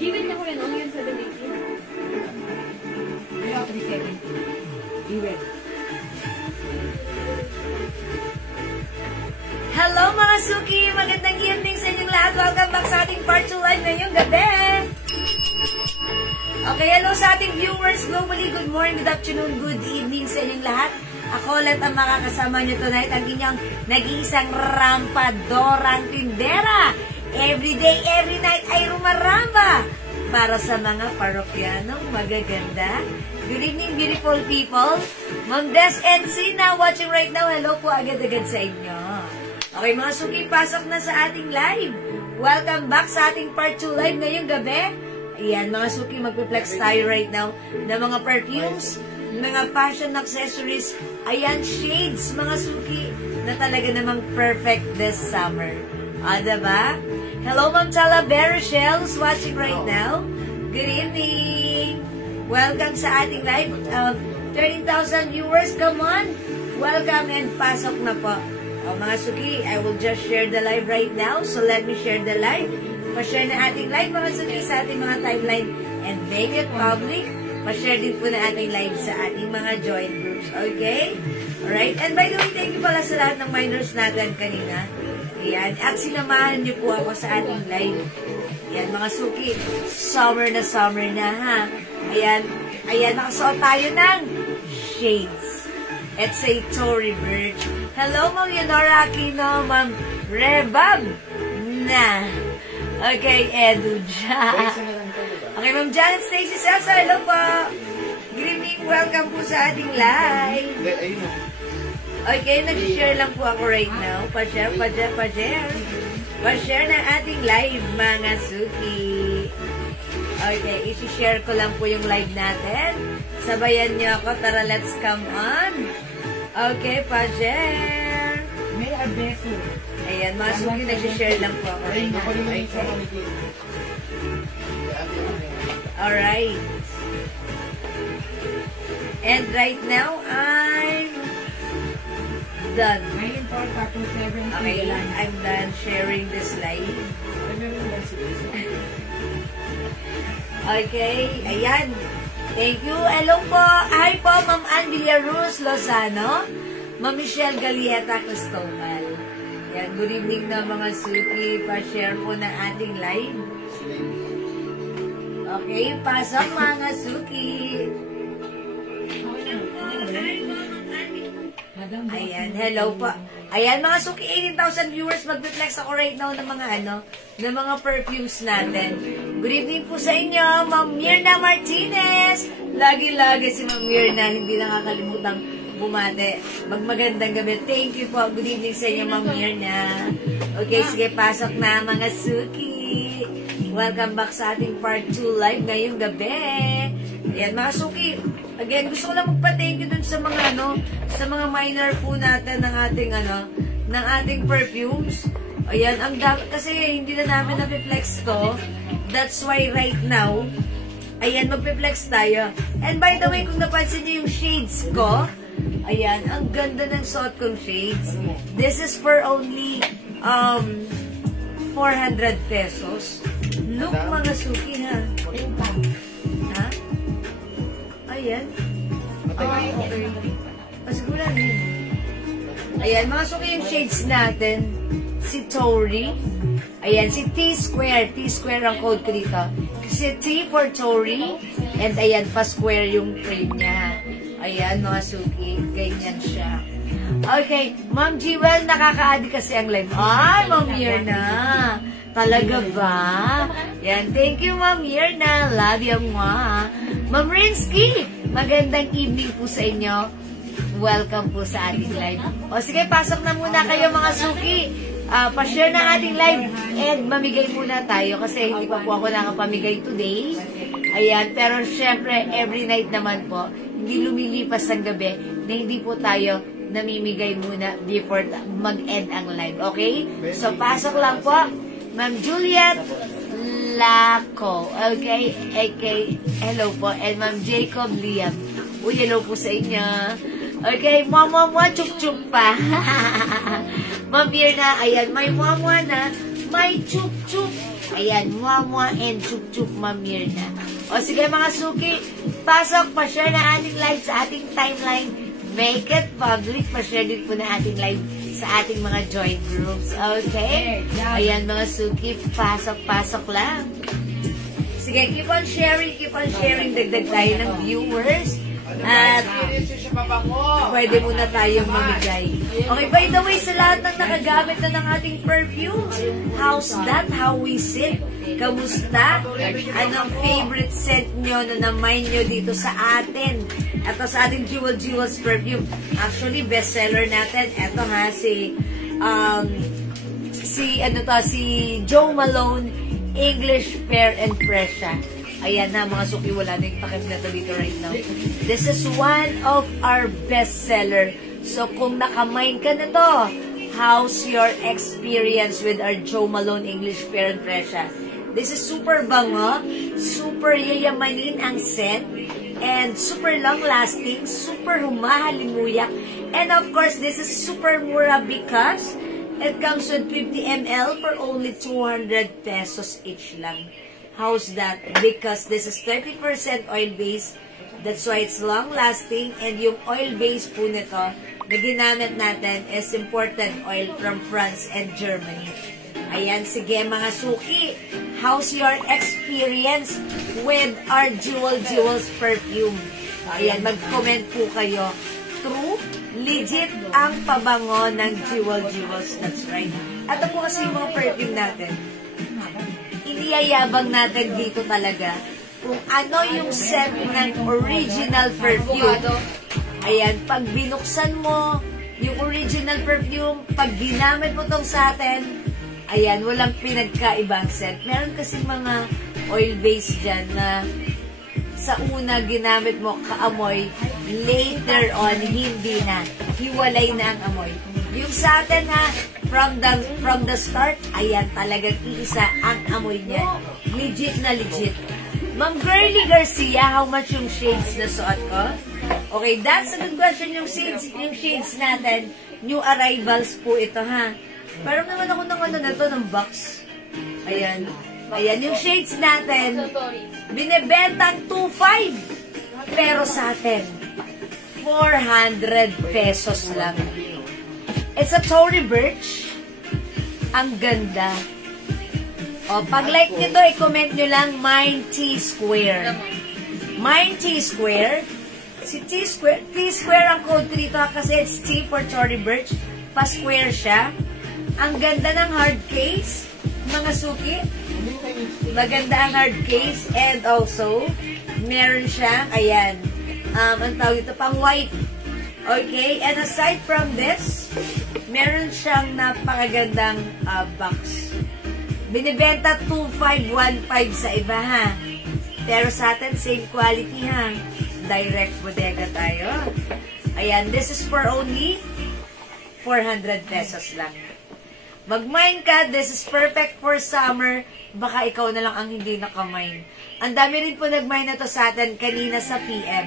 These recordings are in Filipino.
Given niya ko rin, ano yun 780? Ayaw, 370. Even. Hello mga Suki! Magandang evening sa inyong lahat. Welcome back sa ating part 2 live ngayong gabi. Okay, hello sa ating viewers globally. Good morning, good afternoon, good evening sa inyong lahat. Ako ulit ang makakasama nyo tonight, ang inyong nag-iisang rampadorang tindera. Every day, every night ay rumaramba para sa mga parokyanong magaganda. Good evening, beautiful people. Ma'am Des and Sina watching right now. Hello po agad-agad sa inyo. Okay, mga Suki, pasok na sa ating live. Welcome back sa ating part 2 live ngayong gabi. Ayan, mga Suki, magpiplex tayo right now ng mga perfumes, mga fashion accessories, ayan, shades, mga Suki, na talaga namang perfect this summer. Diba? Hello, Ma'am Talavera Shells, watching right now. Good evening. Welcome sa ating live. 13,000 viewers, come on. Welcome and pasok na po. Mga Suki, I will just share the live right now. So let me share the live. Pa-share na ating live, mga Suki, sa ating mga timeline and make it public. Pa-share din po na ating live sa ating mga join groups. Okay? Alright? And by the way, thank you pala sa lahat ng minors natin kanina. Ayan. At sinamahan niyo po ako sa ating live. Ayan, mga Suki. Summer na ha. Ayan. Ayan, nakasuot tayo ng shades. It's a Tory Birch. Hello, Ma'am Leonora Aquino, Ma'am Rebab na. Okay, Edu Dja. Okay, Ma'am Janet Stacy Salsa, hello po. Good evening, welcome po sa ating live. Okay, nag-share lang po ako right now. Pa-share. Pa-share na ating live, mga Suki. Okay, isi-share ko lang po yung live natin. Sabayan niyo ako, tara, let's come on. Okay, pa-share. May abeso. Ayan, mga Suki, nag-share lang po ako. Okay. Alright. And right now, I'm done. Okay, I'm done sharing this live. Okay, ayan. Thank you. Hello po. Hi po, Ma'am Ann Villaruz Lozano. Ma'am Michelle Galieta Cristobal. Yan, good evening na mga Suki. Pa-share po na ating live. Okay, pasok mga Suki. Ayan, hello po. Ayan, mga Suki, 18,000 viewers. Mag-reflex ako right now ng mga perfumes natin. Good evening po sa inyo, Ma'am Mirna Martinez. Lagi-lagi si Ma'am Mirna, hindi nakakalimutang bumate. Magmagandang gabi. Thank you po. Good evening sa inyo, Ma'am Mirna. Okay, sige, pasok na mga Suki. Welcome back sa ating part 2 live ngayong gabi. Ayan, mga Suki. Again, gusto ko lang magpa-thank you dun sa mga sa mga minor po natin ng ating perfumes. Ayan, kasi hindi na namin na-flex to. That's why right now, ayan, magpe-flex tayo. And by the way, kung napansin niyo yung shades ko, ayan, ang ganda ng suot kong shades. This is for only 400 pesos. Look, mga Suki, ha? Ha? Ayan. Okay. Pasiguran din. Ayan, mga Suki, yung shades natin. Si Tory. Ayan, si T-Square. T-Square ang code ko dito. Si T for Tory. And ayan, pa-square yung frame niya. Ayan, mga Suki. Ganyan siya. Okay, Ma'am Jewel, nakaka-addi kasi ang live. Ay, Ma'am Mirna. Talaga ba? Yan, thank you, Ma'am Mirna. Love you, ma. Ma'am Rinsky, magandang evening po sa inyo. Welcome po sa ating live. O sige, pasok na muna kayo, mga Suki. Pa-share na ating live. And mamigay muna tayo kasi hindi pa po ako nakapamigay today. Ayan, pero syempre, every night naman po, hindi lumilipas ang gabi na hindi po tayo namimigay muna before mag-end ang live. Okay? So, pasok lang po. Ma'am Juliet Laco. Okay? Hello po. And Ma'am Jacob Liam. Uy, hello po sa inyo. Okay, mama, chup-chup pa. Ma'am Mirna, ayan, may mama na, may chup-chup. Ayan, Mwah and Chup Chup Ma'am Mirna. O sige mga suki, pasok, pa-share na ating live sa ating timeline. Make it public, pa-share din po na ating live sa ating mga joint groups. Okay? Ayan mga suki, pasok lang. Sige, keep on sharing, dagdag tayo ng viewers. At pwede muna tayong mamigay. Okay, by the way, sa lahat ng nakagamit na ng ating perfumes, how's that? How we sit? Kamusta? Anong favorite scent nyo na na-mine nyo dito sa atin? Ito sa ating Jewels perfume. Actually, bestseller natin. Ito ha, si Joe Malone, English Fair and Fresha. Ayan na mga suki, wala na yung takip na to dito right now. This is one of our bestseller. So kung nakamine ka na to, how's your experience with our Joe Malone English Fair and Fresha? This is super bango, super yayamanin ang scent, and super long-lasting, super humahalimuyak. And of course, this is super mura because it comes with 50 ml for only 200 pesos each lang. How's that? Because this is 30% oil-based. That's why it's long-lasting. And yung oil-based po nito na ginamit natin is imported oil from France and Germany. Ayan, sige mga suki. How's your experience with our Jewels perfume? Ayan, mag-comment po kayo. True, legit ang pabango ng Jewels. That's right. Ito po kasi yung mga perfume natin. Iniyayabang natin dito talaga kung ano yung scent ng original perfume. Ayan, pag binuksan mo yung original perfume, pag ginamit mo tong sa atin, ayan, walang pinagkaibang scent. Meron kasi mga oil-based dyan na sa una ginamit mo kaamoy, later on, hindi na. Hiwalay na ang amoy. Yung sa atin ha, from the start, ayan, talagang iisa ang amoy niya. Legit na legit. Ma'am Girly Garcia, how much yung shades na suot ko? Okay, that's a good question. Yung shades natin, new arrivals po ito ha. Parang naman ako ng ano na to, ng box. Ayan. Ayan, yung shades natin, binibentang 2.5. Pero sa atin, 400 pesos lang. It's a Tory Birch. Ang ganda. O, pag like nyo to, i-comment nyo lang, Mine T-Square. Mine T-Square. Si T-Square ang code dito kasi it's T for Tory Birch. Pa-square siya. Ang ganda ng hard case, mga suki. Maganda ang hard case. And also, meron siyang, ayan, ang tawag ito, pang white. Okay, and aside from this, meron siyang napakagandang box. Binibenta 2,515 sa iba ha. Pero sa atin, same quality ha. Direct bodega tayo. Ayan, this is for only 400 pesos lang. Mag-mine ka, this is perfect for summer. Baka ikaw na lang ang hindi nakamine. Ang dami rin po nag-mine na to sa atin kanina sa PM.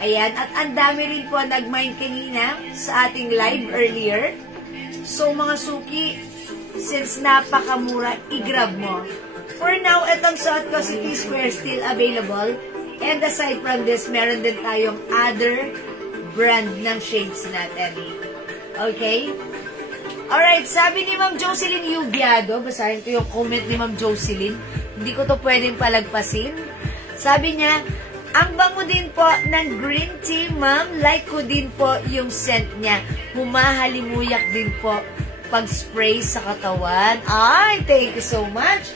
Ayan, at ang dami rin po nag-mine kanina sa ating live earlier. So mga suki, since napakamura, i-grab mo. For now, itong suot ko si T-Square still available. And aside from this, meron din tayong other brand ng shades natin. Okay? Alright, sabi ni Ma'am Jocelyn Yubiado, basahin ko yung comment ni Ma'am Jocelyn. Hindi ko to pwedeng palagpasin. Sabi niya, ang bango din po ng green tea, ma'am. Like ko din po yung scent niya. Humahalimuyak din po pag-spray sa katawan. Ay, thank you so much.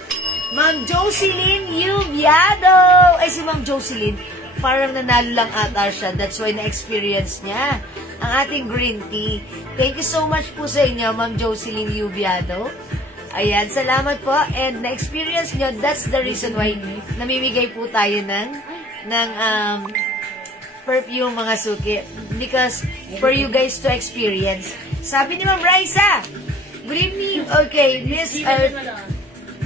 Ma'am Jocelyn Yubiado. Ay, si Ma'am Jocelyn, parang nanalo lang ata siya. That's why na-experience niya ang ating green tea. Thank you so much po sa inyo, Ma'am Jocelyn Yubiado. Ayan, salamat po. And na-experience nyo, that's the reason why namimigay po tayo ng perfume, mga suki. Because for you guys to experience. Sabi ni Ma'am Raisa, good evening. Okay, Miss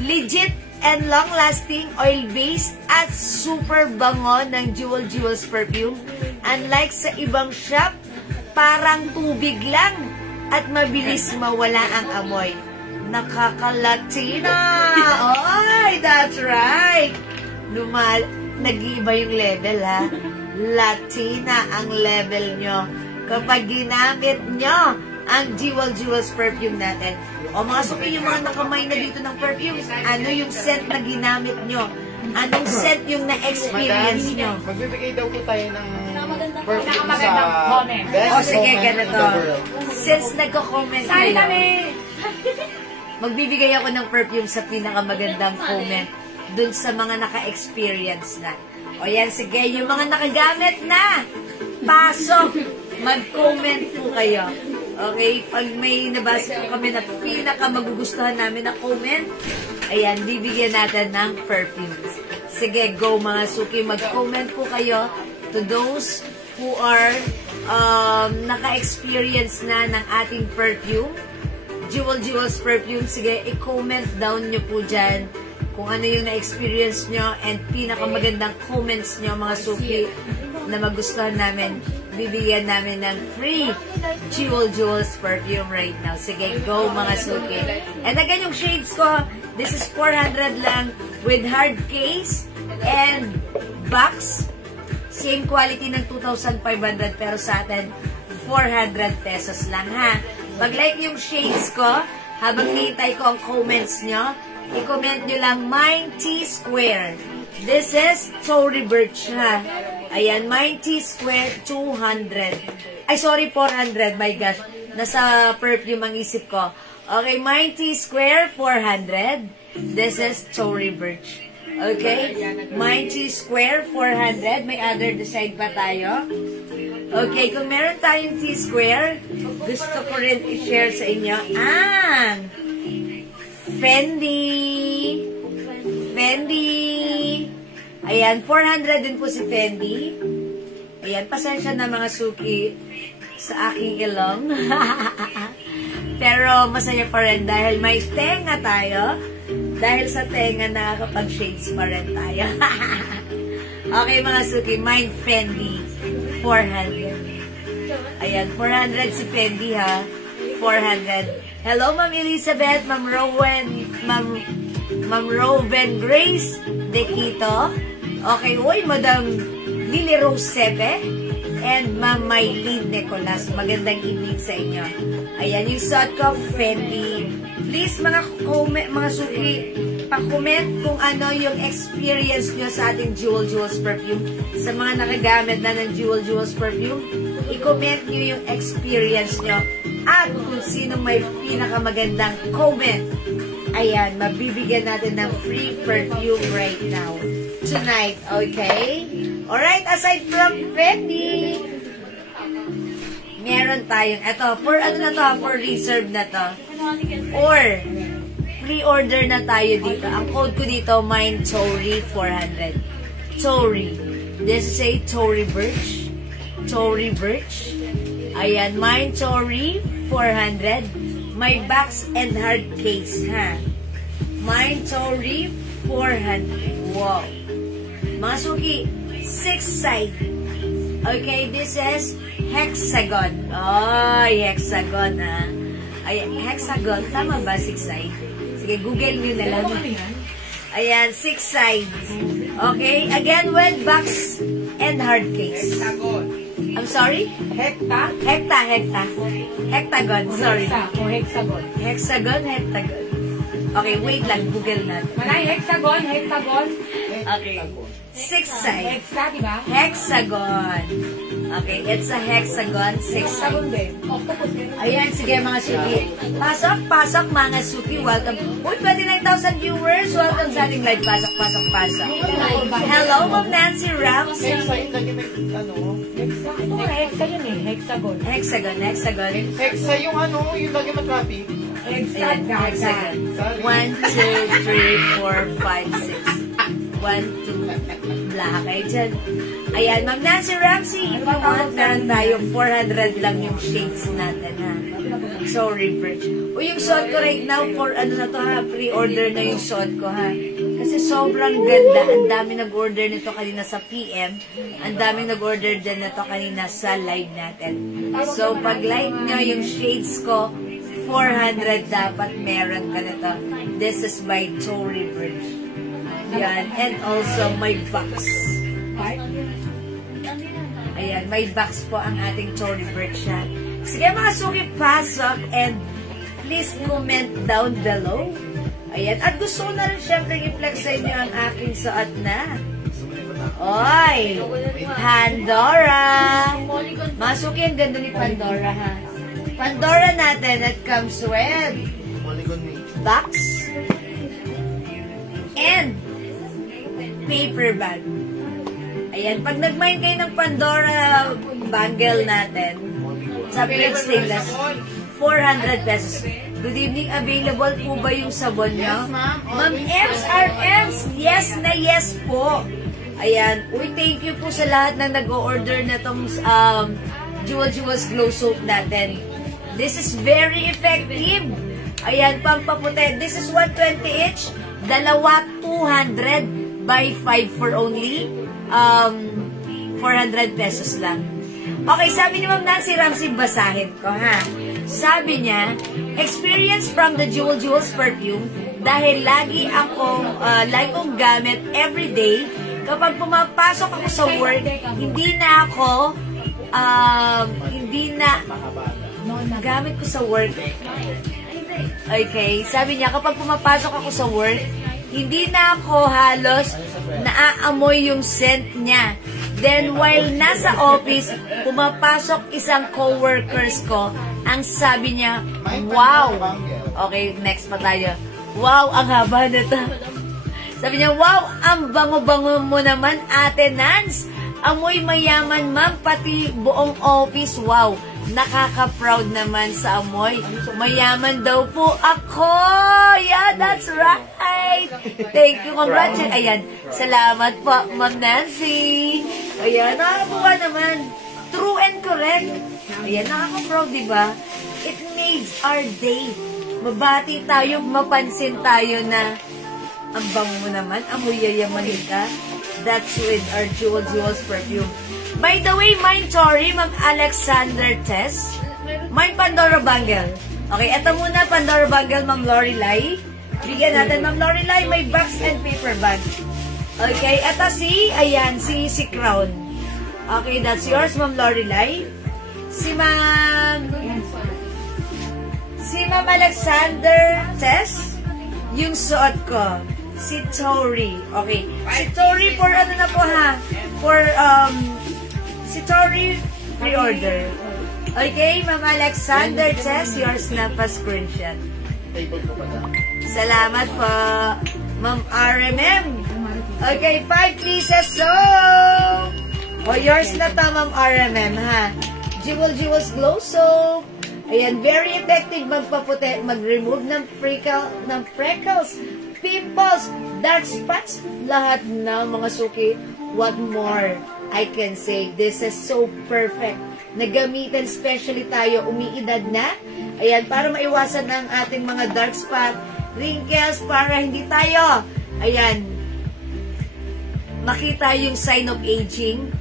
legit and long-lasting, oil-based at super bango ng Jewels perfume. Unlike sa ibang shop, parang tubig lang at mabilis mawala ang amoy. Nakaka-Latina! Oy, that's right! Nag-iiba yung level, ha? Latina ang level nyo. Kapag ginamit nyo ang Jewels perfume natin. O mga suki, yung mga nakamay na dito ng perfume, ano yung scent na ginamit nyo? Anong scent yung na-experience nyo? Magbibigay daw po tayo ng perfume sa Pinakamagandang comment. best O sige, comment in ganito. the world. Since nagko-comment kayo, magbibigay ako ng perfume sa pinakamagandang comment dun sa mga naka-experience na. O yan, sige, yung mga nakagamit na, pasok, mag-comment po kayo. Okay? Pag may nabasa po kami na pinaka-magugustuhan namin na comment, ayan, bibigyan natin ng perfumes. Sige, go mga suki, mag-comment po kayo to those who are naka-experience na ng ating perfume, Jewels perfume. Sige, i-comment down nyo po dyan kung ano yung na-experience nyo and pinakamagandang comments nyo mga suki na magustuhan namin. Bibigyan namin ng free Jewels perfume right now. Sige, go mga suki. And again, yung shades ko, this is 400 lang with hard case and box. Same quality ng 2,500 pero sa atin, 400 pesos lang ha. Pag like yung shades ko, habang hintay ko ang comments nyo, i-comment nyo lang Mind T-Square. This is Tory Birch ha. Ayan, Mind T-Square 200. Ay, sorry, 400. My gosh. Nasa perfume ang isip ko. Okay, Mind T-Square 400. This is Tory Birch. Okay? Mind T-Square 400. May other design pa tayo. Okay, kung meron tayong T-Square, gusto ko rin i-share sa inyo ang Fendi. Ayan, 400 din po si Fendi. Ayan, pasensya na mga suki sa aking ilong. Pero masaya pa rin dahil may tenga tayo. Dahil sa tenga nakakapag-shades pa rin tayo. Okay mga suki, Mind Fendi. 400. Ayan, 400 si Fendi ha. 400. Hello, Ma'am Elizabeth, Ma'am Rowen Grace De Quito. Okay, uy, Madam Lily Rose Sepe and Ma'am Maylene Nicolas. Magandang evening sa inyo. Ayan, yung suot ko, Fendi. Please, mga suki, pa-comment kung ano yung experience nyo sa ating Jewels perfume. Sa mga nakagamit na ng Jewels perfume, i-comment nyo yung experience nyo at kung sino may pinakamagandang comment. Ayan, mabibigyan natin ng free perfume right now. Tonight, okay? Alright, aside from Fendi, meron tayong, eto, for ano na to, for reserve na to. Or, pre-order na tayo dito. Ang code ko dito, Mind Tory 400. Tory. This is a Tory Birch. Tory Birch. Ayan, Mind Tory 400. May box and hard case, ha? Mind Tory 400. Wow. Mga suki, 6 side. Okay, this is hexagon. Ay, hexagon, ha? Ay, hexagon. Tama ba, 6 side? Sige, Google nyo na lang. Ayan, 6 sides. Okay, again with box and hard case. I'm sorry? Hectagon, sorry. Hexagon. Okay, wait lang, Google natin. Malay, hexagon. Okay. 6 sides. Hexa, diba? Hexagon. Okay, it's a hexagon, 6 sides. Ayan, sige mga suki. Pasok mga suki. Welcome. Uy, 29,000 viewers. Welcome sa ating live. Pasok. Hello, Ma'am Nancy Ramsey. Hexa yung lagi may, Ito nga, hexa yun eh. Hexagon. Hexagon. Hexa yung yung lagi matraffic. Ayan, hexagon. 1, 2, 3, 4, 5, 6. 1, 2, blaha kayo dyan. Ayan, Ma'am Nancy Ramsey, if you want, meron tayo 400 lang yung shades natin, ha? Sorry, Birch. O, yung suot ko right now, for ano na to, ha? Pre-order na yung suot ko, ha? Kasi sobrang ganda. Ang dami nag-order nito kanina sa PM. Ang daming nag-order din nito kanina sa live natin. So, pag like nyo yung shades ko, 400 dapat meron ka nito. This is by Tory Burch. Yan. And also, may box. Ayan, may box po ang ating Tory Burch siya. Sige mga suki, pasok and please comment down below. Ayan. At gusto ko na rin syempre i-flex sa inyo ang aking suot na. Oy! Pandora! Mga suki, ang ganda ni Pandora ha. Pandora natin, it comes with box and paper bag. Ayan, pag nag-mine kayo ng Pandora bangle natin, sabi ng stainless, 400 pesos. Good evening, available po ba yung sabon nyo? Ma'am Ems, RMs, yes na yes po. Ayan, uy, thank you po sa lahat na nag-o-order na tong Jewels Glow Soap natin. This is very effective. Ayan, pampaputi. This is 120 each. Dalawa, 200 by 5 for only 400 pesos lang. Okay, sabi ni Ma'am Nancy Ramsey, basahin ko ha. Sabi niya, experience from the Jewels perfume dahil lagi kong gamit everyday. Kapag pumapasok ako sa work, hindi na gamit ko sa work. Okay, sabi niya, kapag pumapasok ako sa work, hindi na ako halos naaamoy yung scent niya. Then, while nasa office, pumapasok isang co-workers ko, ang sabi niya, wow! Okay, next pa tayo. Wow, ang haba nito. Sabi niya, wow, ang bango-bango mo naman, Ate Nance. Amoy mayaman, ma'am, pati buong office. Wow, nakaka-proud naman sa amoy. Mayaman daw po ako. Yeah, that's right. Thank you, congratulations. Ayan, salamat po, Ma'am Nancy. Ayan, nakakabuha naman. True and correct. Ayan, nakaka-proud, diba? It makes our day. Mabati tayo, mapansin tayo na ang bango mo naman, amoy yayamanin ka. That's with our Jewels perfume. By the way, mine Tori, Ma'am Alexander Tess. Mine Pandora Bangle. Okay, eto muna Pandora Bangle, Ma'am Lorelai. Bigyan natin, Ma'am Lorelai, may box and paper bag. Okay, eto si Crown. Okay, that's yours, Ma'am Lorelai. Si Ma'am Alexander Tess, yung suot ko. Si Tori. Okay. Si Tori for ano na po ha? For, si Tori pre-order. Okay, Ma'am Alexander Chess, yours na pa screenshot. Salamat po, Ma'am RMM. Okay, 5 pieces so. Yours na to, Ma'am RMM ha. Jewels Glow Soap. Ayan, very effective magpaputi, mag-remove ng freckles, pimples, dark spots, lahat ng mga suki. What more I can say? This is so perfect. Nagamitan, especially tayo, umiidad na. Ayan, para maiwasan ng ating mga dark spot, wrinkles, para hindi tayo, ayan, makita yung sign of aging.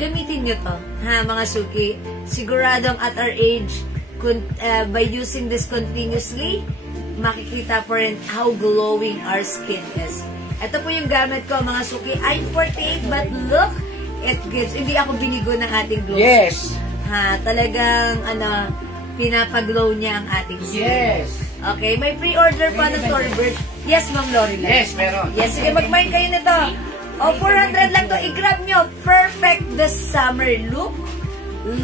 Gamitin nyo to, ha, mga suki. Siguradong at our age, by using this continuously, makikita po rin how glowing our skin is. Ito po yung gamit ko, mga suki. I'm 48, but look, it gives, hindi ako binigo ng ating glow. Yes! Ha, talagang, pinapaglow niya ang ating skin. Yes! Okay, may pre-order pa ng Tory Burch. Yes, Ma'am Lorelai. Yes, meron. Yes, sige, mag-mine kayo nito. O, 400 lang to. I-grab nyo. Perfect the summer look.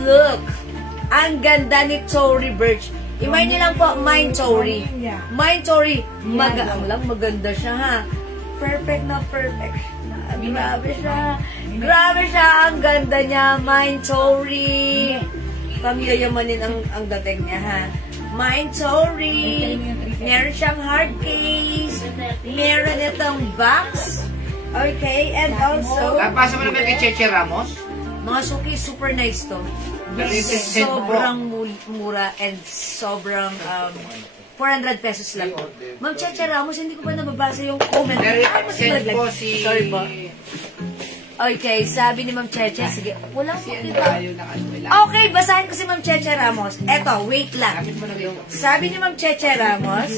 Look. Ang ganda ni Tory Burch. I-mine nyo lang po, Mine Tory. Mine Tory. Magaang lang, maganda siya, ha. Perfect na perfect. Grabe siya. Grabe siya. Ang ganda niya, Mine Tory. Pamiyayamanin ang dating niya, ha. Mine Tory. Meron siyang hard case. Meron itong box. Okay, and also... Pasa mo naman kay Cheche Ramos? Mga suki, super nice to. Sobrang mura and sobrang 400 pesos lang po. Ma'am Cheche Ramos, hindi ko pa nababasa yung comment. Send po si... Sorry po. Okay, sabi ni Ma'am Cheche. Sige, walang Kasi dito. tayo ng ano nila. Okay, basahin ko si Ma'am Cheche Ramos. Eto, wait lang. Kapit mo na yung... Sabi ni Ma'am Cheche Ramos,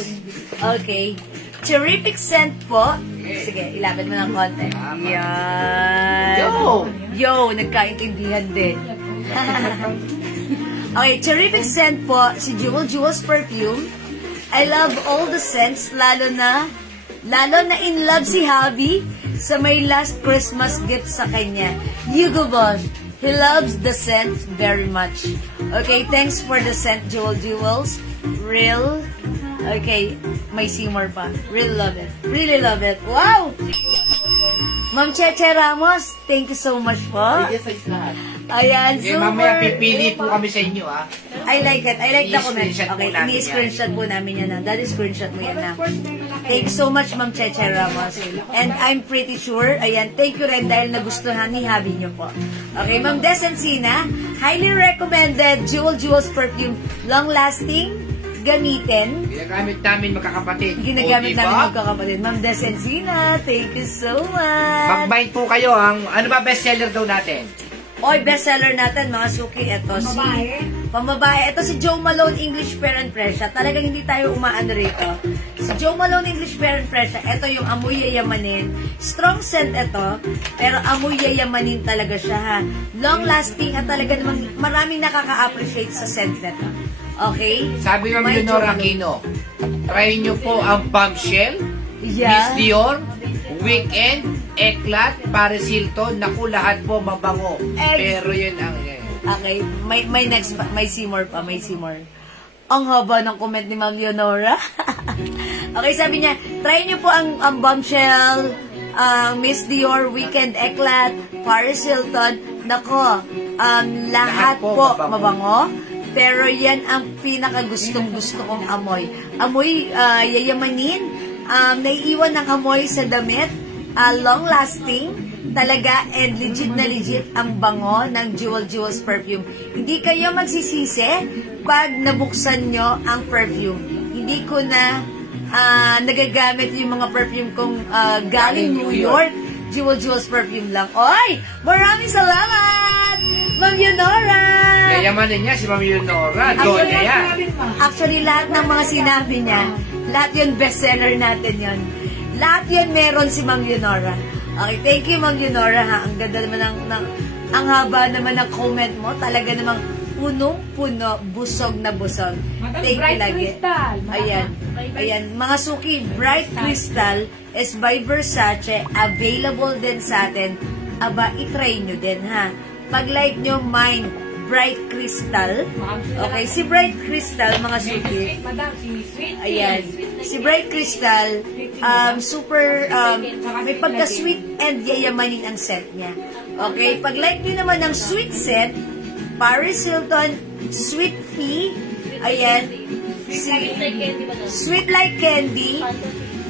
okay, terrific scent po. Sige, ilapit mo ng konti. Yan. Yo, nagkaintindihan din. Okay, terrific scent po, si Jewel's perfume. I love all the scents, lalo na in love si Javi sa may last Christmas gift sa kanya. Hugo Boss, he loves the scent very much. Okay, thanks for the scent, Jewels. Real. Okay, may Seymour pa. Really love it. Really love it. Wow! Ma'am Cheche Ramos, thank you so much po. Sige sa lahat. Ayan, Okay, super. mamaya pipili po kami sa inyo, ha? I like it. I like the comment. I-screenshot po Okay, namin ini-screenshot po namin yan. Daddy, screenshot mo yan na. Thank you so much, Ma'am Cheche Ramos. And I'm pretty sure, ayan, thank you rin dahil nagustuhan ni Javi nyo po. Okay, Ma'am Des Encina, highly recommended Jewel's perfume. Long-lasting, gamitin. Ginagamit namin magkakapatid. Ginagamit O, diba? namin magkakapatid. Ma'am Des Encina, thank you so much. Mag-bind po kayo, ano ba bestseller daw natin? Oy, bestseller natin, mga suki. Ito si... Pambabae. Ito si Joe Malone English Pear and Fresha. Talagang hindi tayo umaano rito. Si Joe Malone English Pear and Fresha, ito yung amoy yayamanin. Strong scent ito, pero amoy yayamanin talaga siya, ha. Long lasting at talaga namang maraming nakaka-appreciate sa scent nito. Okay? Sabi ng May Leonora Joe Aquino, try nyo po ang Bombshell, Yeah. Miss Dior, Weekend, Eclat, Paris Hilton. Naku, lahat po mabango. Pero yun ang... Okay, may next pa, may Seymour pa, may Seymour. Ang haba ng comment ni Ma'am Leonora. Okay, sabi niya, try niyo po ang Bombshell, Miss Dior, Weekend, Eclat, Paris Hilton. Nako, lahat po mabango. Pero yan ang pinakagustong-gusto kong amoy. Amoy yayamanin, naiiwan ng amoy sa damit, long-lasting, talaga, and legit na legit ang bango ng Jewel's perfume. Hindi kayo magsisisi pag nabuksan nyo ang perfume. Hindi ko na nagagamit yung mga perfume kong galing New York. Jewel's perfume lang. Oy! Maraming salamat! Ma'am Leonora! Yayamanin niya si Ma'am Leonora. Doon na yan. Actually, lahat ng mga sinabi niya, lahat yun bestseller natin yun. Lahat yun meron si Ma'am Leonora. Okay, thank you, Ma'am Leonora, ha. Ang ganda naman ang haba naman ng comment mo. Talaga namang punong-puno, busog na busog. Thank you lagi. Ayan. Ayan. Mga suki, Bright Crystal is by Versace. Available din sa atin. Aba, itry nyo din, ha. Pag-like nyo, mine, Bright Crystal. Okay, si Bright Crystal, mga suki. Ayan. Si Bright Crystal, super, may pagka-sweet and yayamanin ang scent niya. Okay, pag-like nyo naman ng sweet scent, Paris Hilton, Sweet Pea, ayan, Sweet Like Candy,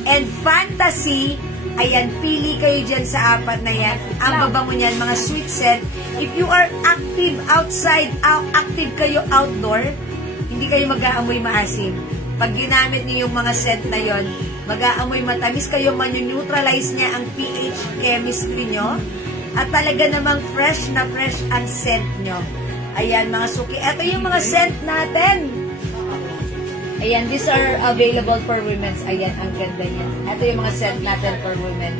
and Fantasy, ayan, pili kayo dyan sa apat na yan. Ang babango niyan, mga sweet scent. If you are active outside, active kayo outdoor, hindi kayo mag-aamoy maasim. Pag ginamit niyo yung mga scent na yon, mag-aamoy matamis kayo, man-neutralize niya ang pH chemistry nyo, at talaga namang fresh na fresh ang scent nyo. Ayan, mga suki. Ito yung mga scent natin. Ayan, these are available for women's. Ayan, ang ganda niya. Ito yung mga scent natin for women.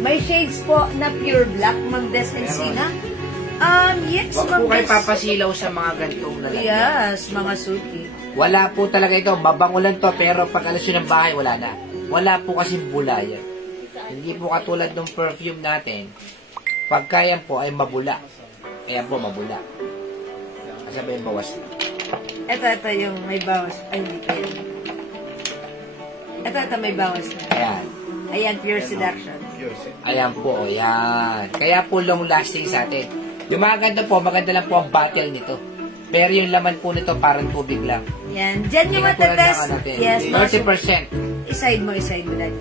May shades po na pure black, Ma'am Des Encina. Yes, Huwag Ma'am po kayo Des. papasilaw sa mga gantong lalagyan. Yes, mga suki. Wala po talaga ito. Mabango lang to, pero pag alas yun ng bahay, wala na. Wala po kasi bula yan. Hindi po katulad ng perfume natin. Pagka yan po ay mabula. Ayan po, mabula. Kasabay yung bawas. Ito yung may bawas. Ay, hindi kayo. Ito may bawas na. Ayan. Ayan, pure seduction. Ayan po, ayan. Kaya po long lasting sa atin. Yung mga ganito po, maganda lang po ang bottle nito. Pero yung laman po nito parang tubig lang. Yan. Diyan yung Hindi katulad matatest. ng natin. Yes, mga suki. 30%. Iside mo lang.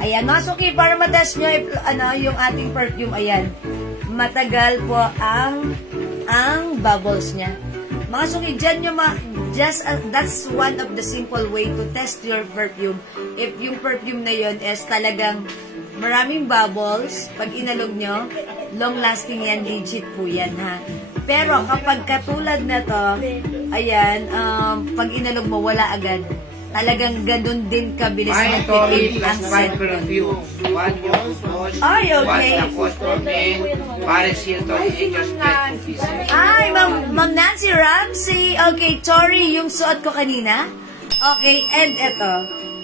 Ayan, mga suki, para matest nyo yung ating perfume, ayan. Matagal po ang bubbles niya. Mga suki, dyan yung that's one of the simple way to test your perfume. If yung perfume na yon is talagang Maraming bubbles. Pag inalog nyo, long-lasting yan. Legit po yan, ha? Pero kapag katulad na to, ayan, pag inalog mo, wala agad. Talagang ganun din kabilis My Tory magpipig plus ang 5 scent. perfume. 1 Youth Boss, Ay, okay. 1 Lacoste for Men, Paris Hilton, Angels Pet, 2 pieces. Ay, Ma'am Nancy Ramsey. Okay, Tori, yung suot ko kanina. Okay, and eto,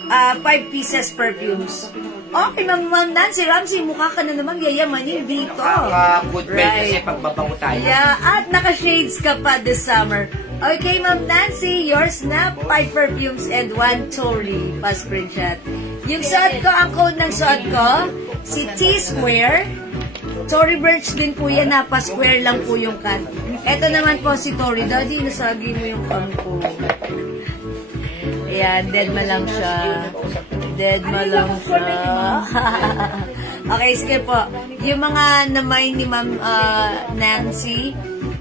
5 pieces perfumes. Okay, Ma'am Nancy Ramsey, mukha ka na naman yayamanin dito. Nakaka-good bed kasi pagbabango tayo. Yeah, at naka-shades ka pa this summer. Okay, Ma'am Nancy, yours na 5 perfumes and 1 Tory pa screenshot. Yung suot ko, ang code ng suot ko, si T-Square. Tory Birch din po yan, pa-square lang po yung cut. Ito naman po si Tory. Daddy, nasagi mo yung cam ko. Ayan, dead ma lang siya. Dead ma lang siya. Okay, sige po. Yung mga namay ni Ma'am Nancy,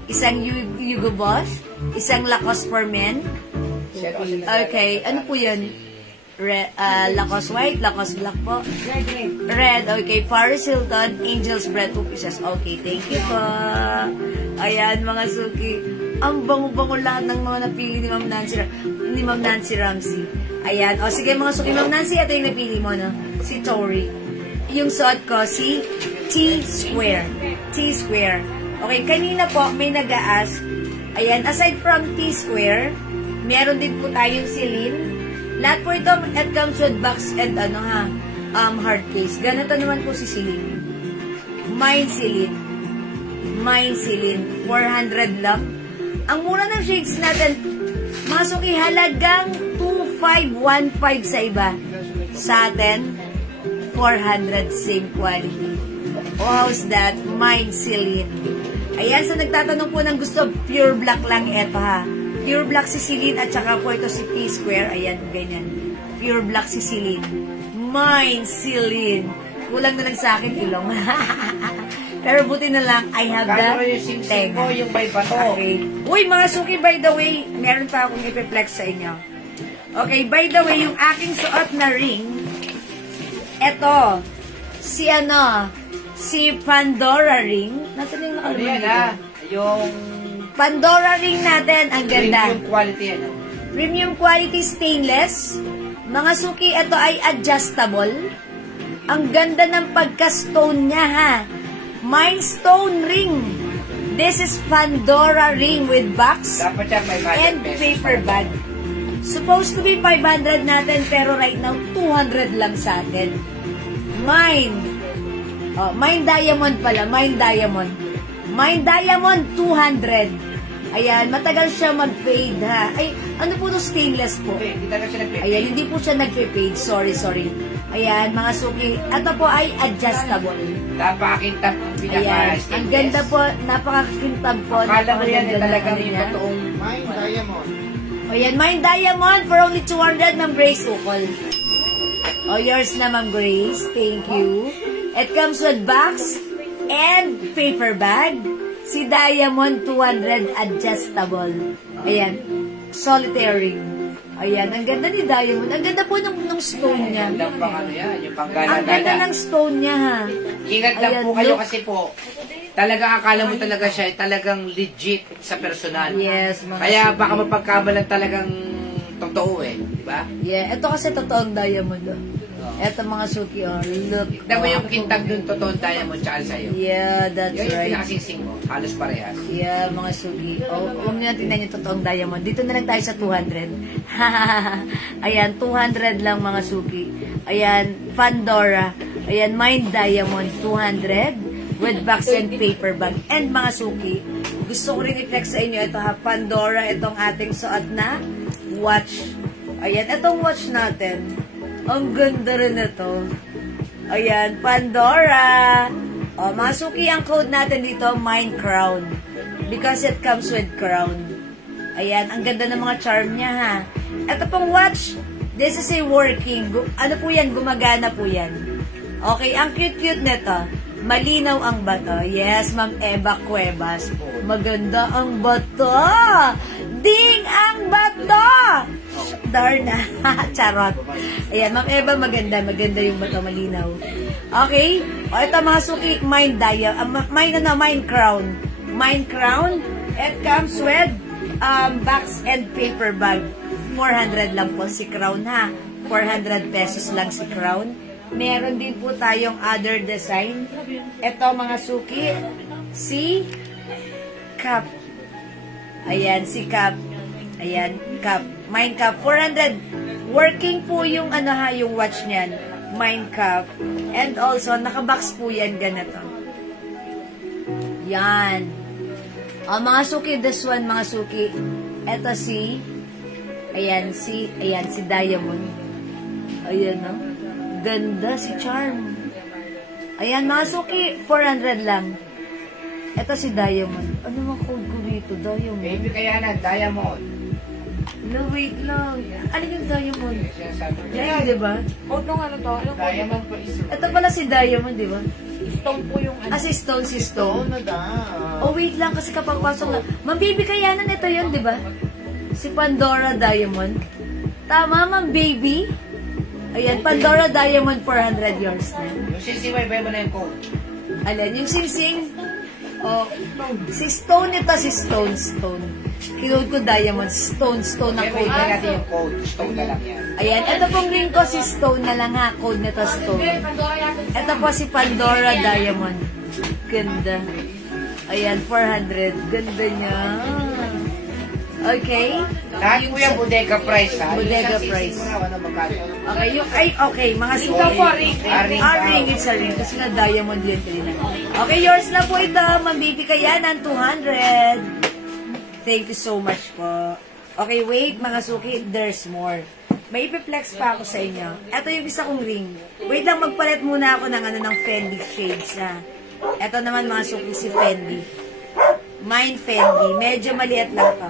isang Hugo Boss, isang Lacoste for Men. Okay, ano po yun? Lacoste White, Lacoste Black po. Red, okay. Paris Hilton, Angel's Breath, 2 pieces. Okay, thank you po. Ayan, mga suki. Ang bango-bango lahat ng mga napili ni Ma'am Nancy Ramsey. Ayan. O, sige mga suki, Ma'am Nancy, ito yung napili mo, no? Si Tory. Yung suot ko, si T-Square. T-Square. Okay, kanina po, may nag-a-ask. Ayan, aside from T-Square, meron din po tayong Celine. Lahat po ito, it comes with box and hard case. Ganito naman po si Celine. Mine Celine. 400 lang. Ang mura ng shades natin, mga suki, halagang 2,515 sa iba. Sa atin, 400, same quality. Oh, how's that? Mine Celine. Ayan, sa nagtatanong po ng gusto, pure black lang ito, ha. Pure black si Celine at saka po ito si P-Square. Ayan, ganyan. Pure black si Celine. Mine Celine. Kulang na lang sa akin, ilong. Pero buti na lang, I have Kano the yung sing-sing mo, yung by bato. Okay. Uy, mga suki, by the way, meron pa akong ipiplex sa inyo. Okay, by the way, yung aking suot na ring, eto, si Pandora ring. Nasaan yung Ano nakalagay yan, dito? ha? Yung Pandora ring natin, ang ganda. premium quality, ano? Premium quality stainless. Mga suki, ito ay adjustable. Ang ganda ng pagka-stone niya, ha. Mine stone ring. This is Pandora ring with box Dapat yan, may 500 and pesos. paper bag. Supposed to be 500 natin, pero right now, 200 lang sa atin. Mine. Oh, Mine Diamond pala. Mine Diamond. Mine Diamond, 200. Ayan, matagal siya mag-fade, ha. Ay, ano po 'to, stainless po? Okay, hindi talaga siya nag-pay. Ayan, hindi po siya nag-fade. Sorry. Ayan, mga suki. Ito po ay adjustable. Napakakintab Ayan, pinaka-stainless. ang ganda po. Napakakintab po. Akala mo yan, napakaganda talagang ng yung niya. totoong Mine Diamond. Ayan, Mine Diamond for only 200 ng Grace Ukol. Oh, yours na, Ma'am Grace. Thank you. It comes with box and paper bag. Si Diamond 200 adjustable. Ayan, solitary. Ayan, ang ganda ni Diamond. Ang ganda po ng stone niya. Ang ganda pang ano yan, yung Ang panggala-gala. ganda ng stone niya, ha. Ingat lang Ayan, po kayo look. kasi po, talaga akala mo talaga siya ay talagang legit sa personal. Yes, mga Kaya suki. baka mapagkamalan talagang totoo eh, di ba? Yeah, ito kasi totoong Diamond, oh. Ito mga suki, oh. Look. Tignan mo yung kintab dun, totoong diamond tsaka sa'yo. Yeah, that's Yun yung right. pinakasingsing mo, halos parehas. Yeah, mga sugi. Oh, huwag nyo na tingnan yung totoong diamond. Dito na lang tayo sa 200. Ayan, 200 lang mga sugi. Ayan, Pandora. Ayan, Mine Diamond, 200 with box and paper bag. And mga suki, gusto ko rin i-flex sa inyo. Ito ha, Pandora, itong ating suot na watch. Ayan, itong watch natin. Ang ganda rin ito. Ayan, Pandora. O, mga suki, ang code natin dito, Mine Crown. Because it comes with crown. Ayan, ang ganda ng mga charm niya, ha. Ito pong watch, this is a working. Ano po yan? Gumagana po yan. Okay, ang cute-cute nito. Malinaw ang bato. Yes, Ma'am Eva Cuevas. Maganda ang bato. Ding ang bato! Darna. Charot. Ayan, Ma'am Eva, maganda. Maganda yung bato, malinaw. Okay? O, ito mga suki, mine crown. Mine crown. It comes with box and paper bag. 400 lang po si crown ha. 400 pesos lang si crown. Meron din po tayong other design. Ito mga suki, si cup. Ayan, si cup. Ayan, cup. Mine cup. 400. Working po yung yung watch niyan. Mine cup. And also, nakabox po yan ganito. Yan. Mga suki, this one mga suki. Ito si, ayan si Diamond. Ayan, no? Ganda si Charm. Ayan, mga suki, 400 lang. Ito si Diamond. Ano mga code ko dito? Diamond. Baby kaya na, Diamond. No, wait lang. Ano yung Diamond? Yan, di ba? Code nung ano to? Diamond po is Ito pala si Diamond, di ba? Stone po yung ano. Si Stone. Oh, wait lang, kasi kapag pasok lang. Ma'am Baby Kayanan, ito yun, di ba? Si Pandora Diamond. Tama, Ma'am Baby? Ayan, Pandora Diamond, 400 yours na. yung sisiway, bay mo na yung code. Alam, yung sing-sing, si Stone ito, si Stone. Kinode ko Diamond, Stone na Kaya code. bay natin yung code. Stone na lang yan. Ayan, ito pong link ko, si Stone na lang ha. Code nito, Stone. Ito po si Pandora Diamond. Ganda. Ayan, 400. Ganda niya. Okay. Lahat po yung bodega price ha. Bodega Yung price. sisig mo na, ano magkano? Okay, mga suki. Ito po, ring. Ring, it's a ring. Kasi nga Diamond yun. Okay, yours na po ito. Ma'am Baby Kayanan, 200. Thank you so much po. Okay, wait mga suki. There's more. May ipiplex pa ako sa inyo. Ito yung isa kong ring. Wait lang, magpalit muna ako ng Fendi shades ha. Ito naman mga suki, si Fendi. Mine Fendi. Medyo maliit lang to.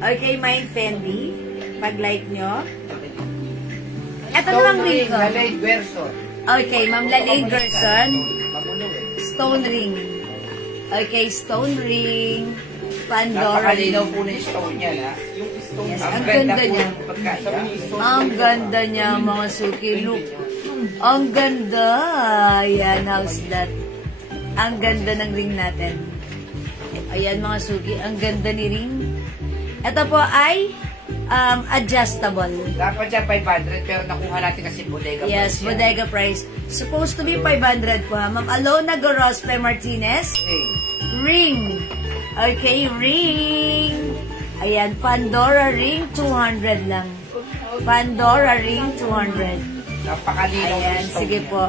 Okay, Mine Fendi. Pag-like nyo. Ito naman ring ko. Lalay Gerson. Okay, Ma'am Lalay Gerson. Stone ring. Okay, stone ring. Pandora ring. Napakalinaw po na yung stone niya ha. Yes, Ang ang ganda ganda po niya. ng pagkaya. Ang ganda niya, mga suki. Look. Ang ganda. Ayan, how's that? Ang ganda ng ring natin. Ayan, mga suki. Ang ganda ni ring. Ito po ay adjustable. Dapat siya 500 pero nakuha natin kasi bodega price. Yes, bodega price. Supposed to be 500 po ha. Ma'am Alona Gorospe Martinez. Ring. Okay, ring. Ayan, Pandora ring, 200 lang. Pandora ring, 200. Napakalinaw Ayan, yung stone sige niya. po.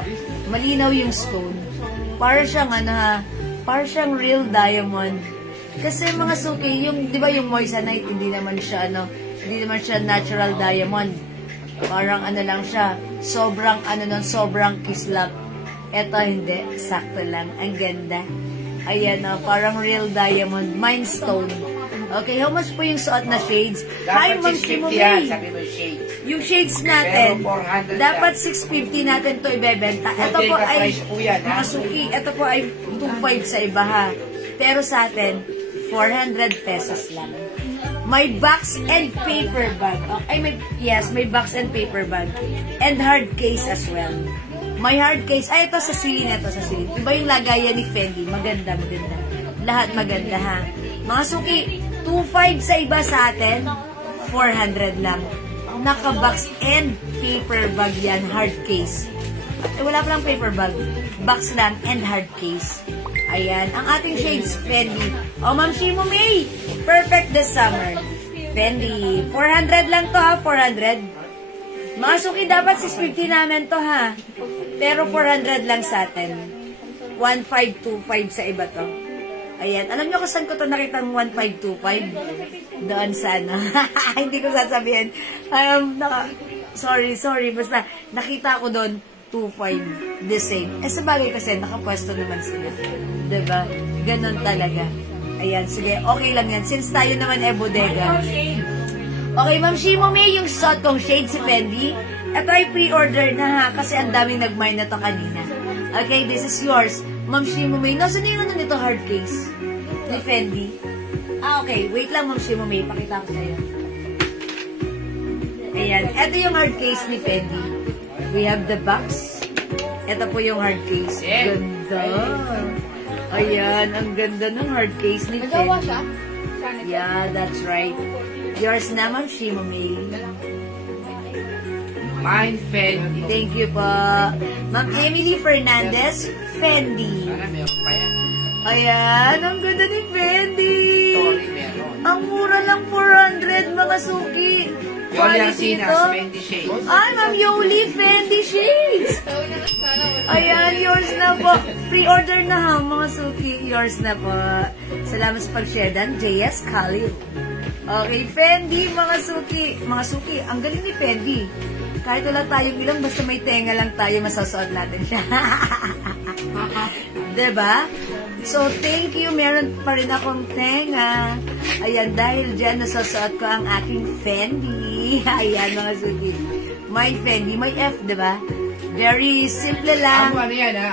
Malinaw yung stone. Para siyang para siyang real diamond. Kasi mga suki, yung, di ba yung moissanite, hindi naman siya natural diamond. Parang lang siya, sobrang kislap. Eto hindi, sakto lang. Ang ganda. Ayan, parang real diamond. Mine stone. Okay, how much po yung suot na shades? Hi, Dapat Ma'am 650 Kimumi. yan, sabi mo yung shades. Yung shades natin, Pero 400 dapat yan. 650 natin to ibebenta. Ito po Bodega ay, price po yan, ha? mga suki, ito po ay 2.5 sa iba ha. Pero sa atin, 400 pesos lang. May box and paper bag. May box and paper bag. And hard case as well. May hard case. Ito sa silin na to, sa silin. Iba yung lagayan ni Fendi. Maganda. Lahat maganda ha. Mga suki, 2.5 sa iba sa atin, 400 lang. Naka-box and paper bag yan, hard case. Wala pa lang paper bag. Box lang and hard case. Ayan, ang ating shades, Fendi. Ma'am Shimo May, perfect this summer. Fendi, 400 lang to ha, 400. Mga suki, dapat 650 namin to ha. Pero 400 lang sa atin. 1525 sa iba to. Ayan. Alam nyo kung saan ko ito nakita ng 1525? Doon sana. Hindi ko sasabihin. Sorry. Basta nakita ko doon 25. The same. Sa bagay kasi nakapwesto naman sila. Diba? Ganon talaga. Ayan. Sige. Okay lang yan. Since tayo naman bodega. Okay, Ma'am Shimo May, yung suot kong shade si Fendi. Ito ay pre-order na ha. Kasi ang daming nag-mine na to kanina. Okay, this is yours. Ma'am Shimo May, nasan yung nito hard case? Ni Fendi. Okay. Wait lang, Ma'am Shimo May. Pakita ko sa'yo. Ayan. Ito yung hard case ni Fendi. We have the box. Ito po yung hard case. Ganda. Ayan, ang ganda ng hard case ni Nagawa Fendi. siya? Yeah, that's right. Yours naman, Shimomei. Mine, Fendi. Thank you po. Ma'am Emily Fernandez, Fendi. Sana meron pa yan. Ayan, ang ganda ni Fendi. Sorry, meron. Ang mura lang 400, mga suki. Yoli Quality Arcinas, ito. Fendi Shades. Ay, Ma'am Yoli, Fendi Shades. Ayan, yours na po. Pre-order na ha, mga suki. Yours na po. Salamat sa pag-sharedan, JS Khalil. Okay, Fendi, mga suki. Mga suki, ang galing ni Fendi. Kahit wala tayong ilang, basta may tenga lang tayo, masasuot natin siya. Diba? So, thank you. Meron pa rin akong tenga. Ayan, dahil dyan, nasasuot ko ang aking Fendi. Ayan, mga suki. May Fendi, may F, diba? Very simple lang. Ano yan, ha?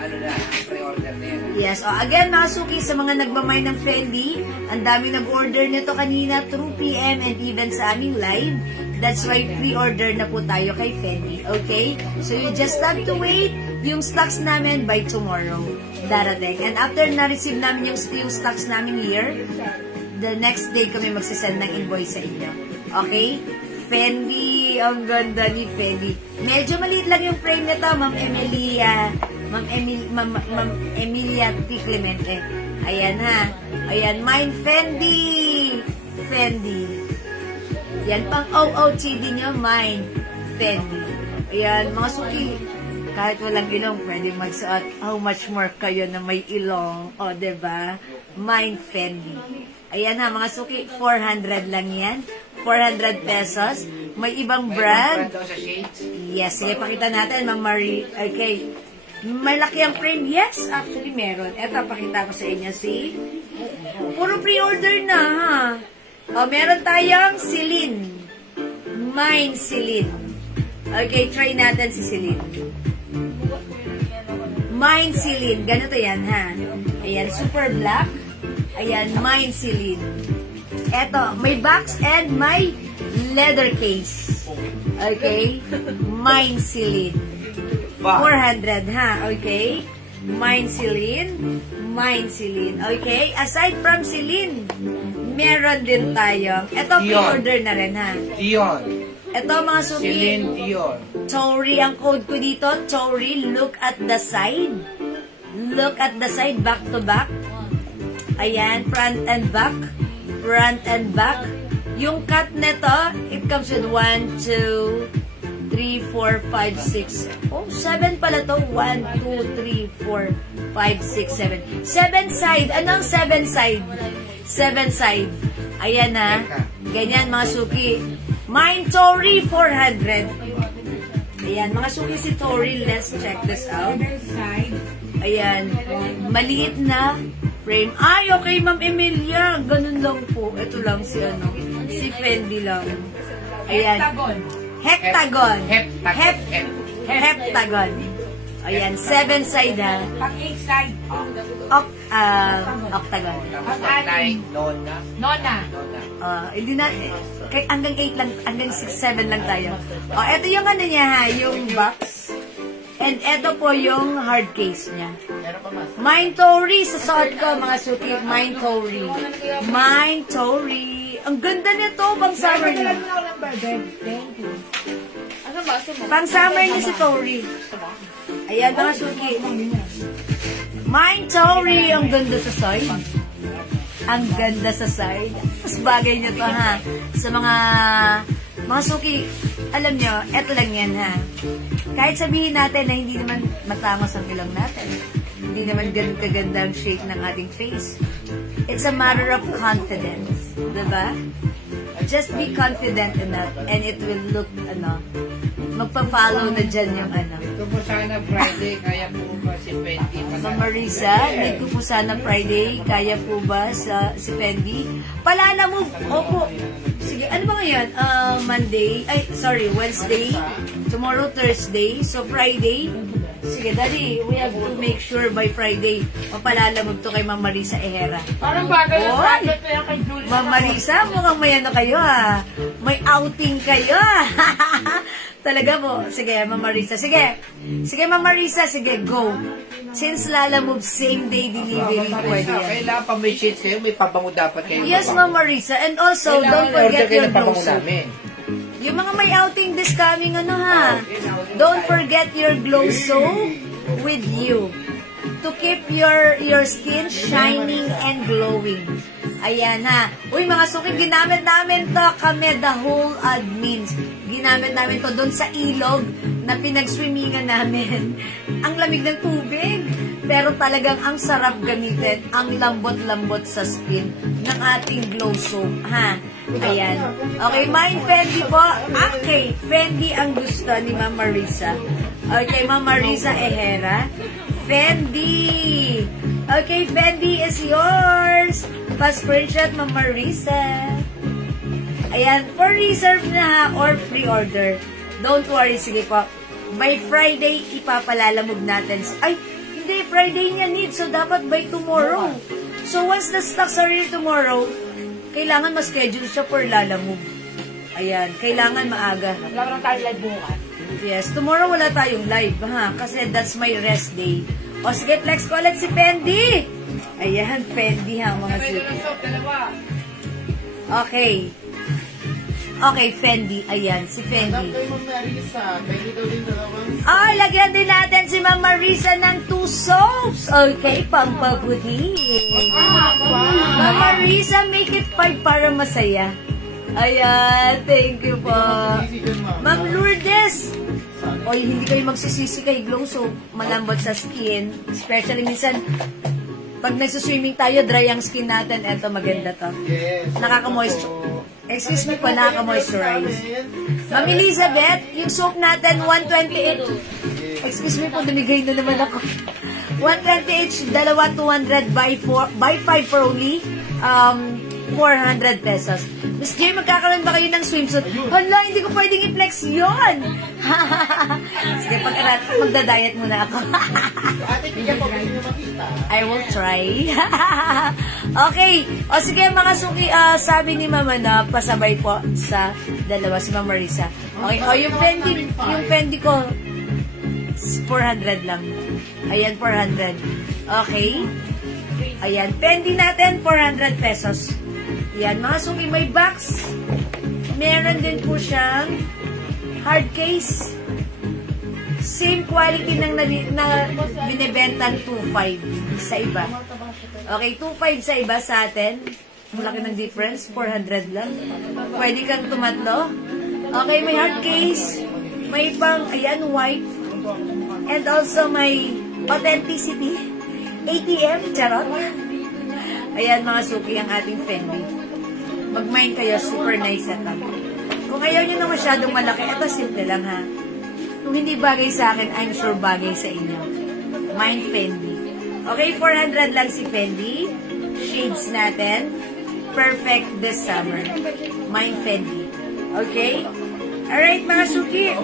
Ano na, pre-order na yan. Yes. Again, mga suki, sa mga nagmamay ng Fendi, ang dami nag-order nito kanina, 2 p.m. and even sa aming live. That's why pre-order na po tayo kay Fendi. Okay? So, you just have to wait. Yung stocks namin by tomorrow. Darating. And after na-receive namin yung stocks namin here, the next day kami magsasend ng invoice sa inyo. Okay? Fendi. Ang ganda ni Fendi. Medyo maliit lang yung frame nito, Ma'am Emilia. Ma'am Emilia T. Clemente. Ayan ha. Ayan. Mine Fendi. Fendi. Yan pang OOTD nyo. Mine Fendi. Ayan. Mga suki. Kahit walang ilong, pwede magsuot. How much more kayo na may ilong? O, diba? Mine Fendi. Ayan ha, mga suki. 400 lang yan. 400 pesos. May ibang brand. May ibang brand daw sa shades? Yes, sige, pakita natin, Ma'am Marie. Okay. May laki ang frame? Yes, actually meron. Eto, pakita ko sa inyo, see? Puro pre-order na, ha? O, meron tayong Celine. Mine Celine. Okay, try natin si Celine. Mine Celine. Ganito yan, ha? Ayan, super black. Ayan, Mine Celine. Eto, may box and may leather case. Okay? Mine Celine. 400, ha? Okay? Mine Celine. Mine Celine. Okay? Aside from Celine, meron din tayo. Ito, pre-order na rin, ha? Dion. Ito, mga suki. Celine Dion. Tori, ang code ko dito. Tori, look at the side. Look at the side, back to back. Ayan, front and back. Front and back. Yung cut nito, it comes with 1, 2, 3, 4, 5, 6. Oh, 7 pala to. 1, 2, 3, 4, 5, 6, 7. 7 side. Anong 7 side? 7 side. Ayan na. Ganyan, mga suki. Mine Tori, 400. Ayan, mga suki si Tori. Let's check this out. Ayan. Maliit na frame. Ay, okay, Ma'am Emilia. Ganun lang po. Ito lang si ano. Si Fendi lang. Ayan. Heptagon. Heptagon. Ayan, 7 side ha. Pag 8 side. Octagon. Like Nona. Nona. Hindi na, hanggang 8 lang, hanggang 6, 7 lang tayo. Ito yung ano niya ha, yung box. And ito po yung hard case niya. Mine Tori, sa suot ko mga suki. Mine Tori. Mine Tori. Ang ganda nito, pang summer niya. Ano ba? Pang summer niya si Tori. Ayan mga suki. Mine Tori, ang ganda sa side. Ang ganda sa side. Mas bagay niyo to ha. Sa mga suki, alam nyo, eto lang yan ha. Kahit sabihin natin na hindi naman matangos ang ilong natin. Hindi naman ganun kaganda ang shape ng ating face. It's a matter of confidence. Diba? Just be confident enough and it will look, magpa-follow na dyan yung Ito po sana Friday, kaya po ba si Fendi? Ma'am Marisa, dito po sana Friday, kaya po ba si Fendi? Palala mo, opo. Sige, ano ba ngayon? Wednesday. Tomorrow, Thursday. So, Friday. Sige, Daddy, we have to make sure by Friday, mapalalamog to kay Ma'am Marisa Ehera. Parang bagay yung project na yan kay Julie. Ma'am Marisa, mukhang may ano kayo ha. May outing kayo ha. Talaga po. Sige, Ma'am Marisa. Sige. Sige, Ma'am Marisa. Sige, go. Since Lala Move, same day delivery, pwede yan. Kailangan pa may sheets kayo, may pabango dapat kayo. Yes, Ma'am Marisa. And also, don't forget your glow soap. namin. Yung mga may outing this coming, ano ha? Don't forget your glow soap with you to keep your skin shining and glowing. Ayan ha. Uy, mga suki, ginamit namin to kami, the whole admins. Ginamit namin to doon sa ilog na pinag-swimmingan namin. Ang lamig ng tubig. Pero talagang ang sarap gamitin. Ang lambot-lambot sa skin ng ating glow soap. Ha? Ayan. Okay, mine Fendi po. Okay, Fendi ang gusto ni Ma'am Marisa. Okay, Ma'am Marisa Ehera. Fendi. Okay, Fendi is yours. Pa-screenshot, Ma'am Marisa. Ayan, for reserve na ha, or pre-order. Don't worry, sige po. By Friday, ipapalalamog natin. Ay, hindi, Friday niya need, so dapat by tomorrow. So once the stocks are here tomorrow, kailangan ma-schedule siya for lalamog. Ayan, kailangan maaga. Wala lang tayo live bukas. Yes, tomorrow wala tayong live, ha? Kasi that's my rest day. O sige, flex ko ulit si Fendi. Ayan, Fendi ha, mga suki. Okay. Okay, Fendi. Ayan, si Fendi. Ay, lagyan din natin si Ma'am Marisa ng 2 soaps. Okay, pampaputi. Ma'am Marisa, make it 5 para masaya. Ayan, thank you po. Ma'am Lourdes. Oy, hindi kayo magsisisi kay glow soap. Malambot sa skin. Especially minsan, pag nagsuswimming tayo, dry ang skin natin. Eto, maganda to. Nakaka-moisturize. Excuse me po, nakaka-moisturize. Ma'am Elizabeth, yung soap natin, 128. Excuse me po, binigay na naman ako. 128, dalawa, 200 by 5 for only 400 pesos. Miss J, magkakaroon ba kayo ng swimsuit? Hala, hindi ko pwedeng i-flex yun. Sige, magda-diet muna ako. I will try. Okay. O sige, mga suki, sabi ni Mama na pasabay po sa dalawa, si Ma'am Marisa. Okay. O, yung Fendi ko, 400 lang. Ayan, 400. Okay. Ayan, Fendi natin, 400 pesos. Yan, mga suki, may box. Meron din po siyang hard case. Same quality ng na binibentang 2.5 sa iba. Okay, 2.5 sa iba sa atin. Ang laki ng difference, 400 lang. Pwede kang tumatlo. Okay, may hard case. May pang, ayan, white. And also may authenticity. ATM, charot. Ayan, mga suki, ang ating Fendi. Mag-mind kayo, super nice ito. Kung ayaw nyo na masyadong malaki, ito simple lang ha. Kung hindi bagay sa akin, I'm sure bagay sa inyo. Mind Fendi. Okay, 400 lang si Fendi. Shades natin. Perfect this summer. Mind Fendi. Okay? Alright, mga suki.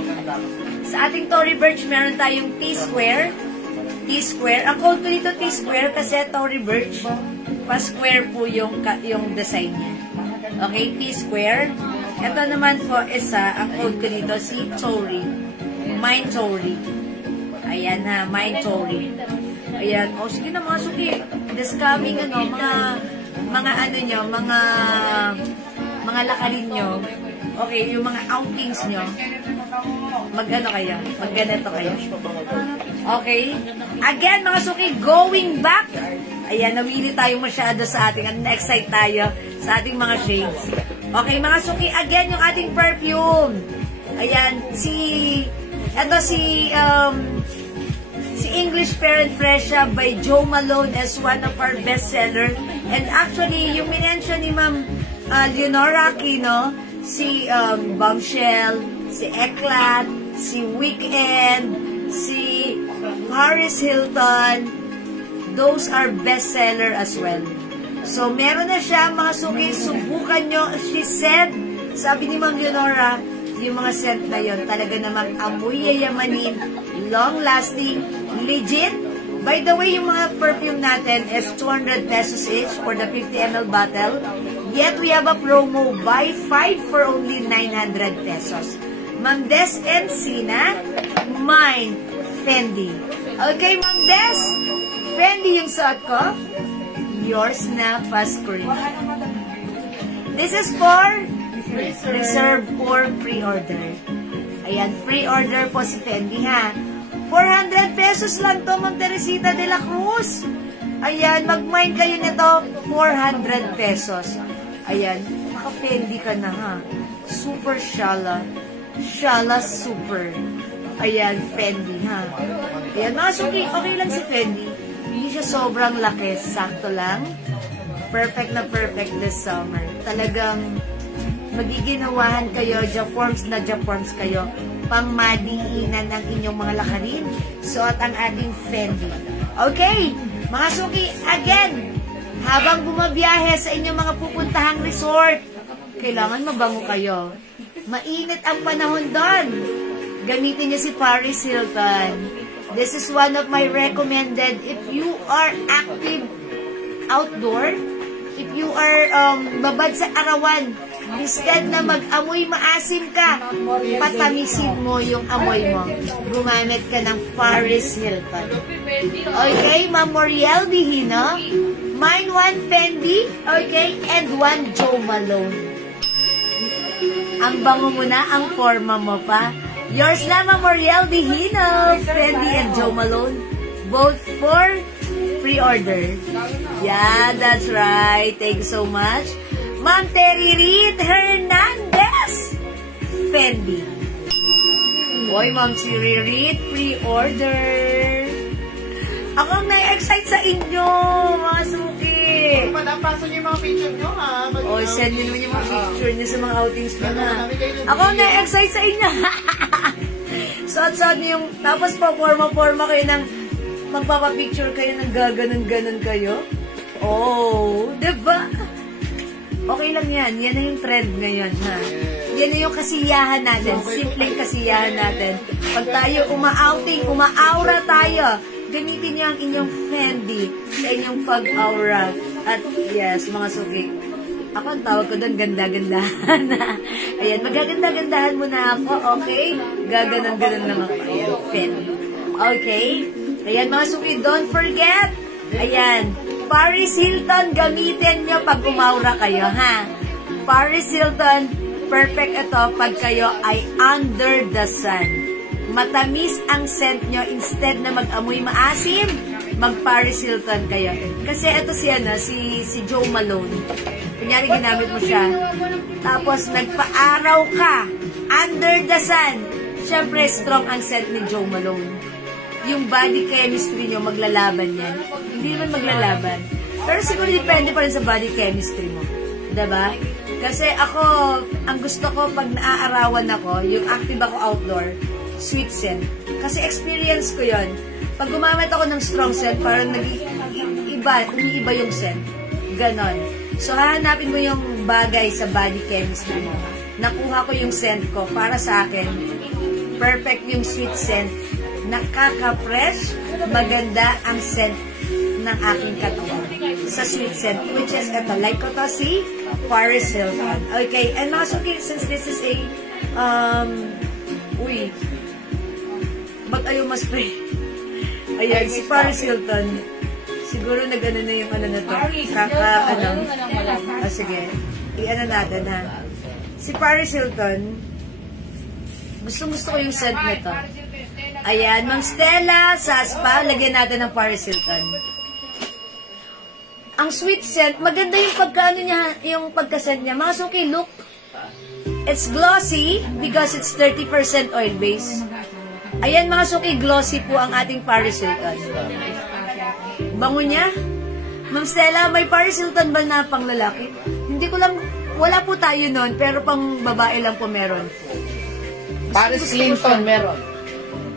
Sa ating Tory Burch, meron tayong T-square. T-square. Ang code ko dito T-square kasi Tory Burch. Pa-square po yung design niya. Okay, T-square. Ito naman po isa, ang code ko dito, si Tory. Mind Tory. Ayan ha, Mind Tory. Ayan. O, sige na mga suki. This coming, mga lakarin nyo. Okay, yung mga outings nyo. Mag-ano kayo? Mag-ganito kayo. Okay? Again, mga suki, going back. Ayan, nawili tayo masyado sa ating, na-excite tayo sa ating mga shades. Okay, mga suki, again, yung ating perfume. Ayan, si English Fair and Fresha by Jo Malone is one of our bestseller. And actually, yung minention ni Ma'am Leonora Aquino, si Bombshell, si Eclat, si Weekend, si Paris Hilton, those are bestseller as well. So, meron na siya, mga suki, subukan nyo. She said, sabi ni Ma'am Leonora, yung mga scent na yun, talaga namang amoy yayamanin, long-lasting, legit. By the way, yung mga perfume natin is 200 pesos each for the 50 ml bottle. Yet, we have a promo, buy 5 for only 900 pesos. Ma'am Des and Sina. Mine, Fendi. Okay, Ma'am Des. Fendi yung suot ko. Yours na, fast screen. This is for reserve or pre-order. Ayan, pre-order po si Fendi, ha. 400 pesos lang to, Ma'am Teresita de la Cruz. Ayan, mag-mine kayo nito, 400 pesos. Ayan, maka-Fendi ka na, ha. Super Shala. Shala Super. Ayan, Fendi, ha. Ayan, mga suki, okay lang si Fendi. Hindi siya sobrang laki, sakto lang. Perfect na perfect this summer. Talagang magiginawahan kayo, Jaforms na Jaforms kayo, pang madiinan ng inyong mga lakarin. Suot ang ating Fendi. Okay, mga suki, again, habang bumabiyahe sa inyong mga pupuntahang resort, kailangan mabango kayo. Mainit ang panahon doon. Gamitin niyo si Paris Hilton. This is one of my recommended if you are active outdoor, if you are babad sa arawan, instead na mag-amoy maasim ka, patamisin mo yung amoy mo. Gumamit ka ng Paris Hilton. Okay, Ma'am Moriel Dihino. Mine, one Fendi, okay, and one Jo Malone. Ang bango mo na, ang forma mo pa. Yours na, Ma'am Moriel Dihino. Fendi and Jo Malone. Both for pre-order. Yeah, that's right. Thank you so much. Ma'am Terry Reed Hernandez. Fendi. Boy, Ma'am Terry Reed, pre-order. Ako ang na-excite sa inyo, mga suki. Panapasan niyo yung mga picture nyo, ha? O, send nyo naman yung mga picture niyo sa mga outings nyo na. Ako ang na-excite sa inyo. Suot-suot niyo yung, tapos pa forma-forma kayo ng, magpapapicture kayo ng gaganon-ganon kayo. Oh, diba? Okay lang yan. Yan na yung trend ngayon, ha? Yan na yung kasiyahan natin. Simpleng kasiyahan natin. Pag tayo uma-outing, uma-aura tayo, gamitin niyo ang inyong Fendi sa inyong pag-aura. At yes, mga suki, ako ang tawag ko doon, ganda-gandahan. Ayan, magaganda-gandahan mo na ako, okay? Gaganon-ganon lang ako. Ayan, Fendi. Okay? Ayan, mga suki, don't forget. Ayan, Paris Hilton, gamitin nyo pag umaura kayo, ha? Paris Hilton, perfect ito pag kayo ay under the sun. Matamis ang scent nyo, instead na mag-amoy maasim, mag-Paris Hilton kayo. Kasi ito si Jo Malone. Kunyari, ginamit mo siya. Tapos, nagpa-araw ka, under the sun. Siyempre, strong ang scent ni Jo Malone. Yung body chemistry nyo, maglalaban yan. Hindi naman maglalaban. Pero siguro, depende pa rin sa body chemistry mo. Diba? Kasi ako, ang gusto ko, pag naaarawan ako, yung active ako outdoor, sweet scent. Kasi experience ko yon. Pag gumamit ako ng strong scent, parang umiiba yung scent. Ganon. So, hahanapin mo yung bagay sa body chemistry mo. Nakuha ko yung scent ko. Para sa akin, perfect yung sweet scent. Nakaka-fresh, maganda ang scent ng aking katawan. Sa sweet scent, which is ito. Like ko to si Paris Hilton. Okay, and mga suki, since this is a, ba't ayaw mas spray? Ayan, si Paris Hilton. Siguro nag-ano na yung ano na to. Sige. I-ano natin, ha. Si Paris Hilton, gusto ko yung scent nito. Ayan, Ma'am Stella, sa spa, lagyan natin ng Paris Hilton. Ang sweet scent, maganda yung pagkaano niya, yung pagka-scent niya. Mga suki, look. It's glossy because it's 30% oil-based. Ayan, mga suki, glossy po ang ating Paris Hilton. Bango niya. Ma'am Stella, may Paris Hilton ba na pang lalaki? Hindi ko lang, wala po tayo nun, pero pang babae lang po meron. Paris Hilton meron.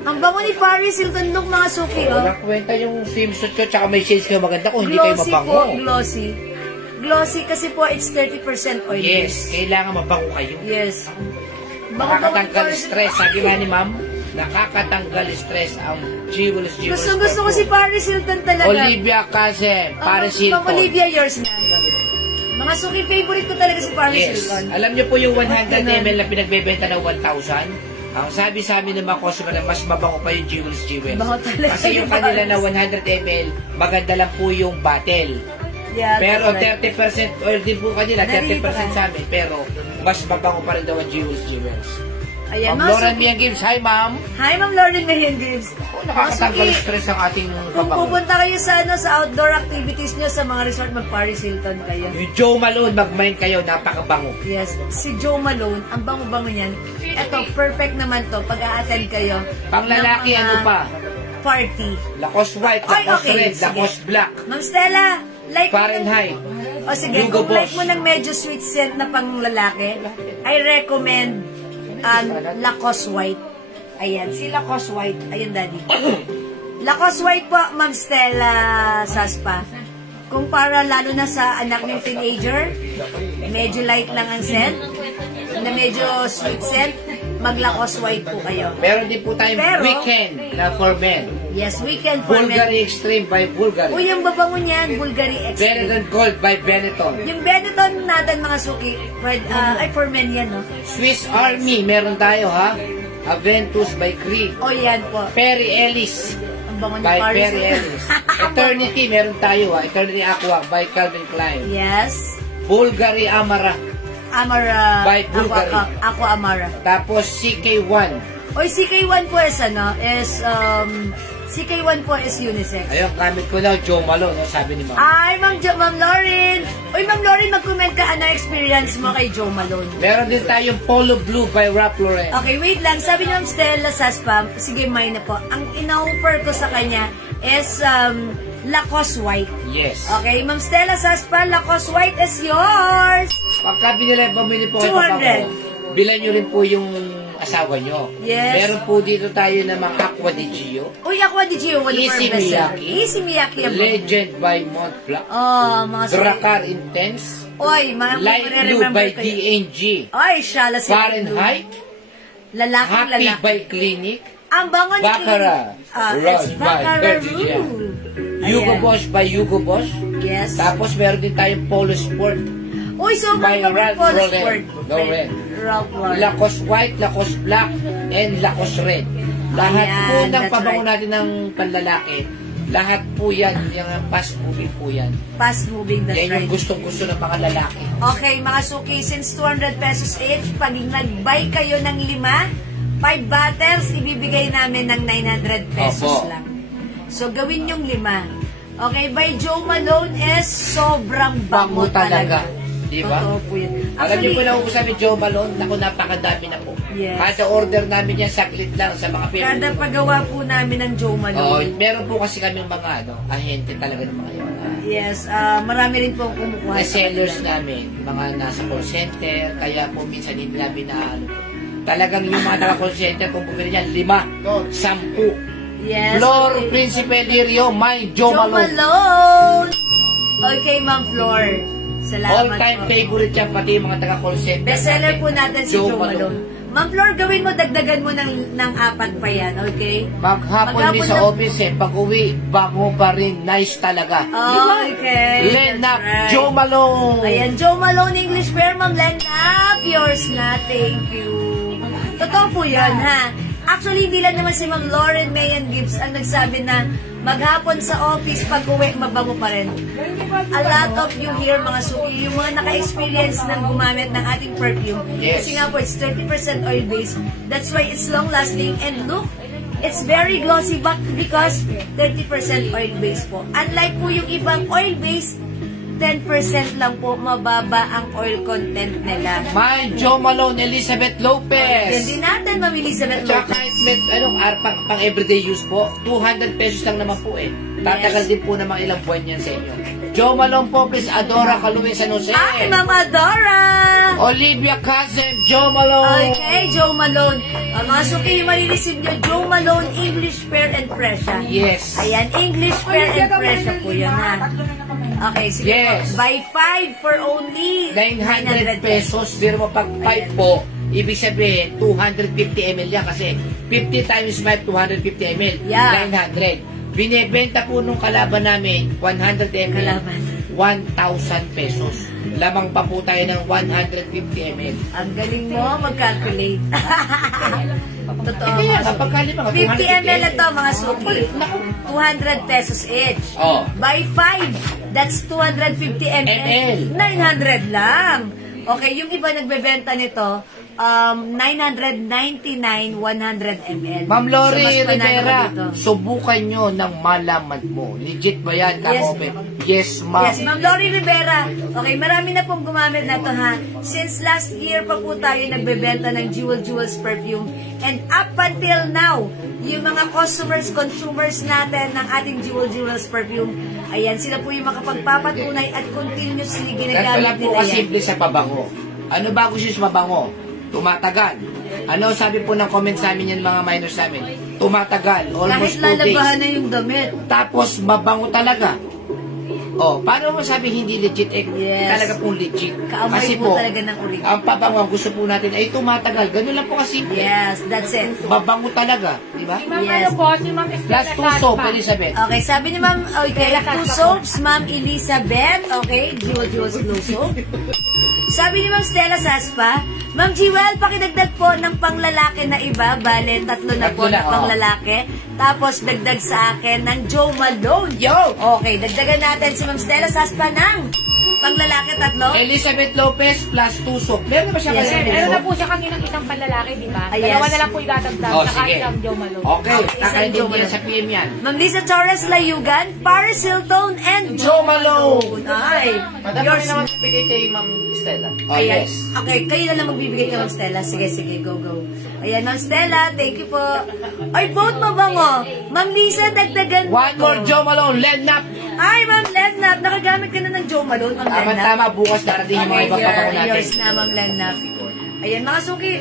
Ang bango ni Paris Hilton, look mga suki, oh. Walang kwenta yung swimsuit ko, tsaka may shades kayo maganda kung hindi kayo mabango. Glossy po, glossy. Glossy kasi po, it's 30% oil. Yes, kailangan mabango kayo. Yes. Nakakatanggal stress, sabi nga ni ma'am, nakakatanggal stress ang Jewels. Gusto ko si Paris Hilton talaga. Olivia kasi, Paris Hilton. Ma'am Olivia, yours na. Mga suki, favorite ko talaga si Paris Yes. Hilton. Alam niyo po yung 100 ml na pinagbebenta ng 1,000? Ang sabi sa amin ng mga customer na mas mabango pa yung Jewels. Bango talaga Kasi yung kanila na 100 ml, maganda lang po yung bottle. Yeah, Pero that's right. 30% oil din po kanila, 30% Narito ka. sa amin. Pero mas mabango pa rin daw ang Jewels. Ayan, Ma'am mga Lauren suki. Mian Gibbs, hi ma'am! Hi, Ma'am Lauren Mayan Gibbs. Nakakatanggal Mga suki, stress ang ating kung kabango. pupunta kayo sa sa outdoor activities nyo sa mga resort, mag-Paris Hilton kayo. Yung Joe Malone, mag-mine kayo, napakabango. Yes, si Joe Malone, ang bango-bango niyan. Ito, perfect naman to pag a-attend kayo. Pang lalaki, ng mga ano pa? Party. Lacoste white, Ay, Lacoste okay, red, sige. Lacoste black, Ma'am Stella, like Fahrenheit. O sige, Hugo kung like Boss. mo ng medyo sweet scent na pang lalaki, I recommend Lacoste White. Ayan, si Lacoste White. Ayan, Daddy. Lacoste White po, Ma'am Stella Saspa. Kung para lalo na sa anak ng teenager, medyo light lang ang scent, na medyo sweet scent, mag-Lacoste White po kayo. Meron din po tayong Pero- weekend na for men. Yes, weekend for men. Bulgari Extreme by Bulgari. Uy, yung babango niyan, Bulgari Extreme. Benetton Gold by Benetton. Yung Benetton natin, mga suki, ay for men yan, no? Swiss Army, meron tayo ha. Aventus by Creed. O yan po. Perry Ellis Ang bango ni by Paris. Perry Ellis. Eternity, meron tayo ha. Eternity Aqua by Calvin Klein. Yes. Bulgari Amara. Amara. By Bulgari. Aqua Amara. Tapos CK1. Oy, CK1 po CK1 po is unisex. Ayun, gamit ko na Joe Malone, no, sabi ni Ma'am. Ay, Ma'am Lauren. Oy, Ma'am Lauren, mag-comment ka ano experience mo kay Joe Malone. Meron din tayong Polo Blue by Ralph Lauren. Okay, wait lang. Sabi ni Ma'am Stella Saspa, sige, may na po. Ang ina-offer ko sa kanya is Lacoste White. Yes. Okay, Ma'am Stella Saspa, Lacoste White is yours. Pagka bumili po kayo 200. bilan nyo rin po yung asawa nyo. Yes. Meron po dito tayo ng mga Aqua di Gio. Uy, Aqua di Gio, one Easy for best. Miyake. Easy Miyake. Legend by Montblanc. Oh, mga Dracar Intense. Oy, mga Light Blue remember by ko yun. D&G. Oy, shala si Fahrenheit. Lalaking Happy lalaki. by Clinic. Ang bango ni Baccarat. It's Rose by Baccarat Bertigia. Rouge. Hugo Ayan. Boss by Hugo Boss. Yes. Tapos meron din tayong Polo Sport. Uy, sobrang by bango Ralph po ng Lauren. sport. Lauren. Ralph Lauren. Lacoste White, Lacoste Black, and Lacoste Red. Lahat Ayan, po ng that's pabango right. natin ng panlalaki, lahat po yan, yung fast moving po yan. Fast moving, that's Yan right. yung gustong-gusto ng mga lalaki. Okay, mga suki, since 200 pesos each, pag nag-buy kayo ng 5 bottles, ibibigay namin ng 900 pesos Opo. lang. So, gawin yung 5. Okay, by Joe Malone is sobrang bango talaga. Di ba? Totoo po yun. Alam niyo po Actually, na kung sabi Joe Malone, naku, napakadami na po. Yes. Kada order namin yan, saglit lang sa mga film. kada paggawa po namin ng Joe Oo, Malone. meron po kasi kami mga ahente talaga ng mga yun. Yes, marami rin po kumukuha. Mga sellers namin, mga nasa call center, kaya po minsan hindi namin na talagang yung mga naka-call center, kung bumili yan, 5, 10. Yes. Flor okay. Principe Lirio, my Joe Joe Malone. Malone! Okay, Ma'am Flor. Salamat All-time po. favorite yan, pati yung mga taga-call center. Bestseller natin. po natin si Joe Malone. Ma'am Flor, gawin mo, dagdagan mo ng 4 pa yan, okay? Maghapon din sa na- office pag uwi, bango pa rin, nice talaga. Oh, okay. Lenap, That's right. Joe Malone. Ayan, Joe Malone English Fair, Ma'am Lenap. Yours na, thank you. Totoo po yan, ha? Actually, hindi lang naman si Ma'am Lauren Mayan Gibbs ang nagsabi na maghapon sa office, pag uwi, mabango pa rin. A lot of you here, mga suki, yung mga naka-experience ng gumamit ng ating perfume. Yes. Kasi nga po, it's 30% oil-based. That's why it's long-lasting. And look, it's very glossy back because 30% oil-based po. Unlike po yung ibang oil-based, 10% lang po mababa ang oil content nila. My Joe Malone, Elizabeth Lopez. Hindi natin, Ma'am Elizabeth Tsaka Lopez. kahit pang everyday use po, 200 pesos lang naman po Tatagal din po ng mga ilang buwan yan sa inyo. Joe Malone po, please, Adora Caluin San Jose. Ay, Ma'am Adora! Olivia Cousin, Joe Malone. Okay, Joe Malone. Mga suki, yung marireceive nyo, Joe Malone, English Fair and Fresha. Yes. Ayan, English Fair and Fresha po yan, ha? Okay, sige Yes. po. Buy 5 for only 900 pesos. Pero mo pag 5 po, ibig sabihin, 250 ml yan kasi 50 times 5, 250 ml. Yeah. 900. Binebenta po nung kalaban namin, 100 ml. Kalaban. 1,000 pesos. Lamang pa po tayo ng 150 ml. Ang galing mo, mag-calculate. Totoo. Kaya mga nga, suki. pagkalima ka, 50 250 ml ito mga suki. 200 pesos each. Oh. By 5, that's 250 ml. 900 lang. Okay, yung iba nagbebenta nito, 999, 100 ml. Ma'am Lori So, mas panalo Rivera, dito. subukan nyo ng malaman mo. Legit ba yan? Yes. Open. Yes, ma'am. Yes, Ma'am Lori Rivera. Okay, marami na pong gumamit na to ha. Since last year pa po tayo nagbebenta ng Jewels perfume. And up until now, yung mga consumers natin ng ating Jewels perfume, ayan, sila po yung makapagpapatunay at continuously Ganito ginagamit lang po nila yan. kasimple sa pabango. Ano ba gusto sa pabango? Tumatagal. Ano sabi po ng comment sa amin yan mga minors namin? Tumatagal. Kahit Almost 2 lalabahan days. na yung damit. Tapos mabango talaga. Oh, paano mo sabi hindi legit? Yes. Talaga pong legit. Kaamoy po talaga ng original. ang pabango ang gusto po natin ay tumatagal. Ganun lang po kasimple. Yes, that's it. Mabango talaga. Di ba? Si Ma'am Yes. ano po, si Ma'am Plus Estela 2 soap, Caspa. Elizabeth. Okay, sabi ni Ma'am, okay, 2 soaps, Ma'am Elizabeth, okay, Jewels Glow Soap. Sabi ni Ma'am Stella Saspa, Ma'am Jewel, pakidagdag po ng panglalaki na iba, bale, 3 na po Tatlo na, na panglalaki. Tapos, dagdag sa akin ng Joe Malone. Yo! Okay, dagdagan natin si Ma'am Stella Saspa ng panglalaki 3. Elizabeth Lopez plus 2 soap. Meron ba siya Yes, kasi Meron na po siya kaninang isang panlalaki, di ba? Ah, yes. Dalawa na lang po idadagdag, Oh, saka sige. isang Joe Malone. Okay, Okay, isang kakainin Joe din Malone. sa PM yan. Ma'am Lisa Torres Layugan, Paris Hilton, and Joe Malone. Ay, Madami yours. naman bigay kay Ma'am Stella. Oh, Ayan. yes. Okay, kayo na lang magbibigay kay Ma'am Stella. Sige, go. Ayan, Ma'am Stella, thank you po. Ay, vote mo ba mo? Ma'am Lisa, dagdagan mo. One more Joe Malone, Lenap. Ay, Ma'am Lenap, nakagamit ka na ng Joe Malone, Ma'am Lenap. Tama-tama, bukas darating yung mga ibang pabango natin. Yours na, Ma'am Lenap. Ayan, mga suki,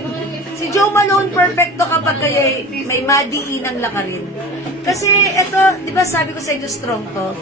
si Joe Malone, perfecto kapag kayo may madiinang lakarin. Kasi, ito, di ba sabi ko sa inyo, strong to?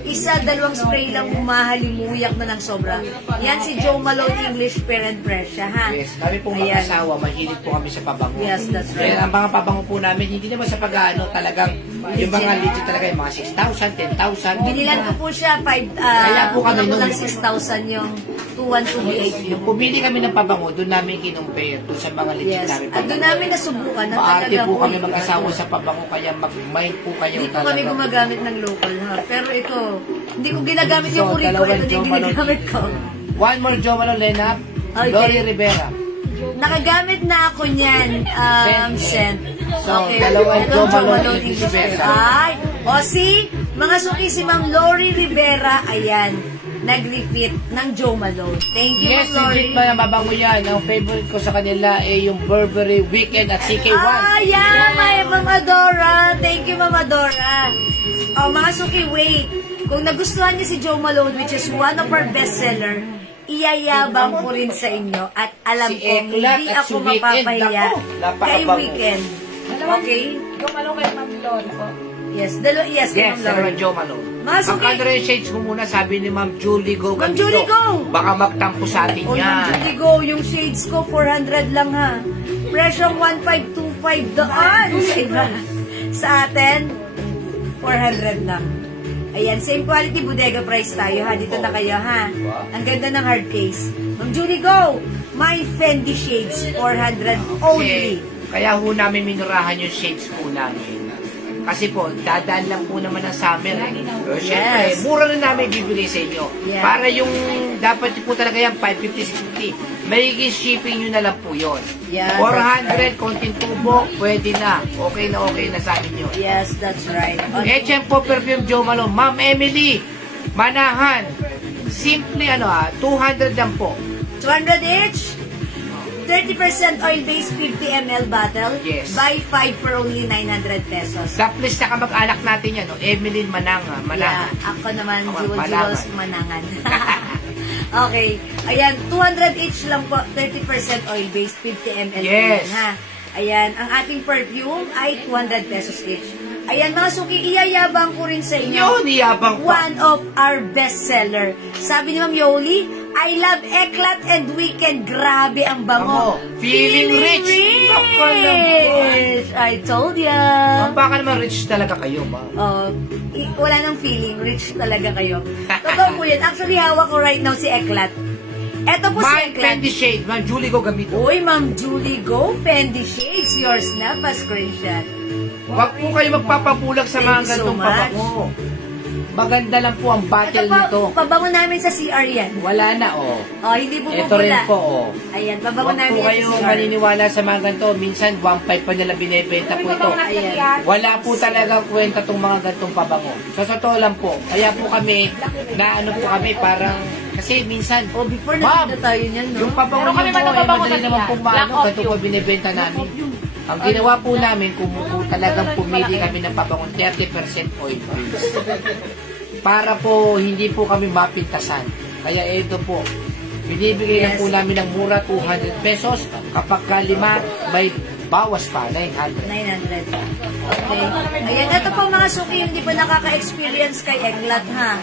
1-2 spray lang humahalimuyak na ng sobra. Yan si Joe Malone English Fair and Fresh, ha? Yes, kami pong Ayan. mag-asawa, mahilig po kami sa pabango. Yes, that's right. Kaya ang mga pabango po namin, hindi naman sa pag-ano talagang, yung mga legit talaga, yung mga 6,000, 10,000. Binilan ko po siya, Kaya po kami ko nun. lang 6,000 yung 21288 Yung pumili kami ng pabango, doon namin kinumpare doon sa mga legit Yes. namin At doon namin nasubukan na Maarte talaga po kami po, mag-asawa sa pabango, kaya mag-mind po kayo hindi po kami gumagamit ng local, ha? Pero ito, hindi ko ginagamit yung So, uri ko, dalawang ito yung Joe Malone. ginagamit ko. One more Joe Malone, Lenap. Okay. Lori Rivera. Nakagamit na ako niyan, Sen. So, dalawang Hello, Joe Joe Malone Malone English English Fair. Ay, o si, mga suki si Ma'am Lori Rivera, ayan, nag-repeat ng Joe Malone. Thank you, Yes, Ma'am Lori. legit ba na mabango yan? Ang favorite ko sa kanila ay yung Burberry Weekend at CK1. Ah, yeah, Mama Dora. Thank you, Mama Dora. Oh, mga suki, wait. Kung nagustuhan niyo si Joe Malone, which is one of our bestseller, iyayabang ko rin sa inyo at alam Si ko, Eklat hindi at ako si Weekend. mapapahiya Naku, napakabango. kay Weekend. Okay? Joe Malone kay Ma'am Lori po. Yes, yes, Yes, Ma'am Lori. dalawang Joe Malone. Mga Ang suki. color and shades ko muna, sabi ni Ma'am Julie Go. Ma'am Ganito. Julie Go. Baka magtampo sa atin O, yung yan. Judy Go, yung shades ko, 400 lang ha. Presyong 1,525 doon sa iba. Sa atin, 400 lang. Ayan, same quality bodega price tayo ha. Dito na kayo ha. Ang ganda ng hard case. Ma'am Julie Go, my Fendi shades, 400 only. Kaya ho namin minurahan yung shades po namin. Kasi po, dadaan lang po naman ang summer. Pero syempre, Yes. mura rin namin bibili sa inyo. Yeah. Para yung, dapat po talaga yan, 550, 650. Mayiging shipping nyo na lang po yun. Yeah, 400, konting tubo, pwede na. Okay na sa amin yun. Yes, that's right. HM po Perfume Joe Malone. Ma'am Emily, Manahan. Simple 200 lang po. 200 each. 30% oil-based 50 ml bottle. Yes. Buy 5 for only 900 pesos. Sa please na kamag-anak natin yan, Emeline Mananga. Yeah, ako naman, Ako, Jewels Manangan. Okay. Ayan, 200 each lang po. 30% oil-based, 50 ml. Yes. Ha? Ayan, ang ating perfume ay 200 pesos each. Ayan, mga suki, iyayabang ko rin sa inyo. Yun, iyabang pa. One of our bestseller. Sabi ni Ma'am Yoli, I love Eklat and Weekend. Grabe ang bango. Feeling rich. Naku, Rich. I told ya. Ma'am, baka naman rich talaga kayo, ma'am. Wala nang feeling. Rich talaga kayo. Totoo po yan. Actually, hawak ko right now si Eklat. Eto po si My Eklat. Fendi Shade, Ma'am Julie Go gamit. Uy, Ma'am Julie, go Fendi Shades. Yours na, pa-screenshot. Huwag po kayo magpapabulag sa mga Thank you so gantong much. pabango. Maganda lang po ang Ito battle pa, nito. pabango namin sa CR yan. Wala na, oh. Oh, hindi po Ito rin bubula. po, oh. Ayan, pabango Huwag namin po yan kayo sa CR. maniniwala sa mga ganito. Minsan, 1.5 pa nila binibenta po ito. Ayan. Wala po talagang kwenta itong mga gantong pabango. So, sa totoo lang po. Kaya po kami, ano po kami, parang, kasi minsan, Oh, before Ma'am, nakita tayo niyan, no? yung pabango Meron kami nyo po, pabango madali sa naman tiyan. po Black maano, ganito Opium. po binibenta namin. Ang ginawa po namin, kung talagang pumili kami ng pabango, 30% oil pills. Para po, hindi po kami mapintasan. Kaya ito po, binibigay lang po namin ng mura, 200 pesos. Kapag kalima, may bawas pa, 900. 900. Okay. Ayan, ito po mga suki, hindi pa nakaka-experience kay Eklat, ha?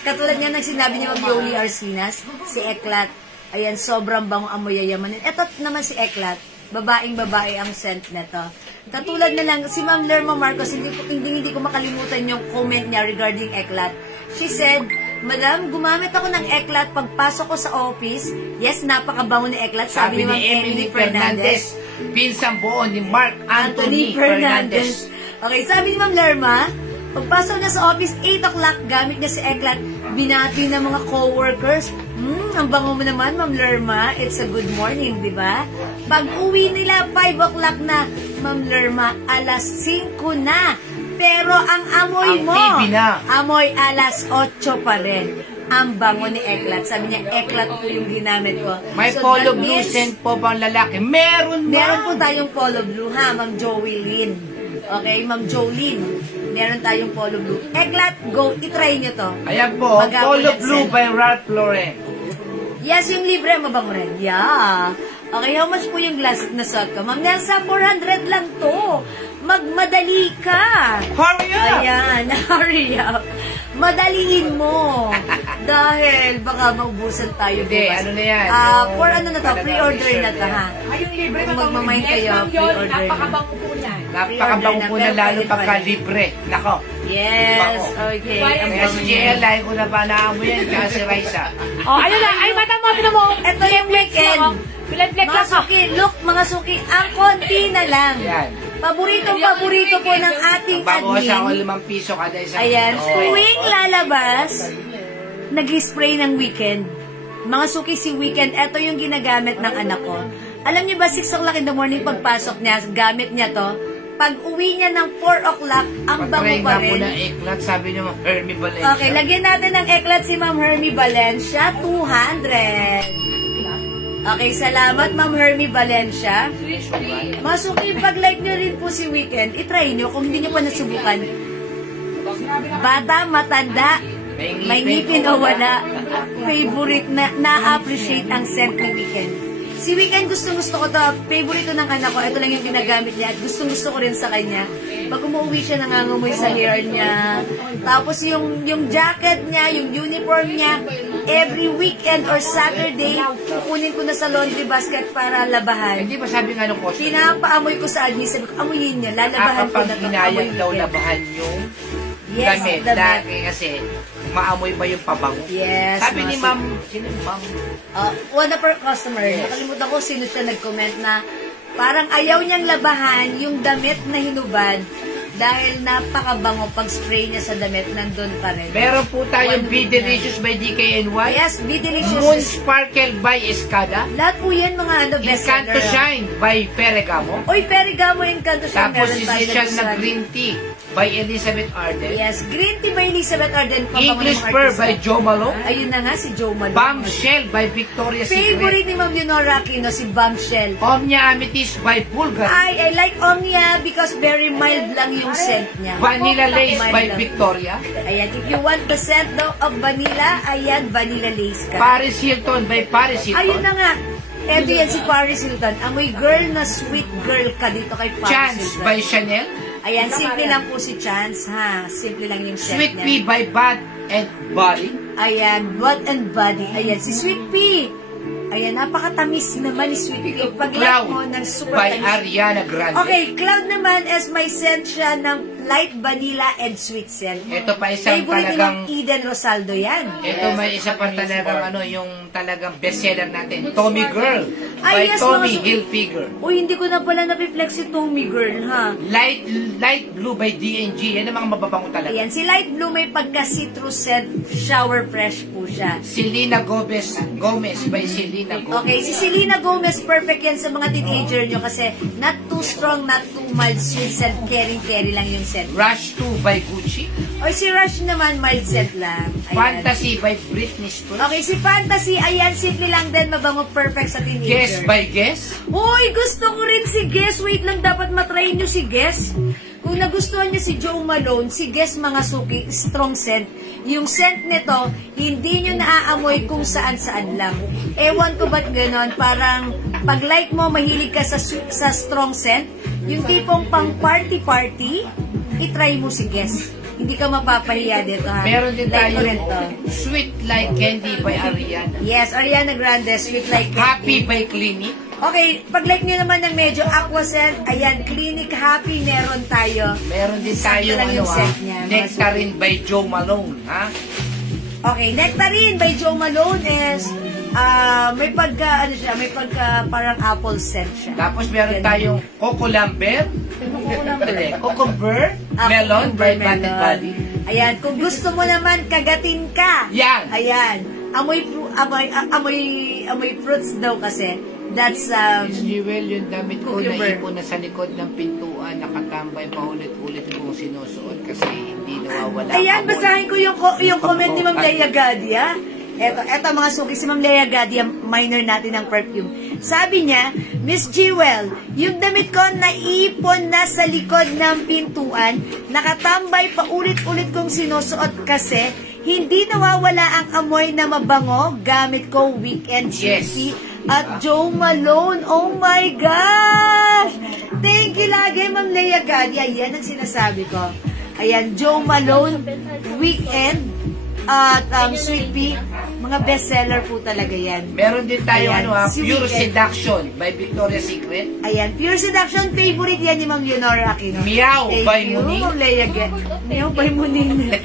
Katulad niya ng sinabi ni Ma'am Yoli Arsinas, si Eklat, ayan, sobrang bango amoy yayamanin. Ito naman si Eklat, babaeng-babae ang scent nito. Katulad na lang, si Ma'am Lerma Marcos, hindi ko makalimutan yung comment niya regarding Eklat. She said, Madam, gumamit ako ng Eklat pagpasok ko sa office. Yes, napakabango ni Eklat. Sabi ni Ma'am Emily Fernandez. Pinsang buo ni Mark Anthony Fernandez. Okay, sabi ni Ma'am Lerma, pagpasok niya sa office, 8 o'clock, gamit niya si Eklat, binati ng mga co-workers. Ang bango mo naman, Ma'am Lerma. It's a good morning, di ba? Pag uwi nila, 5 o'clock na, Ma'am Lerma, alas 5 na. Pero ang amoy Ang mo, TV na. amoy alas 8 pa rin. Ang bango ni Eklat. Sabi niya, Eklat po yung ginamit ko. May So, polo that blue means, scent po bang lalaki? Meron ba? meron po tayong polo blue, ha, Ma'am Joelyn. Okay, Ma'am Jolene. Meron tayong polo blue. Eklat, go, itry nyo to. Ayan po, Mag-apple Polo and Blue scent. by Ralph Lauren. Yes, yung libre, mabango rin. Yeah. Okay, how much po yung glass na suot ko? Ma'am Nelsa, 400 lang to. Magmadali ka. Hurry up! Ayan, hurry up. Madaliin mo. Dahil baka maubusan tayo Hindi, bukas. ano na yan? For ano na to, pre-order na to, ha? Ay, yung libre, Kung mabango. magmamay Yes, kayo, Ma'am Yoli, pre-order na. napakabango po yan. Napakabango po na lalo pagka libre. Nako. Yes, Bango. okay. Why, Ang Kaya si bango JL, niya. lahi ko na ba naamoy yan, kaya si Raisa. Oh, ayun na. Ay, mata mo, pino mo. Ito yung weekend. Bilag-lag Mga lang. suki, look, mga suki, ang konti na lang. Yan. Paborito po ng ating Babawas ako admin. 5 piso kada isang. Ayan, Oo. tuwing lalabas, nag-spray ng weekend. Mga suki si weekend, eto yung ginagamit ng anak ko. Alam niyo ba, 6 o'clock in the morning pagpasok niya, gamit niya to. Pag uwi niya ng 4 o'clock, ang bango Patry pa nga po rin. ng eklat, sabi niyo, Hermie Valencia. Okay, lagyan natin ng eklat si Ma'am Hermie Valencia, 200. Okay, salamat Ma'am Hermie Valencia. Masuki, pag-like nyo rin po si Weekend, itry nyo kung hindi nyo pa nasubukan. Bata, matanda, may ngipin o wala, favorite na-appreciate ang scent ni Weekend. Si Weekend, gustong-gusto ko to. Favorite ng anak ko. Ito lang yung ginagamit niya. At gustong-gusto ko rin sa kanya. Pag umuwi siya, nangangamoy sa hair niya. Tapos yung jacket niya, yung uniform niya, every weekend or Saturday, kukunin ko na sa laundry basket para labahan. Hindi ba sabi nga nung coach? Pinapaamoy ko sa admin. Sabi ko, amoyin niya. Lalabahan ko Kapag na to. hinayang Amoy daw weekend. labahan yung Yes, damit. damit. Dahil kasi, maamoy ba yung pabango? Yes, Sabi ni Ma'am. ma'am, sino yung ma'am? One of our customer, Yes. nakalimutan ko sino siya nag-comment na parang ayaw niyang labahan yung damit na hinubad dahil napakabango pag spray niya sa damit, nandun pa rin. Meron po tayong One Be week Delicious by DKNY. Yes, Be Delicious. Moon Sparkle by Escada. Lahat po yan mga Encanto bestseller. Shine by Ferragamo. Oy, Perigamo Encanto Shine. Tapos meron tayo Essential na sa- Green Tea by Elizabeth Arden. Yes, Green Tea by Elizabeth Arden. English Pearl by Joe Malo. Ayun na nga, si Joe Malo. Bombshell by Victoria's Secret. Favorite ni Ma'am Leonora Aquino, si Bombshell. Omnia Amethyst by Bulgari. I like Omnia because very mild lang yung scent niya. Vanilla Lace Mild by lang. Victoria. Ayan, if you want the scent though of vanilla, ayan, vanilla lace ka. Paris Hilton by Paris Hilton. Ayun na nga. Eto yan si Paris Hilton. Amoy girl na sweet girl ka dito kay Paris Chance Hilton. by Chanel. Ayan, simple lang po si Chance, ha? Simple lang yung scent Sweet niya. Pea by Bath and Body. Ayan, Butt and Body. Ayan, si Sweet Pea. Ayan, napakatamis naman ni Sweet Pea. Pag-like mo ng super by tamis. Ariana Grande. Okay, Cloud naman as may scent siya ng light vanilla and sweet scent. Ito pa isang Favorite talagang... ng Eden Rosaldo yan. Ito may isa pa talagang yung talagang bestseller natin, Tommy Girl Ay, by yes, Tommy mga Hilfiger. Uy, hindi ko na pala na-reflex si Tommy Girl, ha? Light Blue by D&G. Yan ang mga mababango talaga. Ayan, si Light Blue may pagka-citrus scent, shower fresh po siya. Selena Gomez by Selena Gomez. Okay, si Selena Gomez, perfect yan sa mga teenager nyo kasi not too strong, not too mild, sweet scent, carry lang yung scent. Rush 2 by Gucci. O si Rush naman, mild scent lang. Ayan. Fantasy by Britney Spears. Okay, si Fantasy, ayan, simple lang din, mabango, perfect sa teenager. Guess by Guess. Uy, gusto ko rin si Guess. Wait lang, dapat matry nyo si Guess. Kung nagustuhan nyo si Joe Malone, si Guess mga suki, strong scent. Yung scent nito, hindi nyo naaamoy kung saan-saan lang. Ewan ko ba't ganon, parang pag like mo, mahilig ka sa strong scent, yung tipong pang party-party, itry mo si Guess. Hindi ka mapapahiya dito, ha? Meron din Like tayo ko rin to. Sweet Like Candy by Ariana. Yes, Ariana Grande, Sweet Like Happy Candy. by Clinique. Okay, pag like nyo naman ng medyo aqua scent, ayan, Clinic Happy, meron tayo. Meron din Sakto tayo lang yung scent niya, mga Nectarine by Joe Malone, ha? Okay, Nectarine by Joe Malone is, may pagka, ano siya, may pagka parang apple scent siya. Tapos meron Ganun. tayong Coco Lambert. Cucumber, Melon by Bath and Body. Ayan, kung gusto mo naman kagatin ka. Yan. Ayan, amoy fruits daw kasi. That's, Miss Jewel, yung damit ko cucumber. naipon na sa likod ng pintuan, nakatambay paulit-ulit kong sinusuot kasi hindi nawawala. Ayan, amoy. basahin ko yung comment ni Ma'am Leia Gadia. Eto mga suki, si Ma'am Leia Gadia, minor natin ng perfume. Sabi niya, Miss Jewel, yung damit ko naipon na sa likod ng pintuan, nakatambay pa ulit-ulit kong sinusuot kasi hindi nawawala ang amoy na mabango gamit ko weekend Chelsea at Joe Malone. Oh my gosh! Thank you lagi, Ma'am Leia Gadia. Yan ang sinasabi ko. Ayan, Joe Malone, weekend, at Sweet Pea, mga bestseller po talaga yan. Meron din tayo Ayan, si Pure Weekend. Seduction by Victoria's Secret. Ayan, Pure Seduction, favorite yan ni Ma'am Leonora Aquino. Meow Thank by you, Monique. Ma'am Leia Gadia. Meow by Monique.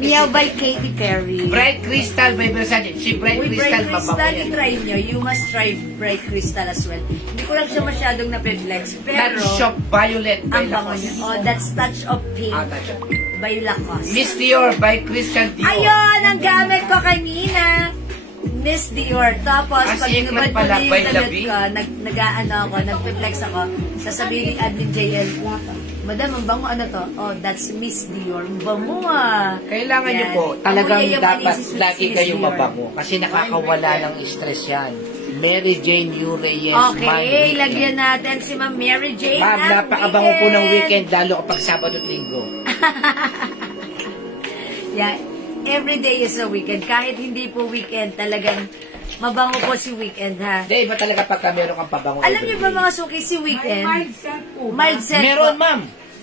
Meow by Katy Perry. Bright Crystal by Versace. Si Bright Uy, Crystal, Bright mabango Crystal, yan. i-try nyo. You must try Bright Crystal as well. Hindi ko lang siya masyadong na-flex, pero Touch of Violet by ang bango niya. Lacoste. Oh, that's Touch of Pink Touch of Pink. by Lacoste. Miss Dior by Christian Dior. Ayun, ang gamit ko kanina. Miss Dior. Tapos, pag Secret nubad ko pala na by yung damit Lavi. ko, nag-aano ako, nag-flex ako, sasabihin ni Admin JL, Madam, ang bango ano to? Oh, that's Miss Dior. Ang bango Kailangan nyo Yan. po, talagang Ako, yayamanin dapat si lagi Miss kayong Dior. mabango. Kasi nakakawala ng stress yan. Mary Jane U. Reyes, Okay, Weekend. lagyan natin si Ma'am Mary Jane. Ma'am, ng napakabango po ng weekend, lalo kapag Sabado at Linggo. Yeah, every day is a weekend. Kahit hindi po weekend, talagang mabango po si weekend, ha? Hindi, iba talaga pagka meron kang pabango. Alam niyo ba mga suki, si weekend? Mild scent Meron, po. ma'am.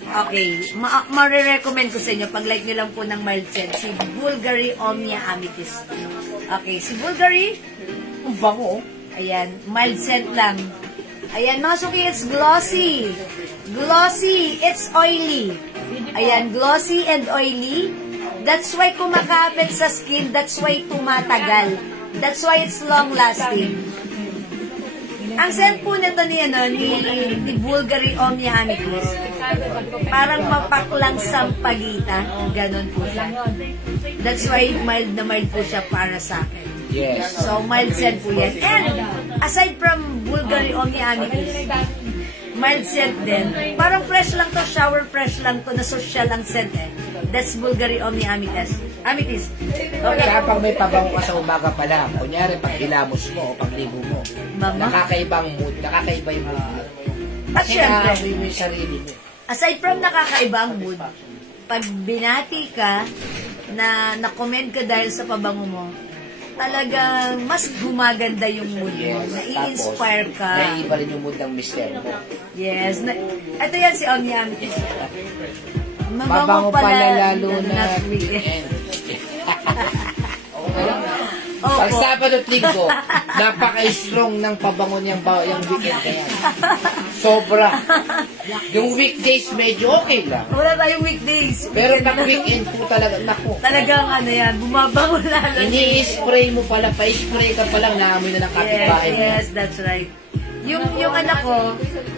Okay, ma-recommend ko sa inyo, pag like nyo lang po ng mild scent, si Bulgari Omnia Amethyst. Okay, si Bulgari, Ang bango. ayan, mild scent lang. Ayan, mga suki, it's glossy. Glossy, it's oily. Ayan, glossy and oily. That's why kumakapit sa skin, that's why tumatagal. That's why it's long-lasting. Ang scent po nito ni Bulgari Omnia Amethyst, parang mapaklang sampagita. Ganon po siya. That's why mild na mild po siya para sa akin. Yes. So, mild scent po yan. And, aside from Bulgari Omnia Amethyst, mild scent din. Parang fresh lang to, shower fresh lang to, na social ang scent eh. That's Bulgari Omnia Amethyst. Amethyst. Okay. Kaya pag may pabango ka sa umaga pa lang, kunyari pag hilamos mo o pag ligo mo, Mama. nakakaibang mood, nakakaiba yung mood mo. At Kasi syempre, nakakaiba mo yung sarili mo. aside from nakakaibang mood, pag binati ka, na comment ka dahil sa pabango mo, talagang mas gumaganda yung mood mo. Yes. Nai-inspire ka. Naiiba rin yung mood ng mister mo. Yes. Ito yan si Omnia Amethyst. Mabango pala lalo na weekend. weekend. Pag Opo. Sabado at Linggo, napaka-strong ng pabango niyang yung weekend na yan. Sobra. Yung weekdays medyo okay lang. Wala tayong weekdays. Pero pag weekend po talaga, naku. Talagang ano yan, bumabango lalo. Ini-spray mo pala, pa-spray ka pa lang, naamoy na ng kapitbahay mo. Yes, that's right. Yung anak ko,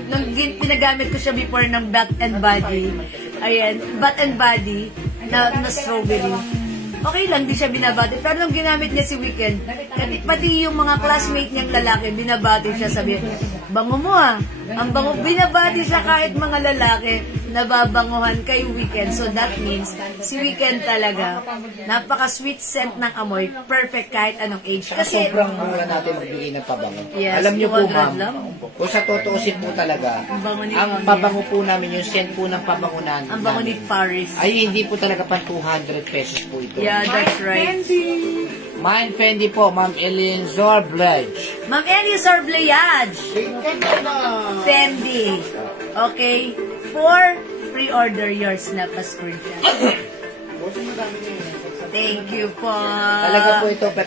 nung pinagamit ko siya before ng Bath and Body, ayan, Bath and Body na strawberry. Okay lang, di siya binabati. Pero nung ginamit niya si Weekend, pati yung mga classmate niyang lalaki, binabati siya, sabi, bango mo ah. Ang bango, binabati siya kahit mga lalaki, nababanguhan kay Weekend. So that means, si Weekend talaga, napaka-sweet scent ng amoy, perfect kahit anong age. Kasi, Sobrang mura natin magbigay ng pabango. Yes, Alam niyo po, 200 ma'am, lang. kung sa tutuusin po talaga, Ang bango ni ang Mami. pabango po namin, yung scent po ng pabango namin, ang bango ni Paris. ay hindi po talaga pa 200 pesos po ito. Yeah, that's right. Mine Fendi po, Ma'am Eleanor Bledge. Ma'am Eliazar Blayage. Fendi. Okay? For pre-order yours na pa-screenshot. Thank you po. Talaga po ito, pa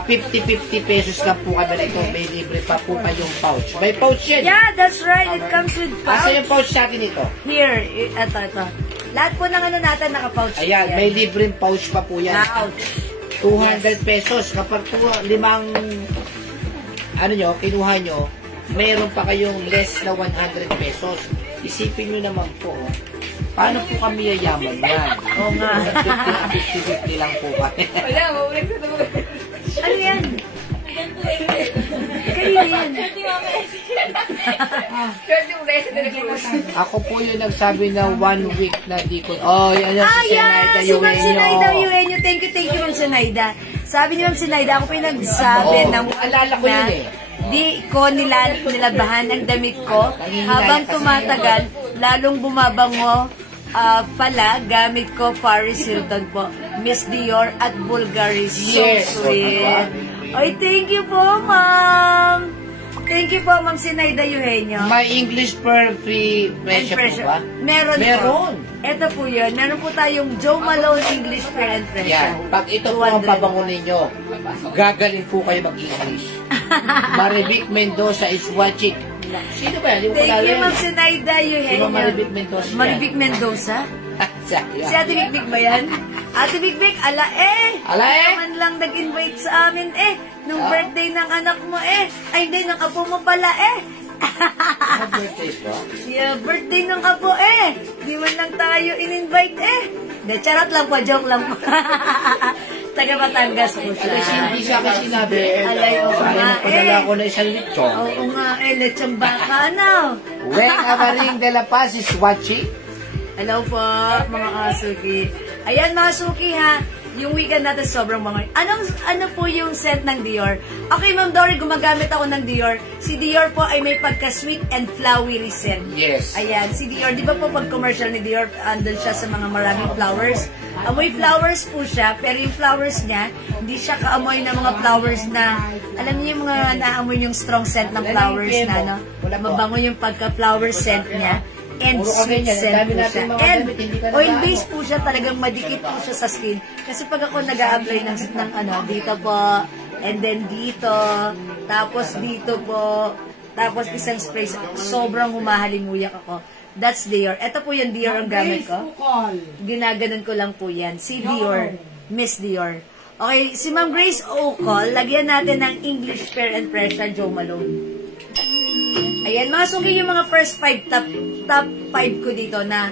50 pesos lang po kami na ito. May libre pa po kayong pouch. May pouch yan. Yeah, that's right. It comes with Asa pouch. yung pouch natin ito? Here. Ito. Lahat po ng ano natin naka-pouch. Ayan, Yan. may libreng pouch pa po yan. Pouch. 200 pesos. Kapag po, limang, ano nyo, kinuha nyo, mayroon pa kayong less na 100 pesos. Isipin nyo naman po, paano po kami yayaman yan? Oo nga. 50-50 lang po kami. Wala, maulit sa ito. Ano yan? Kanina yan. Swerte mo guys, ito nag-close. Ako po yung nagsabi na 1 week na di ko, oh, yan yung si Senaida Si Ma'am Sinaida Eugenio. Eugenio. Thank you, Ma'am Sinaida. Sabi ni Ma'am Sinaida, ako pa yung nagsabi Oo, ng alala ko yun eh. Di ko nilabahan ang damit ko habang tumatagal, lalong bumabango pala, gamit ko Paris Hilton po, Miss Dior at Bulgari. So Yes. sweet. Ay, thank you po, Ma'am. Thank you po, Ma'am Sinaida Eugenio. May English per free And pressure po pressure. ba? Meron Meron. po. Ito po yun. Meron po tayong Joe Malone English Fair and Pressure. Yan. Pag ito po ang 200. pabango ninyo, gagaling po kayo mag-English. Maribik Mendoza is watching. Sino ba yan? Hindi ko Thank kilala you, yan. Ma'am Sinaida Eugenio. Sino Maribik Mendoza yan? Maribik Mendoza? Sayang. Si Ate Big ba yan? Ate Big, ala Ala eh? naman lang nag-invite sa amin nung birthday ng anak mo Ay, hindi, ng apo mo pala Ano birthday ba? Yeah, birthday ng apo Di man lang tayo in-invite De, charot lang po, joke lang po. Taga Batangas po siya. Alas hindi sa akin sinabi. Alay, oo Sayang, nga, nagpadala ako na isang lechon. Oo nga, lechong baka, ano? Weng Amaring de la Paz is watching. Hello po, mga Suki. Ayan, mga Suki, ha? Yung weekend natin sobrang mga... Ano po yung scent ng Dior? Okay, Ma'am Dory, gumagamit ako ng Dior. Si Dior po ay may pagka-sweet and flowery scent. Yes. Ayan, si Dior, di ba po pag commercial ni Dior, andun siya sa mga maraming flowers. Amoy flowers po siya, pero yung flowers niya, hindi siya kaamoy ng mga flowers na, alam niyo yung mga naamoy yung strong scent ng flowers na, no? Mabango yung pagka-flower scent niya. And Puro sweet kami yan. scent Ang dami po natin siya. mga And damit, hindi ka oil-based po siya, talagang madikit po siya sa skin. Kasi pag ako nag-a-apply ng ano, dito po, and then dito, tapos dito po, tapos isang spray, sobrang humahalinguyak ako. That's Dior. Ito po yung Dior ang gamit ko. Ginaganon ko lang po yan. Si Dior. Miss Dior. Okay, si Ma'am Grace O'Call, lagyan natin ng English Fair and Pressure Joe Malone. Ayan, mga suki yung mga first 5, top 5 ko dito na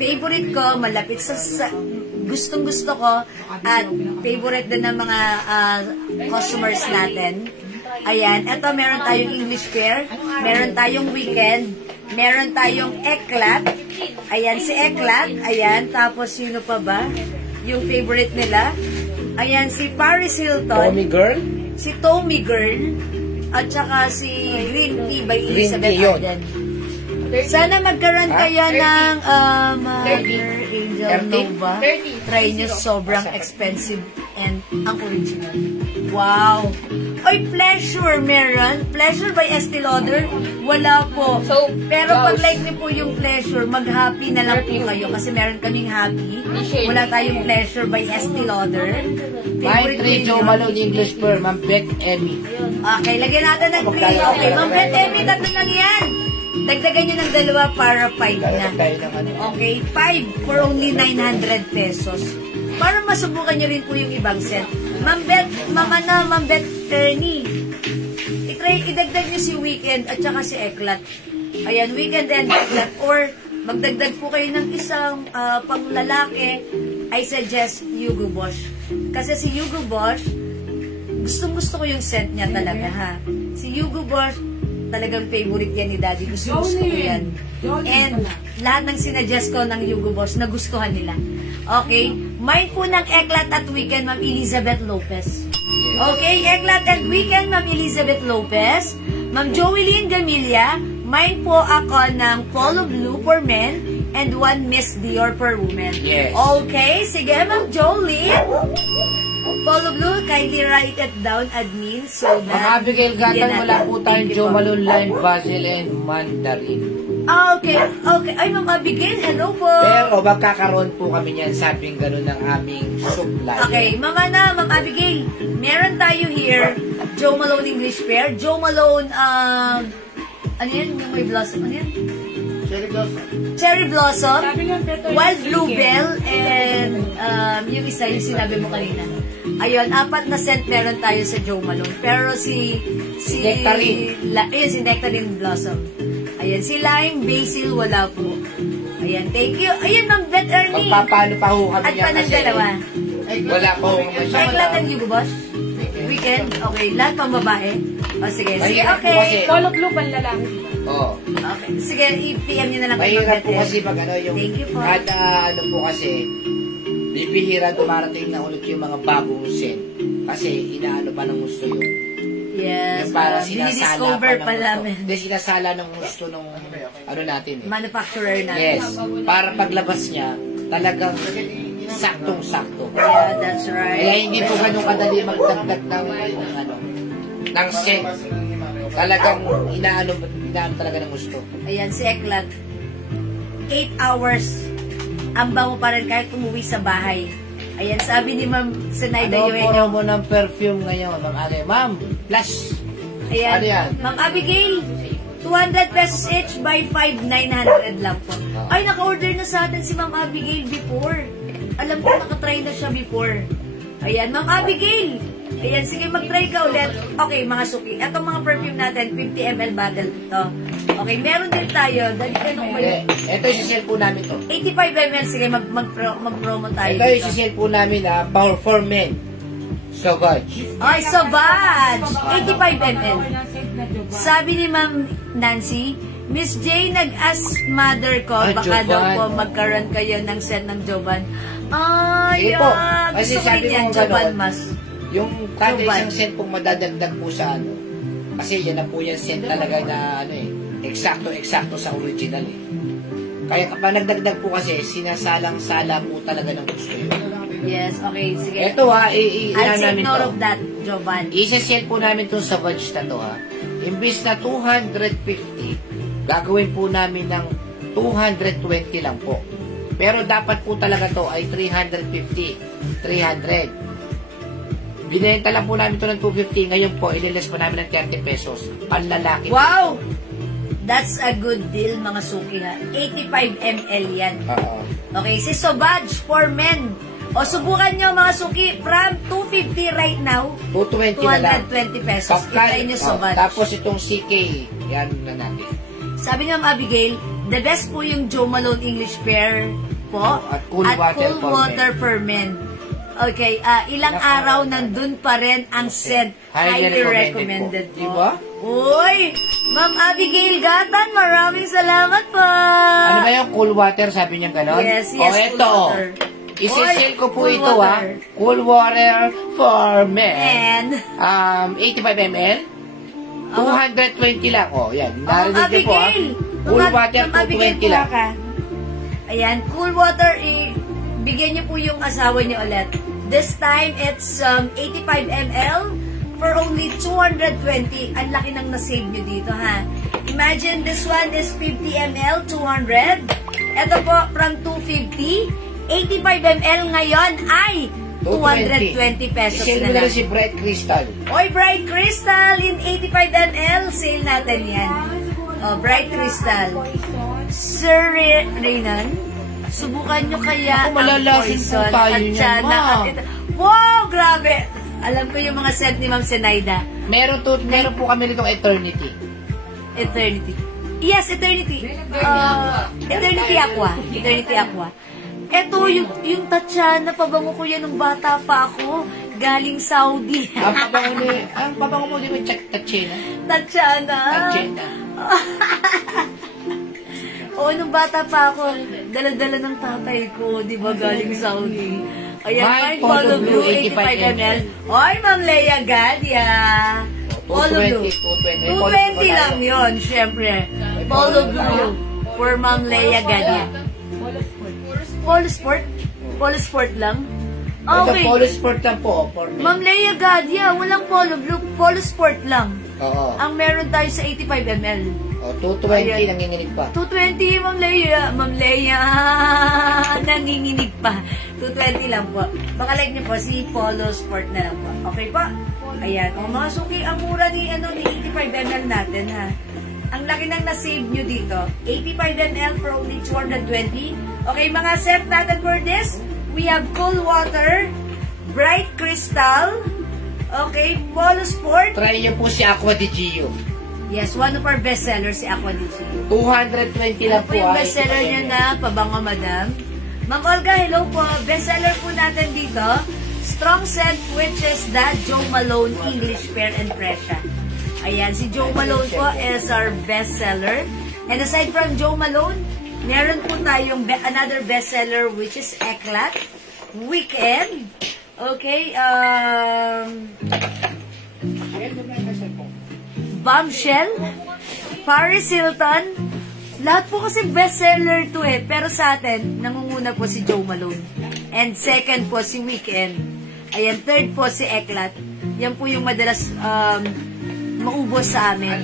favorite ko, malapit sa gustong gusto ko, at favorite din ng mga customers natin. Ayan, eto meron tayong English Fair, meron tayong Weekend, meron tayong Eclat. Ayan, si Eclat, ayan, tapos sino pa ba? Yung favorite nila. Ayan, si Paris Hilton. Tommy Girl? Si Tommy Girl. At saka si Green Tea by Green Elizabeth tea yun. Arden. Sana magkaroon kayo ng Mother Angel 30? Nova. Try nyo, sobrang expensive. and ang original. Wow! Oy, Pleasure meron? Pleasure by Estee Lauder? Wala po. So, Pero pag Gauss. like niyo po yung Pleasure, mag-happy na lang po kayo kasi meron kaming happy. Wala tayong Pleasure by Estee Lauder. Mine 3, niyo Joe yun? Malone English Pearl, Ma'am Beck Emmy. Okay, lagyan natin ng 3. Okay, Ma'am Beth Emmy, tatlo lang yan. Dagdagan nyo ng 2 para 5 na. Lalagyan tayo ng ano. Okay, 5 for only 900 pesos. Para masubukan nyo rin po yung ibang set. Ma'am Beth, Ma'am Beth Ernie. Idagdag nyo si Weekend at saka si Eklat. Ayan, Weekend and Eklat. Or magdagdag po kayo ng isang panglalaki, I suggest Hugo Boss. Kasi si Hugo Boss, gustong-gusto ko yung scent niya talaga, ha. Si Hugo Boss, talagang favorite yan ni Daddy. Gusto ko yan. And lahat ng sinadjust ko ng Hugo Boss, nagustuhan nila. Okay? Mine po ng Eklat at Weekend, Ma'am Elizabeth Lopez. Okay, Eklat and Weekend, Ma'am Elizabeth Lopez. Ma'am Joeline Gamilla, mine po ako ng Polo Blue for men and 1 Miss Dior per woman. Yes. Okay, sige, Ma'am Joeline. Polo Blue, kindly write it down, admin, so Ma'am that... Abigail Gatan, wala po tayong Hindi Joe po. Malone Lime, Basil, and Mandarin. Okay. Ay, Ma'am Abigail, hello po. Pero magkakaroon po kami niyan, sabing ganun ng aming supply. Okay, Ma'am Abigail, meron tayo here, Joe Malone English Pear, Joe Malone, ano yan, yung may blossom, ano yan? Cherry Blossom, Wild Bluebell, and yung isa, yung sinabi mo kanina. Ayun, 4 na scent meron tayo sa Joe Malone. Pero si Nectarine. Ayun, si Nectarine Blossom. Ayun, si Lime Basil, wala po. Ayan, thank you. Ayun, Ma'am Beth Ernie. Magpapalo pa ho kami At niyan pa ng kasi dalawa. wala po Eklat and Hugo Boss? Weekend? Okay, lahat pang babae? O sige, sige, Mahirap po okay. kasi. Polo Blue, panlalaki. Oo. Okay, sige, i-PM nyo na lang kay Ma'am Mahirap Beth po Ernie. kasi pag ano yung Thank you po. kada ano po kasi bibihira dumarating na ulit yung mga bagong scent kasi inaano pa ng gusto yun. Yes, Yung para dinidiscover pa ng namin. gusto. Hindi sinasala ng gusto nung ano natin eh. Manufacturer natin. Yes. Para paglabas niya talagang saktong-sakto. Yeah, that's right. Kaya hindi po ganun kadali magdagdag ng ano ng scent. Talagang inaano talaga ng gusto. Ayan, si Eklat. 8 hours. Ang bango pa rin kahit umuwi sa bahay. Ayan, sabi ni Ma'am Sinaida Ano Eugenio. mo ng perfume ngayon, Ma'am Ale? Ma'am, flash! Ayan, Ano yan? Ma'am Abigail, 200 pesos each by 5, 900 lang po. Ay, naka-order na sa atin si Ma'am Abigail before. Alam ko, nakatry na siya before. Ayan, Ma'am Abigail. Ayan, sige, mag-try ka ulit. Okay, mga suki. Itong mga perfume natin, 50 ml bottle ito. Okay, meron din tayo. Dali ka nung Ito yung sisel po namin to. 85 ml. Sige, mag-promo tayo Ito yung dito. sisel po namin na Power for Men. Sauvage. Ay, Sauvage! 85 ml. Sabi ni Ma'am Nancy, Miss J, nag-ask mother ko, Ah, baka daw Jovan. po magkaroon kayo ng set ng Jovan. Ay, Sige po. gusto Kasi ko sabi rin yan, mo Jovan gano'n, mas. Yung kada Jovan. isang scent pong madadagdag po sa ano. Kasi yan na po yung scent talaga na ano eh, eksakto-eksakto sa original eh. Kaya kapag nagdagdag po kasi, sinasalang-sala po talaga ng gusto yun. Yes, okay, sige. Ito ha, I'll take namin note to. of that, Jovan. Isa-sell po namin itong Sauvage na to ha. Imbis na 250, gagawin po namin ng 220 lang po. Pero dapat po talaga to ay 350, 300. Binenta lang po namin to ng 250. Ngayon po, ililis po namin ng 30 pesos. Panlalaki. Wow! That's a good deal, mga suki ha. 85 ml yan. Oo. Okay, si Sauvage for men. O, subukan nyo mga suki, from 250 right now, 220 na lang. 220 pesos. Itry nyo Sauvage. Tapos itong CK, yan na natin. Sabi niya, Abigail, the best po yung Joe Malone English Pear po. At Cool Water for men. Okay, ilang araw nandun pa rin ang scent. Highly recommended po. po. Diba? Uy! Ma'am Abigail Gatan, maraming salamat po. Ano ba yung Cool Water? Sabi niya gano'n? Yes, O Cool ito. Water. Isisell ko po Cool ito Water. Cool Water for Men. And, 85 ml. 220 lang. O, yan. Narinig niyo po Abigail! Cool Water, Ma'am Abigail 220 lang. po ka. Ayan, Cool Water, bigyan niyo po yung asawa niyo ulit. This time, it's 85 ml for only 220. Ang laki ng na-save nyo dito, ha? Imagine, this one is 50 ml, 200. Ito po, from 250. 85 ml ngayon ay 220 pesos Sale na mo na lang. rin si Bright Crystal. Oy, Bright Crystal in 85 ml. Sale natin yan. Oh, Bright Crystal. Sir Renan, subukan nyo kaya Ako, malalasin po tayo niyan, Ma. Wow, grabe. Alam ko yung mga scent ni Ma'am Zenaida. Meron po kami nitong Eternity. Eternity. Yes, Eternity. Eternity Aqua. Eternity Aqua. Ito, yung Tatiana, pabango ko yan nung bata pa ako. Galing Saudi. Ang pabango mo, di ba, Tatiana? Tatiana. Tatiana. Oo, nung bata pa ako, dala-dala ng tatay ko, di ba, galing Saudi. Ayan, My my Polo Blue, 85 ml. Oy, Ma'am Leia Gadia. Polo Blue. 220 lang yun, syempre. Polo Blue for Ma'am Leia Gadia. Polo Sport? Polo Sport lang? Okay. Polo Sport lang po. Ma'am Leia Gadia, walang Polo Blue, Polo Sport lang. Oo. Ang meron tayo sa 85 ml. 220, nanginginig pa. 220, Ma'am Leia. Ma'am Leia, nanginginig pa. 220 lang po. Baka like niyo po, si Polo Sport na lang po. Okay po? Ayan. O mga suki, ang mura ni 85 ml natin, ha. Ang laki nang na-save nyo dito. 85 ml for only 220. Okay, mga set natin for this. We have Cool Water, Bright Crystal, okay, Polo Sport. Try niyo po si Aqua di Gio. Yes, one of our bestsellers, si Aqua di Gio. 220 lang po. Yung bestseller niya na Pabango Madam. Ma'am Olga, hello po. Bestseller po natin dito, Strong Scent, which is the Joe Malone English Pear and Fresia. Ayan, si Joe Malone po is our bestseller. And aside from Joe Malone, meron po tayong another bestseller, which is Eclat, Weekend. Okay, Bombshell, Paris Hilton. Lahat po kasi bestseller to eh. Pero sa atin, nangunguna po si Joe Malone. And second po si Weekend. Ayan, third po si Eclat. Yan po yung madalas maubos sa amin.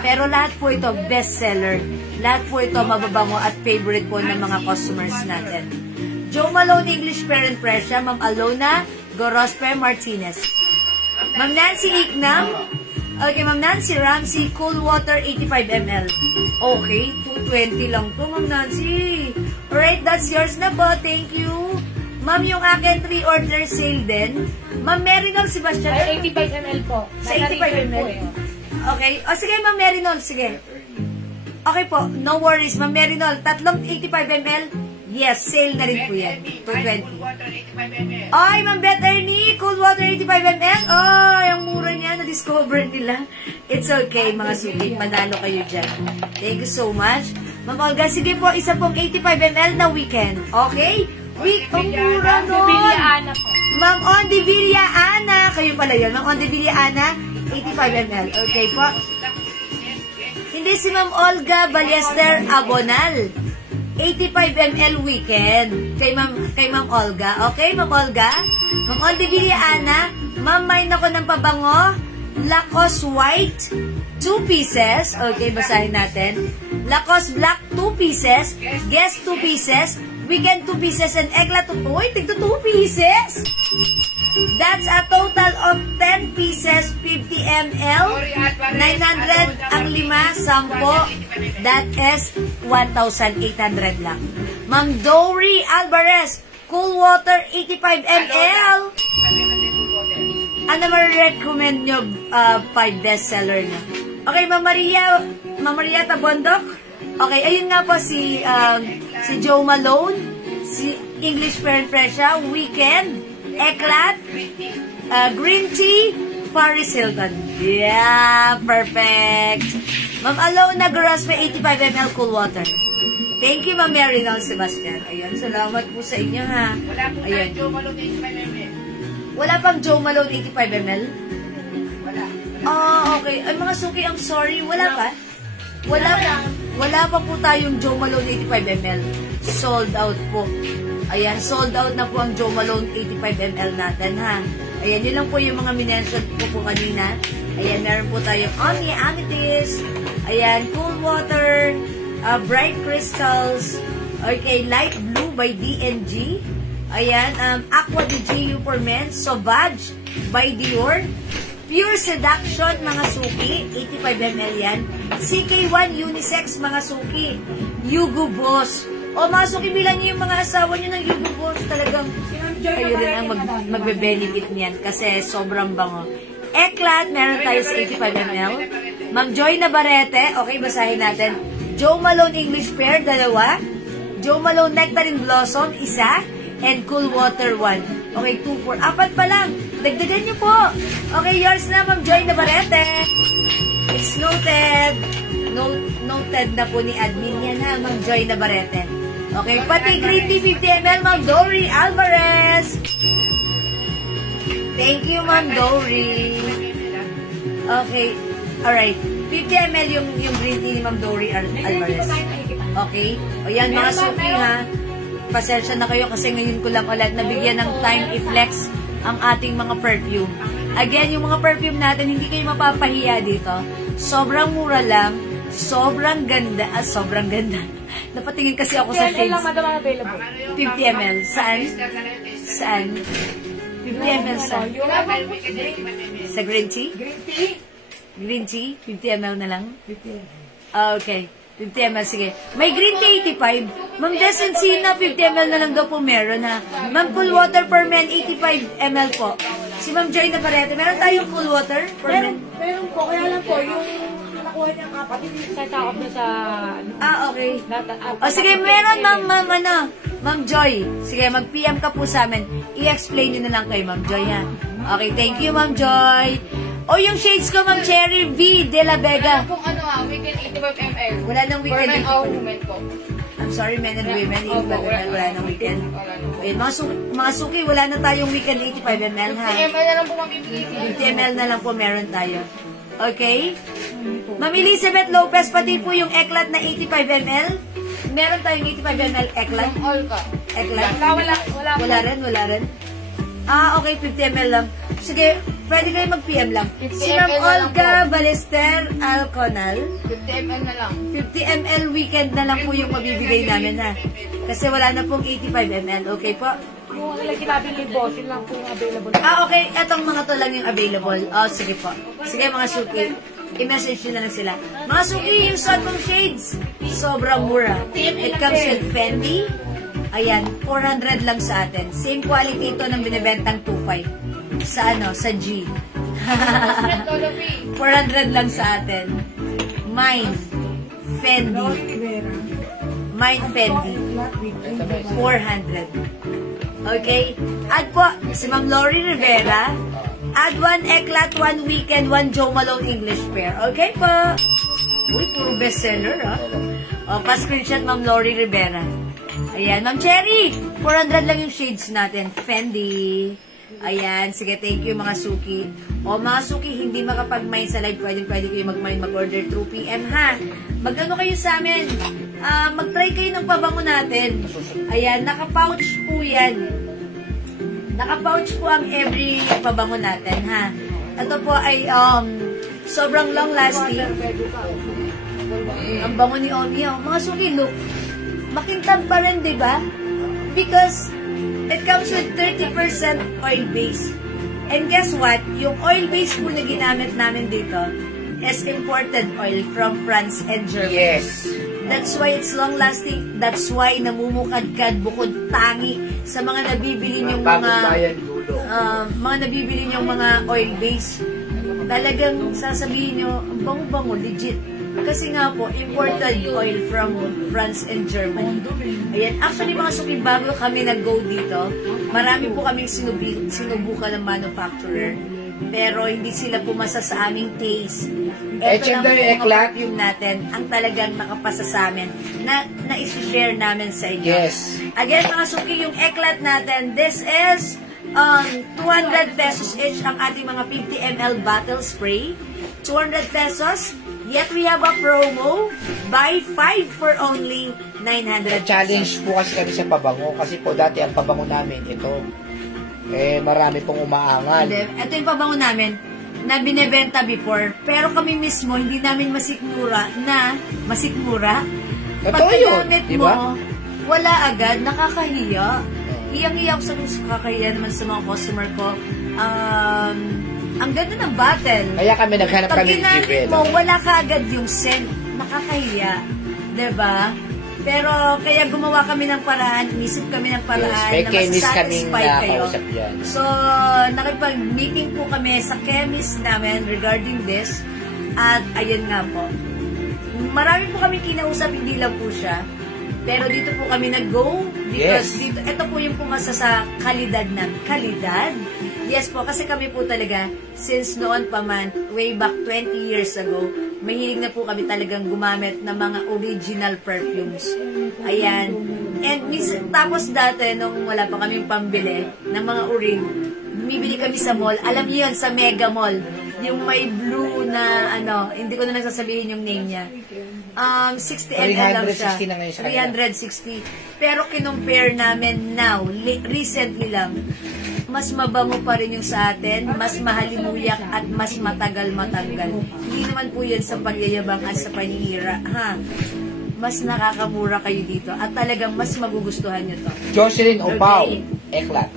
Pero lahat po ito bestseller. Lahat po ito mababango at favorite po ng mga customers natin. Joe Malone English Pear and Fresia, Ma'am Alona Gorospe Martinez. Ma'am Nancy Ignam. Okay, Ma'am Nancy Ramsey, Cool Water 85 ml. Okay, 220 lang to, Ma'am Nancy. Alright, that's yours na po. Thank you. Ma'am, yung akin 3-order sale din. Ma'am Merinol Sebastian. Ay, 85 ml po. Sa 85 ml. Okay. O sige, Ma'am Merinol. Sige. Okay po. No worries, Ma'am Merinol. Tatlong 85 ml. Yes, sale na rin po yan. 220. Ay, Ma'am Beth Ernie, Cool Water 85 ml. Ay, ang mura niya. Na-discover nila. It's okay, mga suki. Panalo kayo dyan. Thank you so much. Ma'am Olga, sige po, isa pong 85 ml na weekend. Okay? Ang mura nun. Ana po. Ma'am Ondivilla Ana. Kayo pala yun. Ma'am Ondivilla Ana, 85 ml. Okay po. Hindi si Ma'am Olga Ballester Abonal. 85 ml weekend. Kay Ma'am Olga. Okay, Ma'am Olga? Ma'am Ondivilla Ana, Ma'am, main ako ng pabango. Lacoste White, 2 pieces. Okay, basahin natin. Lacoste Black, 2 pieces. Guess, 2 pieces. Weekend, 2 pieces. And Eclat, uy, tigto 2 pieces. That's a total of 10 pieces, 50 ml. 900 ang 5, 10. That is 1,800 lang. Ma'am Dory Alvarez, Cool Water 85 ml. Ano ma-recommend nyo 5 bestseller nyo? Okay, Ma'am Maria Tabondok. Okay, ayun nga po si Joe Malone, si English Pear and Fresia, Weekend, Eclat, Green Tea, Paris Hilton. Yeah, perfect. Ma'am Alona Gorospe, 85 ml Cool Water. Thank you, Ma'am Merinol Sebastian. Ayun, salamat po sa inyo, ha. Ayun. Wala pang Joe Malone 85 ml? Wala. Okay. Ay, mga suki, I'm sorry. Wala pa? Wala pa po tayong Joe Malone 85 ml. Sold out po. Ayan, sold out na po ang Jo Malone 85 ml natin, ha? Ayan, yun lang po yung mga minention ko po kanina. Ayan, meron po tayong Omni Amethyst. Ayan, Cool Water, Bright Crystals. Okay, Light Blue by D&G. Ayan, Aqua di Gio for Men. Sauvage by Dior. Pure Seduction, mga suki. 85 ml yan. CK1 Unisex, mga suki. Yugo Boss. O mga suki, bilang niyo yung mga asawa niyo ng Yugo Boss. Talagang kayo rin ang magbe-benefit niyan kasi sobrang bango. Eclat, meron tayo sa 85 ml. Ma'am Joy Navarrete, okay, basahin natin. Jo Malone English Pear, 2. Jo Malone Nectarine Blossom, 1. And Cool Water, 1. Okay, 2, 4. 4 pa lang. Dagdagan niyo po. Okay, yours na, Ma'am Joy Navarrete. It's noted. Noted na po ni admin yan, ha, Ma'am Joy Navarrete. Okay, pati green tea 50 ml, Ma'am Dory Alvarez. Thank you, Ma'am Dory. Okay, alright. 50 ml yung green tea ni Ma'am Dory Alvarez. Okay? O yan, mga suki, ha. Pasensya na kayo kasi ngayon ko lang ulit nabigyan ng time i-flex ang ating mga perfume. Again, yung mga perfume natin, hindi kayo mapapahiya dito. Sobrang mura lang. Sobrang ganda. Sobrang ganda. Napatingin kasi ako sa shades. lang, madam, available. 50 ml. Saan? Saan? 50 ml saan? Sa green tea? Green tea? Green tea? 50 ml na lang? Okay. 50 ml, sige. May green tea 85. Ma'am Desencina, 50 ml na lang daw po meron, ha. Ma'am Cool Water for Men, 85 ml po. Si Ma'am Joy Navarrete, meron tayong Cool Water for Men? Meron po, kaya lang po, yung nakuha niyang kapatid, sa sakop na sa... Okay. O sige, meron, Ma'am Joy. Sige, mag-PM ka po sa amin. I-explain nyo na lang kay Ma'am Joy, ha. Okay, thank you, Ma'am Joy. O yung shades ko, Ma'am Cherry V. De La Vega. Kung weekend 85 ml. Wala nang For weekend. men or women po. I'm sorry, men and women. 85 ml, wala nang weekend. Ayun, mga suki, wala na tayong weekend 85 ml, ha. 50 ml na lang po mamibigay. 50 ml na lang po meron tayo. Okay? Ma'am Elizabeth Lopez, pati po yung Eclat na 85 ml. Meron tayong 85 ml Eclat. Yung all ka. Eclat. Wala Wala rin. Okay, 50 ml lang. Sige, pwede kayo mag-PM lang. 50 Si Ma'am ml na lang Olga Ballester Alconal. 50 ml na lang. 50 ml weekend na lang po yung mabibigay namin, ha. Kasi wala na pong 85 ml. Okay po? Yung sinabi ni boss, yun lang po yung available. Okay. Etong mga to lang yung available. Sige po. Sige, mga suki. I-message nyo na lang sila. Mga suki, yung Sunbum Shades, sobrang mura. It comes with Fendi. Ayan, 400 lang sa atin. Same quality ito ng binibentang 2.5. Sa G. 400 lang sa atin. Mine, Fendi. 400. Okay? Add po, si Ma'am Lori Rivera. Add 1 Eclat, 1 Weekend, 1 Jo Malone English Pair. Okay po? Uy, puro bestseller, ha? Pa-screenshot Ma'am Lori Rivera. Ayan, Ma'am Cherry, 400 lang yung shades natin. Fendi. Ayan, sige, thank you mga suki. Mga suki, hindi makapag-mine sa live, pwede kayo mag-mine, mag-order through PM, ha? Mag-ano kayo sa amin? Mag-try kayo ng pabango natin. Ayan, naka-pouch po yan. Naka-pouch po ang every pabango natin, ha? Ito po ay sobrang long-lasting. Ang bango ni Omi, mga suki, look. Makintab pa rin, di ba? Because it comes with 30% oil base. And guess what? Yung oil base po na ginamit namin dito is imported oil from France and Germany. Yes. That's why it's long-lasting. That's why namumukadkad bukod tangi sa mga nabibili niyong mga oil base. Talagang sasabihin niyo, ang bango-bango, legit. Kasi nga po, imported oil from France and Germany. Ayan. Actually, mga suki, bago kami nag-go dito, marami po kaming sinubukan ng manufacturer. Pero hindi sila pumasa sa aming taste. Ito lang po yung perfume natin ang talagang nakapasa sa amin na isi-share namin sa inyo. Yes. Again, mga suki, yung Eclat natin, this is 200 pesos each ang ating mga 50 ml bottle spray. 200 pesos. Yet we have a promo. Buy 5 for only 900 Challenge po kasi kami sa pabango. Kasi po dati ang pabango namin, ito. Marami pong umaangal. Ito yung pabango namin na binebenta before. Pero kami mismo, hindi namin masikmura. Totoo yun, Pagkagamit di mo, ba? wala agad, nakakahiya. Hiyang-hiya ako sa kakahiya naman sa mga customer ko. Ang ganda ng bottle. Kaya kami naghanap Pag kami ng ginamit Jewel. mo, wala ka agad yung scent. Nakakahiya. Diba? Pero kaya gumawa kami ng paraan, inisip kami ng paraan Yes, may na chemist kaming masasatisfy kayo. nakausap yan. So, nakipag-meeting po kami sa chemist namin regarding this. At ayun nga po. Marami po kami kinausap, hindi lang po siya. Pero dito po kami nag-go because Yes. dito, ito po yung pumasa sa kalidad ng kalidad. Yes po, kasi kami po talaga, since noon pa man, way back 20 years ago, mahilig na po kami talagang gumamit ng mga original perfumes. Ayan. And tapos dati, nung wala pa kaming pambili ng mga uring, bumibili kami sa mall. Alam niyo yun, sa Mega Mall. Yung may blue na, hindi ko na nagsasabihin yung name niya. 60 ml lang siya. 360 na ngayon sa kanila. 360. Pero kinumpare namin now, recently lang, mas mabango pa rin yung sa atin, mas mahalimuyak at mas matagal-matanggal. Hindi naman po yun sa pagyayabang at sa paninira. Mas nakakamura kayo dito at talagang mas magugustuhan nyo to. Jocelyn Opao, Okay. Eklat.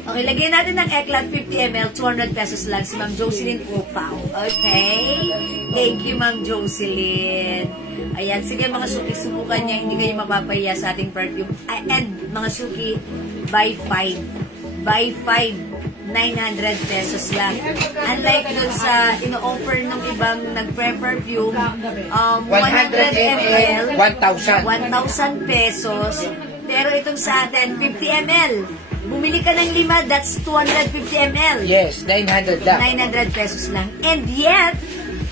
Okay, lagyan natin ng Eclat 50 ml, 200 pesos lang si Ma'am Jocelyn Opao. Okay? Thank you, Ma'am Jocelyn. Ayan, sige mga suki, subukan niya, hindi kayo mapapahiya sa ating perfume. And mga suki, buy 5. Buy 5. 900 pesos lang. Unlike dun sa ino-offer ng ibang nagpre-perfume, 100 ml, 1,000. 1,000 pesos. Pero itong sa atin, 50 ml. Bumili ka ng 5, that's 250 ml. Yes, 900 lang. 900 pesos lang. And yet,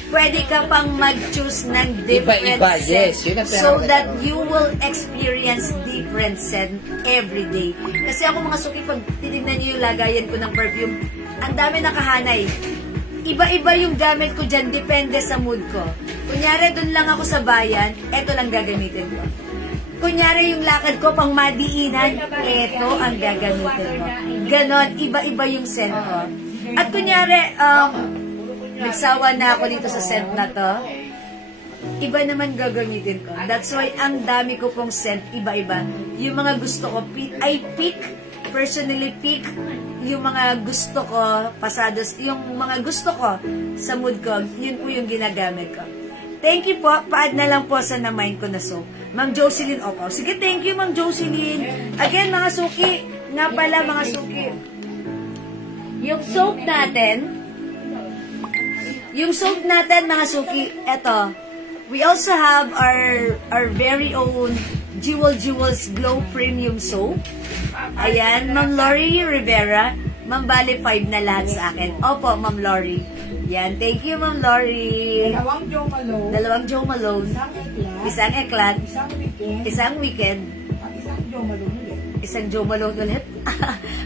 pwede ka pang mag-choose ng different Iba-iba, scent. yes. Yun ang So pinaka- that you will experience different scent every day. Kasi ako mga suki, pag titignan niyo yung lagayan ko ng perfume, ang dami nakahanay. Iba-iba yung gamit ko dyan, depende sa mood ko. Kunyari, dun lang ako sa bayan, eto lang gagamitin ko. Kunyari, yung lakad ko pang madiinan, eto ang gagamitin ko. Ganon, iba-iba yung scent ko. At kunyari, nagsawa na ako dito sa scent na to, iba naman gagamitin ko. That's why, ang dami ko pong scent, iba-iba. Yung mga gusto ko, personally pick, yung mga gusto ko, pasados, yung mga gusto ko sa mood ko, yun po yung ginagamit ko. Thank you po. Pa-add na lang po sa na-mind ko na soap. Ma'am Jocelyn Opao. Sige, thank you, Ma'am Jocelyn. Again, mga suki, nga pala, mga suki. Yung soap natin, mga suki, eto. We also have our very own Jewels Glow Premium Soap. Ayan, Ma'am Lori Rivera. Ma'am, bali 5 na lahat sa akin. Opo, Ma'am Lori. Yan, thank you, Ma'am Lori. Dalawang Joe Malone. Isang Eclat. Isang weekend. Isang Eclat. At isang Joe Malone ulit. Isang Joe Malone ulit.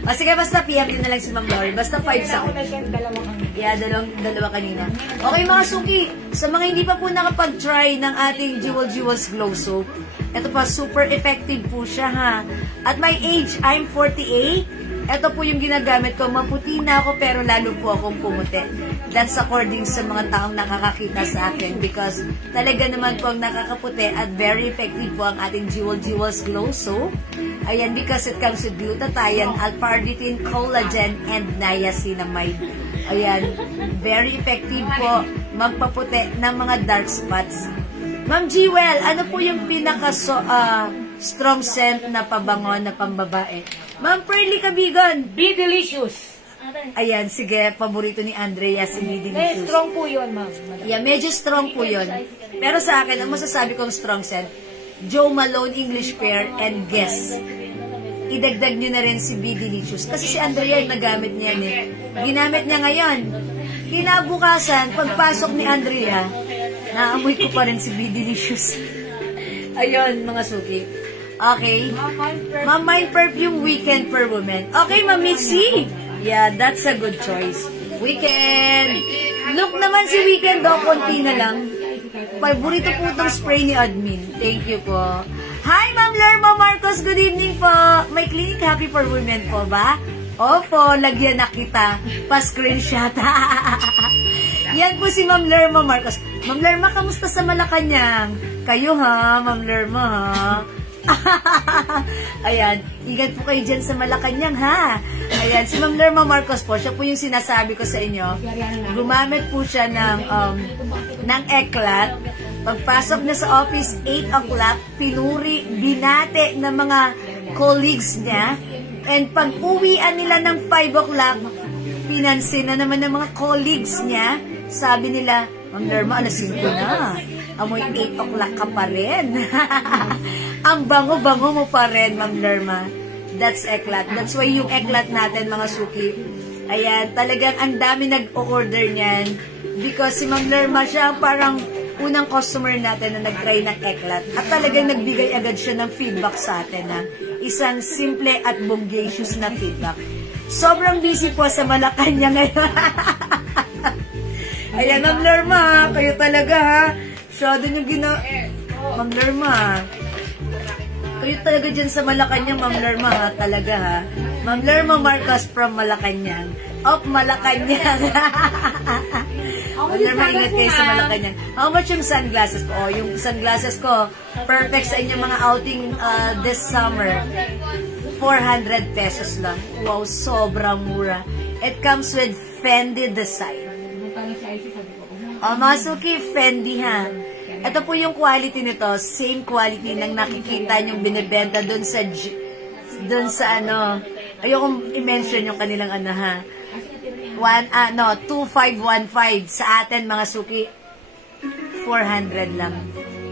O sige, basta PM yun na lang si Ma'am Lori. Basta 5 sa Ako na siya dalawang ano. Yeah, dalawa kanina. Okay mga suki, sa mga hindi pa po nakapag-try ng ating Jewels Glow Soap, ito pa, super effective po siya ha. At my age, I'm 48. Ito po yung ginagamit ko. Maputi na ako pero lalo po akong pumuti. That's according sa mga taong nakakakita sa akin because talaga naman po ang nakakaputi at very effective po ang ating Jewels Glow Soap. Ayan, because it comes with glutathione, alpha-arginine, collagen, and niacinamide. Ayan, very effective po magpaputi ng mga dark spots. Ma'am Jewel, ano po yung strong scent na pabango na pambabae? Ma'am Pearly Cabigon. Be delicious. Ayan, sige, paborito ni Andrea si Be Delicious. Strong po yun, ma'am. Yeah, medyo strong po yun. Pero sa akin, ang masasabi kong strong scent, Joe Malone English Pear and Guess. Idagdag nyo na rin si Be Delicious. Kasi si Andrea yung nagamit niya yan eh. Ginamit niya ngayon. Kinabukasan, pagpasok ni Andrea, naamoy ko pa rin si Be Delicious. Ayun, mga suki. Okay. Ma'am Mind Perfume Weekend per Woman. Okay, Ma'am Mitzi. Yeah, that's a good choice. Weekend. Look naman si Weekend, do, konti na lang. Paborito po itong spray ni admin. Thank you po. Hi, Ma'am Lerma Marcos. Good evening po. May clinic happy for women po ba? Opo, lagyan na kita. Pa-screenshot. Yan po si Ma'am Lerma Marcos. Ma'am Lerma, kamusta sa Malacanang? Kayo ha, Ma'am Lerma ha? Ayan, ingat po kayo dyan sa Malacanang ha. Ayan, si Ma'am Lerma Marcos po, siya po yung sinasabi ko sa inyo. Gumamit po siya ng eklat. Pagpasok na sa office, 8 o'clock, pinuri, binate ng mga colleagues niya. And pag uwian nila ng 5 o'clock, pinansin na naman ng mga colleagues niya. Sabi nila, Ma'am Lerma, alas 5 na. Amoy 8 o'clock ka pa rin. Ang bango-bango mo pa rin, Ma'am Lerma. That's eklat. That's why yung eklat natin, mga suki. Ayan, talagang ang dami nag-order niyan. Because si Ma'am Lerma, siya parang unang customer natin na nag-try ng eklat. At talagang nagbigay agad siya ng feedback sa atin. Ha? Isang simple at bongacious na feedback. Sobrang busy po sa Malacanang ngayon. Ayan, Ma'am Lerma, kayo talaga ha. Masyado nyo Ma'am Lerma, kayo talaga dyan sa Malacanang, Ma'am Lerma ha, talaga ha. Ma'am Lerma Marcos from Malacanang. Of Malacanang. Ma'am Lerma, ingat kayo sa Malacanang. How much yung sunglasses ko? Oh, yung sunglasses ko, perfect sa inyong mga outing this summer. 400 pesos lang. Wow, sobrang mura. It comes with Fendi design. Oh, mga suki, Fendi ha. Ito po yung quality nito, same quality ng nakikita yung binibenta doon sa ano, ayokong i-mention yung kanilang ano ha. 2515 sa atin mga suki, 400 lang.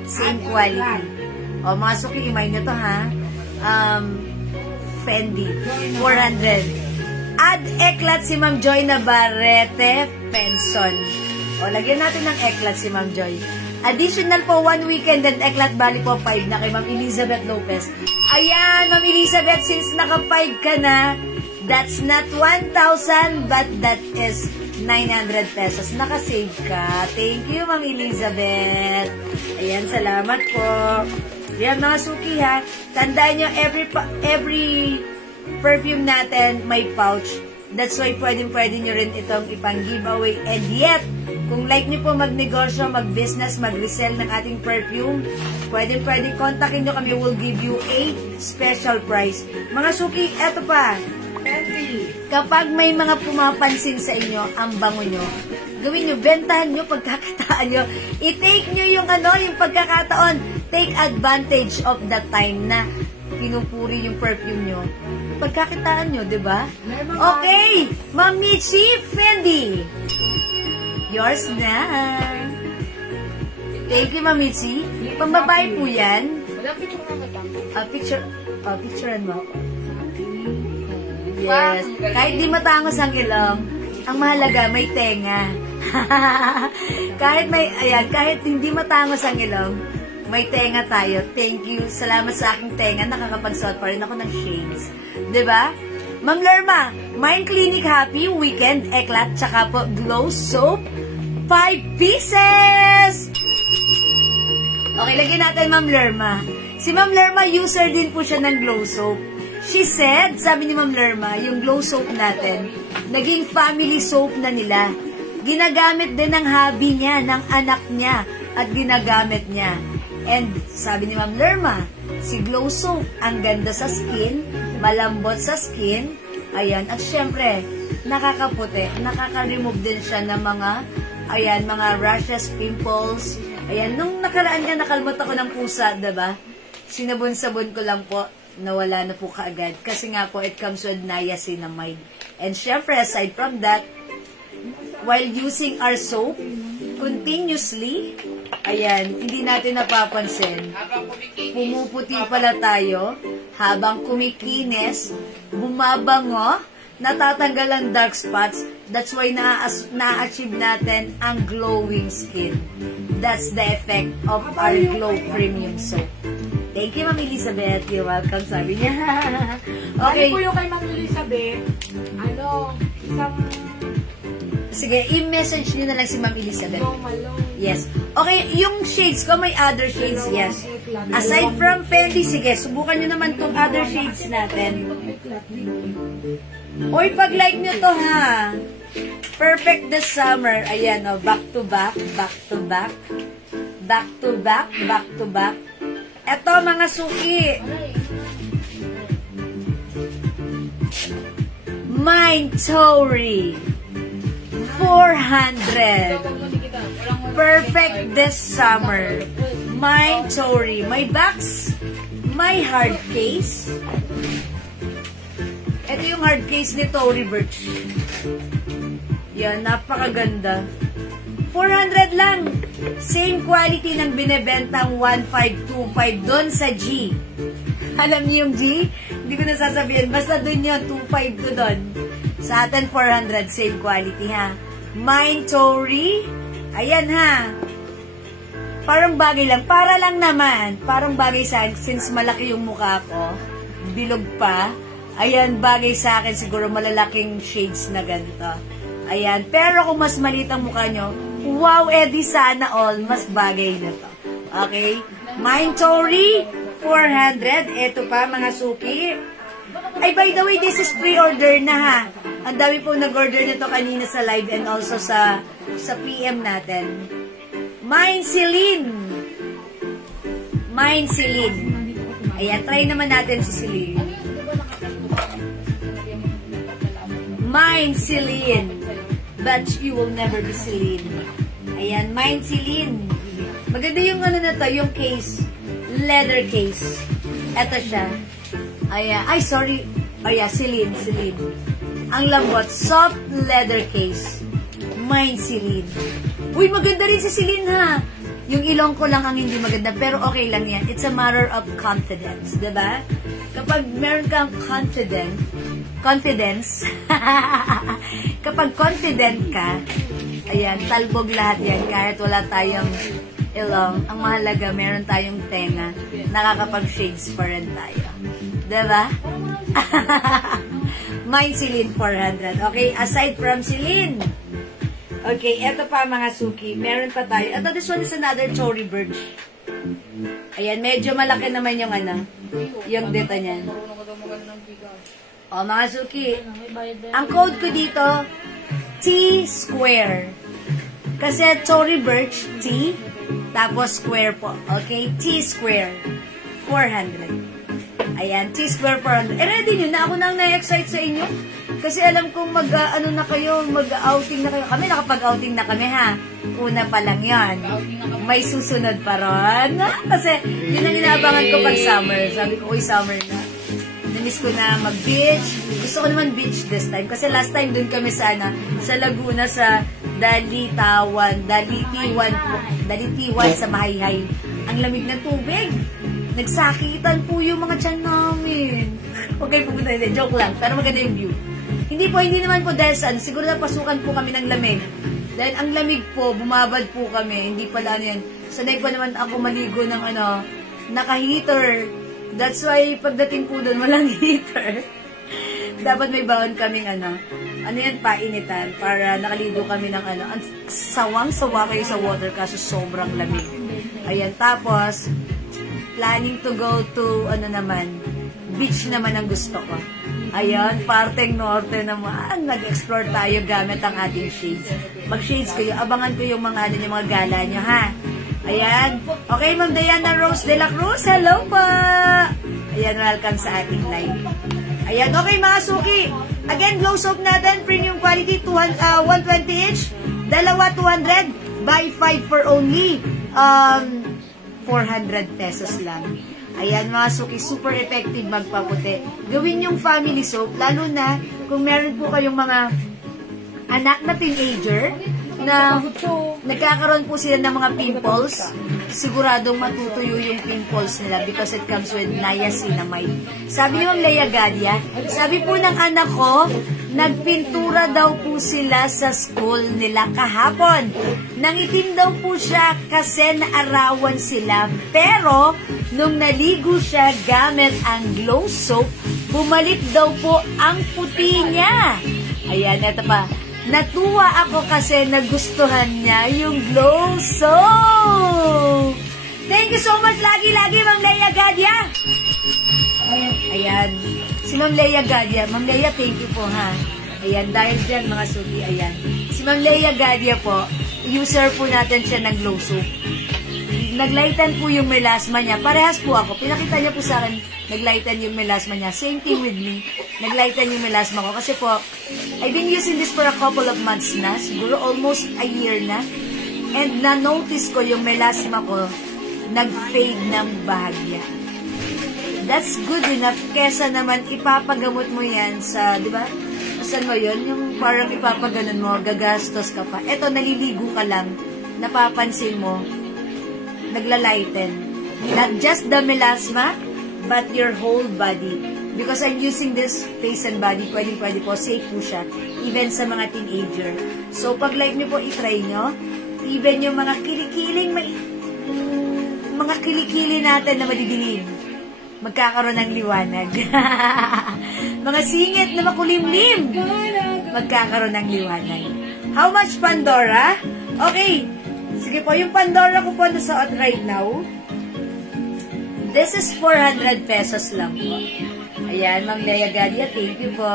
Same quality. O mga suki, imay nyo to ha. Fendi, 400. Add eklat si Ma'am Joy Navarrete Penson. O, lagyan natin ng eklat si Ma'am Joy. Additional po, 1 weekend and eklat bali po 5 na kay Ma'am Elizabeth Lopez. Ayan, Ma'am Elizabeth, since naka 5 ka na, that's not 1,000 but that is 900 pesos. Naka-save ka. Thank you, Ma'am Elizabeth. Ayan, salamat po. Ayan, mga suki ha. Tandaan nyo, every perfume natin may pouch. That's why pwede nyo rin itong ipang-giveaway. And yet, kung like nyo po magnegosyo, mag-business, mag-resell ng ating perfume, pwede kontakin nyo kami. We'll give you a special price. Mga suki, eto pa. Kapag may mga pumapansin sa inyo, ang bango nyo, gawin nyo, bentahan nyo, pagkakataan nyo. I-take nyo yung yung pagkakataon. Take advantage of the time na pinupuri yung perfume nyo. Pagkakitaan nyo, diba? Okay, Ma'am Michi Fendi. Yours na. Thank you, Ma'am Michi. Pambabae po yan. Picturean mo ako. Yes. Kahit di matangos ang ilong, ang mahalaga may tenga. kahit hindi matangos ang ilong, may tenga tayo. Thank you. Salamat sa aking tenga. Nakakapagsuot pa rin ako ng shades. Diba? Ma'am Lerma, Mind Clinic Happy Weekend Eklat, tsaka po Glow Soap, 5 pieces! Okay, lagyan natin Ma'am Lerma. Si Ma'am Lerma, user din po siya ng Glow Soap. She said, sabi ni Ma'am Lerma, yung Glow Soap natin, naging family soap na nila. Ginagamit din ng hubby niya, ng anak niya, at ginagamit niya. And sabi ni Ma'am Lerma, si Glow Soap, ang ganda sa skin, malambot sa skin, ayan, at syempre, nakakaputi, nakaka-remove din siya ng mga rashes, pimples, ayan, nung nakaraan nga, nakalmot ako ng pusa, diba? Sinabon-sabon ko lang po, nawala na po kaagad, kasi nga po, it comes with niacinamide. And syempre, aside from that, while using our soap, continuously, ayan, hindi natin napapansin, pumuputi pala tayo, habang kumikinis, bumabango, natatanggal ang dark spots, that's why na-achieve natin ang glowing skin. That's the effect of our Glow Premium Soap. Thank you, Ma'am Elizabeth. You're welcome, sabi niya. Okay. Okay. po yung kay Ma'am Elizabeth, isang Sige, i-message niyo na lang si Ma'am Elizabeth. malong. Yes. Okay, yung shades ko, may other shades, yes. Aside from Fendi, sige, subukan nyo naman tong other shades natin. Uy, pag-like nyo to, ha? Perfect this summer. Ayan, oh, back to back, back to back, back to back, back to back. Eto, mga suki. Mind Tory. 400. Perfect this summer. My Tory. My box. My hard case. Ito yung hard case ni Tory Burch. Yan, napakaganda. 400 lang. Same quality ng binebentang 1525 doon sa G. Alam niyo yung G? Hindi ko nasasabihin. Basta doon yun, 252 doon. Sa atin, 400. Same quality, ha? Mind Tory. Ayan, ha? Parang bagay lang. Para lang naman. Parang bagay sa akin. Since malaki yung mukha ko, bilog pa. Ayan, bagay sa akin. Siguro malalaking shades na ganito. Ayan. Pero kung mas maliit ang mukha nyo, wow, Eddie, sana all. Mas bagay na to. Okay? Mind Tory, 400. Ito pa, mga suki. Ay, by the way, this is pre-order na, ha? Ang dami po nag-order nito kanina sa live and also sa PM natin. Mind Celine. Mind Celine. Ayan, try naman natin si Celine. Mind Celine. But you will never be Celine. Ayan, Mind Celine. Maganda yung ano na to, yung case. Leather case. Ito siya. Ayan, ay sorry. Ayan, Celine, Celine. Ang lambot, soft leather case. Mind Celine. Uy, maganda rin si Celine, ha? Yung ilong ko lang ang hindi maganda, pero okay lang yan. It's a matter of confidence, diba? Kapag meron kang confidence, kapag confident ka, ayan, talbog lahat yan, kahit wala tayong ilong, ang mahalaga, meron tayong tenga, nakakapag-shades pa rin tayo. Diba? Mind Celine 400. Okay, aside from Celine. Okay, eto pa mga suki. Meron pa tayo. Ito, this one is another Tory Burch. Ayan, medyo malaki naman yung ano, yung dito niyan. O, mga suki. Ang code ko dito, T-square. Kasi Tory Burch, T, tapos square po. Okay, T-square. 400. Ayan, T-square 400. Ready nyo na ako nang na-excite sa inyo? Kasi alam kong mag-outing na kayo. Kami, nakapag-outing na kami, ha? Una pa lang yan. May susunod pa ron. Kasi, yun ang inaabangan ko pag summer. Sabi ko, uy, summer na. Namiss ko na mag-beach. Gusto ko naman beach this time. Kasi last time dun kami sa Laguna, sa Dalitawan sa Mahayhay. Ang lamig ng tubig. Nagsakitan po yung mga tiyan namin. Okay, pupunta hindi. Joke lang. Pero maganda yung view. Hindi naman po dahil saan. Siguro na pasukan po kami ng lamig. Dahil ang lamig po, bumabad po kami. Hindi pala yan. Sanay pa naman ako maligo ng naka-heater. That's why pagdating po doon, walang heater. Dapat may baon kaming painitan. Para nakaligo kami ng sawang-sawa kayo sa water kasi sobrang lamig. Ayan, tapos planning to go to, beach naman ang gusto ko. Ayan, parteng norte naman. Nag-explore tayo gamit ang ating shades. Mag-shades kayo. Abangan ko yung mga gala nyo, ha? Ayan. Okay, Ma'am Diana Rose de la Cruz. Hello po! Ayan, welcome sa ating live. Ayan, okay mga suki. Again, glow soap natin. Premium quality, 120 each. Dalawa, 200. Buy 5 for only 400 pesos lang. Ayan mga suki, super effective magpaputi. Gawin yung family soap, lalo na kung meron po kayong mga anak na teenager na nagkakaroon po sila ng mga pimples, siguradong matutuyo yung pimples nila because it comes with niacinamide. Sabi ni Ma'am Leia Gadia, sabi po ng anak ko, nagpintura daw po sila sa school nila kahapon. Nangitim daw po siya kasi naarawan sila. Pero, nung naligo siya gamit ang glow soap, bumalik daw po ang puti niya. Ayan, eto pa. Natuwa ako kasi nagustuhan niya yung glow soap. Thank you so much lagi-lagi, Ma'am Leia Gadia. Ayan. Si Ma'am Leia Gadia. Ma'am Leia, thank you po, ha. Ayan, dahil dyan, mga suki, ayan. Si Ma'am Leia Gadia po, user po natin siya ng glow soap. Naglighten po yung melasma niya. Parehas po ako. Pinakita niya po sa akin, naglighten yung melasma niya. Same thing with me. Naglighten yung melasma ko. Kasi po, I've been using this for a couple of months na. Siguro almost a year na. And na-notice ko yung melasma ko, nag-fade ng bahagya. That's good enough. Kesa naman ipapagamot mo yan sa, di ba? Saan mo yun? Yung parang ipapaganon mo, gagastos ka pa. Eto, naliligo ka lang. Napapansin mo, naglalighten. Not just the melasma, but your whole body. Because I'm using this face and body, pwede po, safe po siya. Even sa mga teenager. So, pag like nyo po, itry nyo. Even yung mga kilikiling, mga kilikili natin na madidilim, magkakaroon ng liwanag. Mga singit na makulimlim, magkakaroon ng liwanag. How much, Pandora? Okay. Sige po, yung Pandora ko po nasuot right now, this is 400 pesos lang po. Ayan, Ma'am Leia Gadia, thank you po.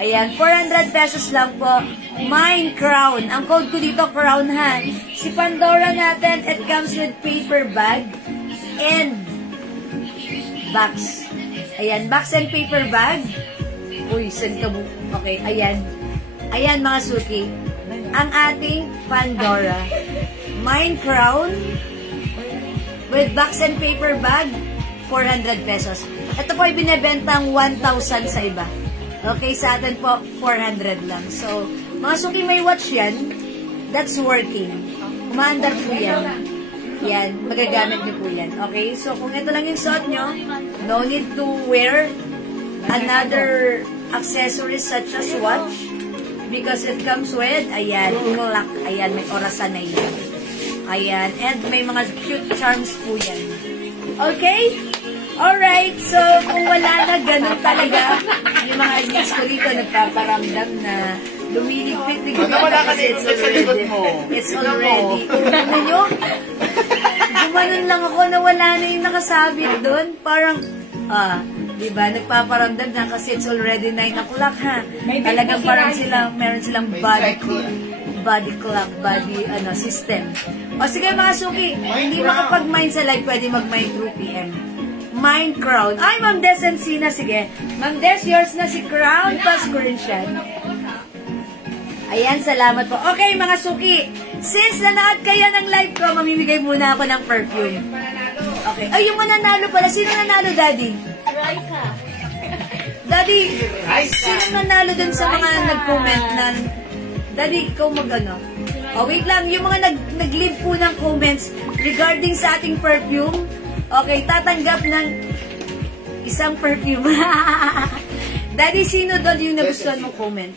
Ayan, 400 pesos lang po. Mine Crown. Ang code ko dito, Crown, ha. Si Pandora natin, it comes with paper bag and box. Ayan, box and paper bag. Uy, saan ka mo? Okay, ayan. Ayan, mga suki. Ang ating Pandora. Mine Crown with box and paper bag, 400 pesos. Ito po ay binibentang 1,000 sa iba. Okay, sa atin po, 400 lang. So, mga suki, may watch yan. That's working. Umaandar po yan. Yan, magagamit niyo po yan. Okay, so kung ito lang yung suot nyo, no need to wear another accessories such as watch because it comes with, ayan, clock. Ayan, may orasan na yan. Ayan, and may mga cute charms po yan. Okay? Alright, so kung wala na, ganun talaga. Yung mga agnes ko rito nagpaparamdam na lumiligpit-ligpit kasi it's already. Ano nyo? Gumanon lang ako na wala na yung nakasabit doon. Parang, diba, nagpaparamdam na kasi it's already 9 o'clock, ha? Talagang parang meron silang body clock, system. O sige mga suki, hindi makapag-mind sa live, pwede mag-mind through PM. Mind Crown. Ay, Ma'am Des and Sina, sige. Ma'am Des, yours na si Crown pa-screenshot. Ayan, salamat po. Okay, mga suki. Since nanood kayo ng live ko, mamimigay muna ako ng perfume. Okay. Ay, yung mananalo pala. Sino nanalo, Daddy? Raisa. Daddy, sino nanalo dun sa mga nag-comment na... Daddy, ikaw mag-ano? Oh, wait lang. Yung mga nag-leave po ng comments regarding sa ating perfume, okay, tatanggap ng isang perfume. Daddy, sino doon yung nagustuhan mong comment?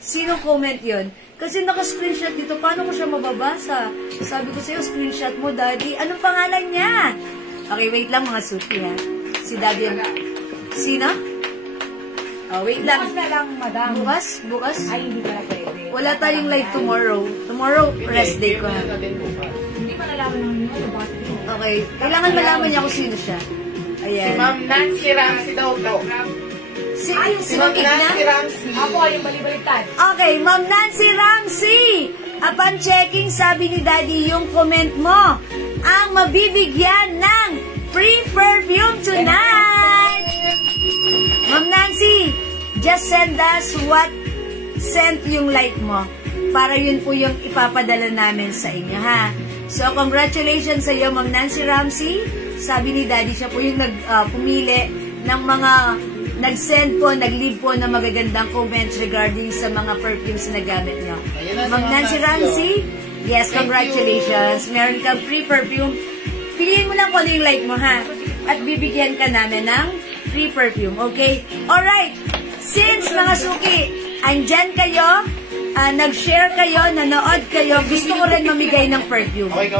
Sino comment yun? Kasi naka-screenshot dito. Paano ko siya mababasa? Sabi ko sa'yo, screenshot mo, Daddy. Anong pangalan niya? Okay, wait lang mga suki, ha? Si Daddy yung... Sino? Oh, wait lang. Bukas na lang, madam. Bukas? Bukas? Ay, hindi pala pwede. Wala tayong live tomorrow. Tomorrow, rest day ko, ha? Hindi pa nalaman ng Okay. Kailangan malaman niya kung sino siya. Ayan. Si Ma'am Nancy Ramsey daw to. Si Ma'am Nancy Ramsey. Ako, yung balibaliktad. Okay, Ma'am Nancy Ramsey. Upon checking, sabi ni Daddy yung comment mo ang mabibigyan ng free perfume tonight. Ma'am Nancy, just send us what scent yung like mo para yun po yung ipapadala namin sa inyo, ha? So, congratulations sa iyo, Ma'am Nancy Ramsey. Sabi ni Daddy, siya po yung pumili ng mga nag-send po, nag-leave po ng magagandang comments regarding sa mga perfumes na gamit nyo. Ma'am Nancy Ramsey, yes, congratulations. Meron kang free perfume. Piliin mo lang kung ano yung like mo, ha? At bibigyan ka namin ng free perfume, okay? Alright, Since mga suki, andyan kayo, nag-share kayo, nanood kayo, gusto ko rin mamigay ng perfume. Okay,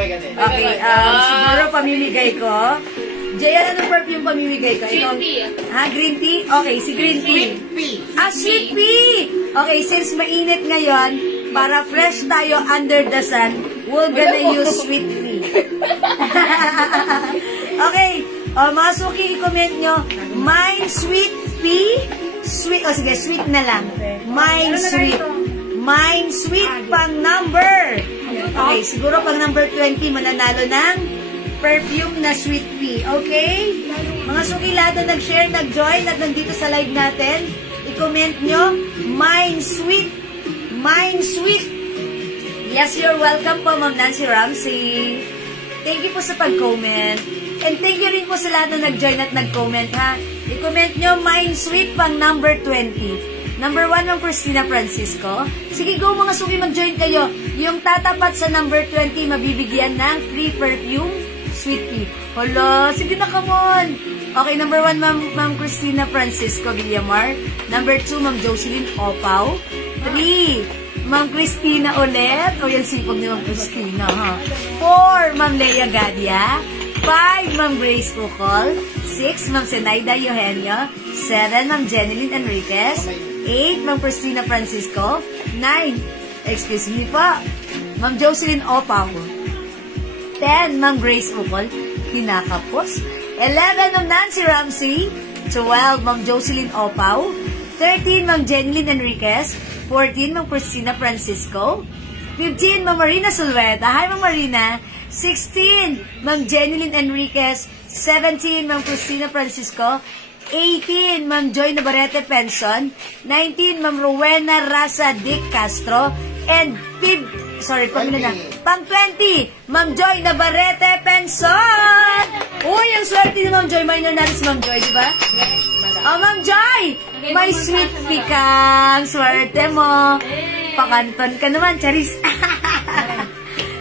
siguro pamimigay ko. Jayan, anong perfume pamimigay ko? Green tea. Green tea? Okay, si green tea. Sweet pea! Okay, since mainit ngayon, para fresh tayo under the sun, we're gonna use sweet pea. Okay, mga suki, i-comment nyo, mine sweet pea, sweet, sige, sweet na lang. Mine sweet. Mine sweet pang number. Okay, siguro pang number 20, mananalo ng perfume na sweet pea. Okay? Mga suki, lahat na nag-share, nag-join, at nandito sa live natin, i-comment nyo, mine sweet. Mine sweet. Yes, you're welcome po, Ma'am Nancy Ramsey. Thank you po sa pag-comment. And thank you rin po sa lahat na nag-join at nag-comment, ha? I-comment nyo, mine sweet pang number 20. Number 1 ng Christina Francisco. Sige, go mga suki, mag-join kayo. Yung tatapat sa number 20, mabibigyan ng free perfume, sweet pea. Hala, sige na, come on. Okay, number 1, Ma'am Christina Francisco Villamar. Number 2, Ma'am Jocelyn Opaw. 3, Ma'am Christina ulit. O, yan sipag ni Ma'am Christina, ha? 4, Ma'am Lea Gadia. 5, Ma'am Grace Ucol. 6, Ma'am Zenaida Eugenio. 7, Ma'am Jeneline Enriquez. 8, Ma'am Christina Francisco. 9, excuse me po, Ma'am Jocelyn Opaw. 10, Ma'am Grace Ucol. Kinakapos. 11, Ma'am Nancy Ramsey. 12, Ma'am Jocelyn Opaw. 13, Ma'am Jeneline Enriquez. 14, Ma'am Christina Francisco. 15, Ma'am Marina Sulweta. Hi, Ma'am Marina. 16, Ma'am Jeneline Enriquez. 17, Ma'am Christina Francisco. 18, Ma'am Joy Navarrete Penson. 19, Ma'am Rowena Rasa Dick Castro. And pang 20, Ma'am Joy Navarrete Penson. Uy, ang swerte ni Ma'am Joy. Minor natin si Ma'am Joy, di ba? Oh, Ma'am Joy! May sweet pea kang swerte mo. Pakanton ka naman, Charis.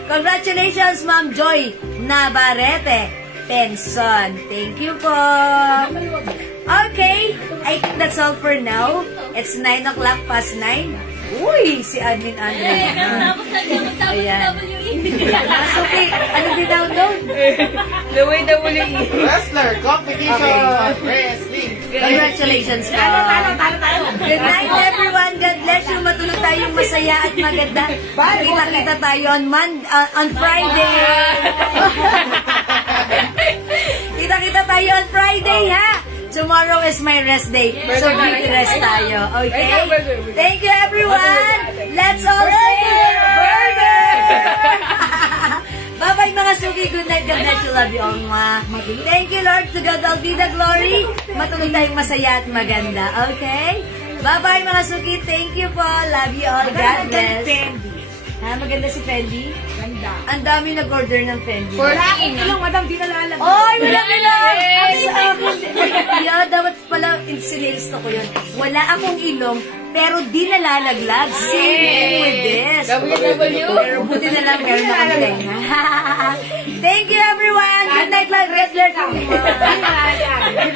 Congratulations, Ma'am Joy Navarrete Penson. Thank you po. Okay, I think that's all for now. It's 9 o'clock past 9. Uy, si Admin Andre. Ayan. Okay, ano din-download? The WWE. Wrestler competition. Okay. Wrestling. Congratulations po. Good night, everyone. God bless you. Matulog tayong masaya at maganda. Kita-kita tayo on Friday. Kita-kita tayo on Friday, ha? Tomorrow is my rest day. So, big rest tayo. Okay? Thank you, everyone. Let's all say burger! Bye-bye, mga suki. Good night. God bless you. Love you all. Thank you, Lord. To God all be the glory. Matuloy tayong masaya at maganda. Okay? Bye-bye, mga suki. Thank you po. Love you all. God bless. Ha, maganda si Fendi? Ganda. Ang dami nag-order ng Fendi. Wala akong ilong, madam, di nalalag. Oy, wala ilong! Yeah, dapat pala sinilisto ko yun. Wala akong ilong, pero di nalalaglag. Same with this. Pero buti na lang meron akong tenga. Thank you, everyone. Good night, love. Wrestler to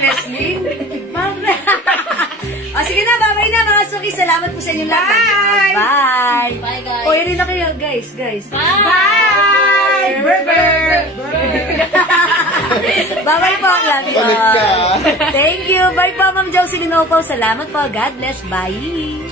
wrestling. Sige na, bye-bye na mga suki. Salamat po sa inyong lahat. Bye! Bye, guys. O, yun na kayo, guys. Bye! Burger! Bye-bye po. Love you all. Thank you. Bye po, Ma'am Jocelyn Opo. Salamat po. God bless. Bye!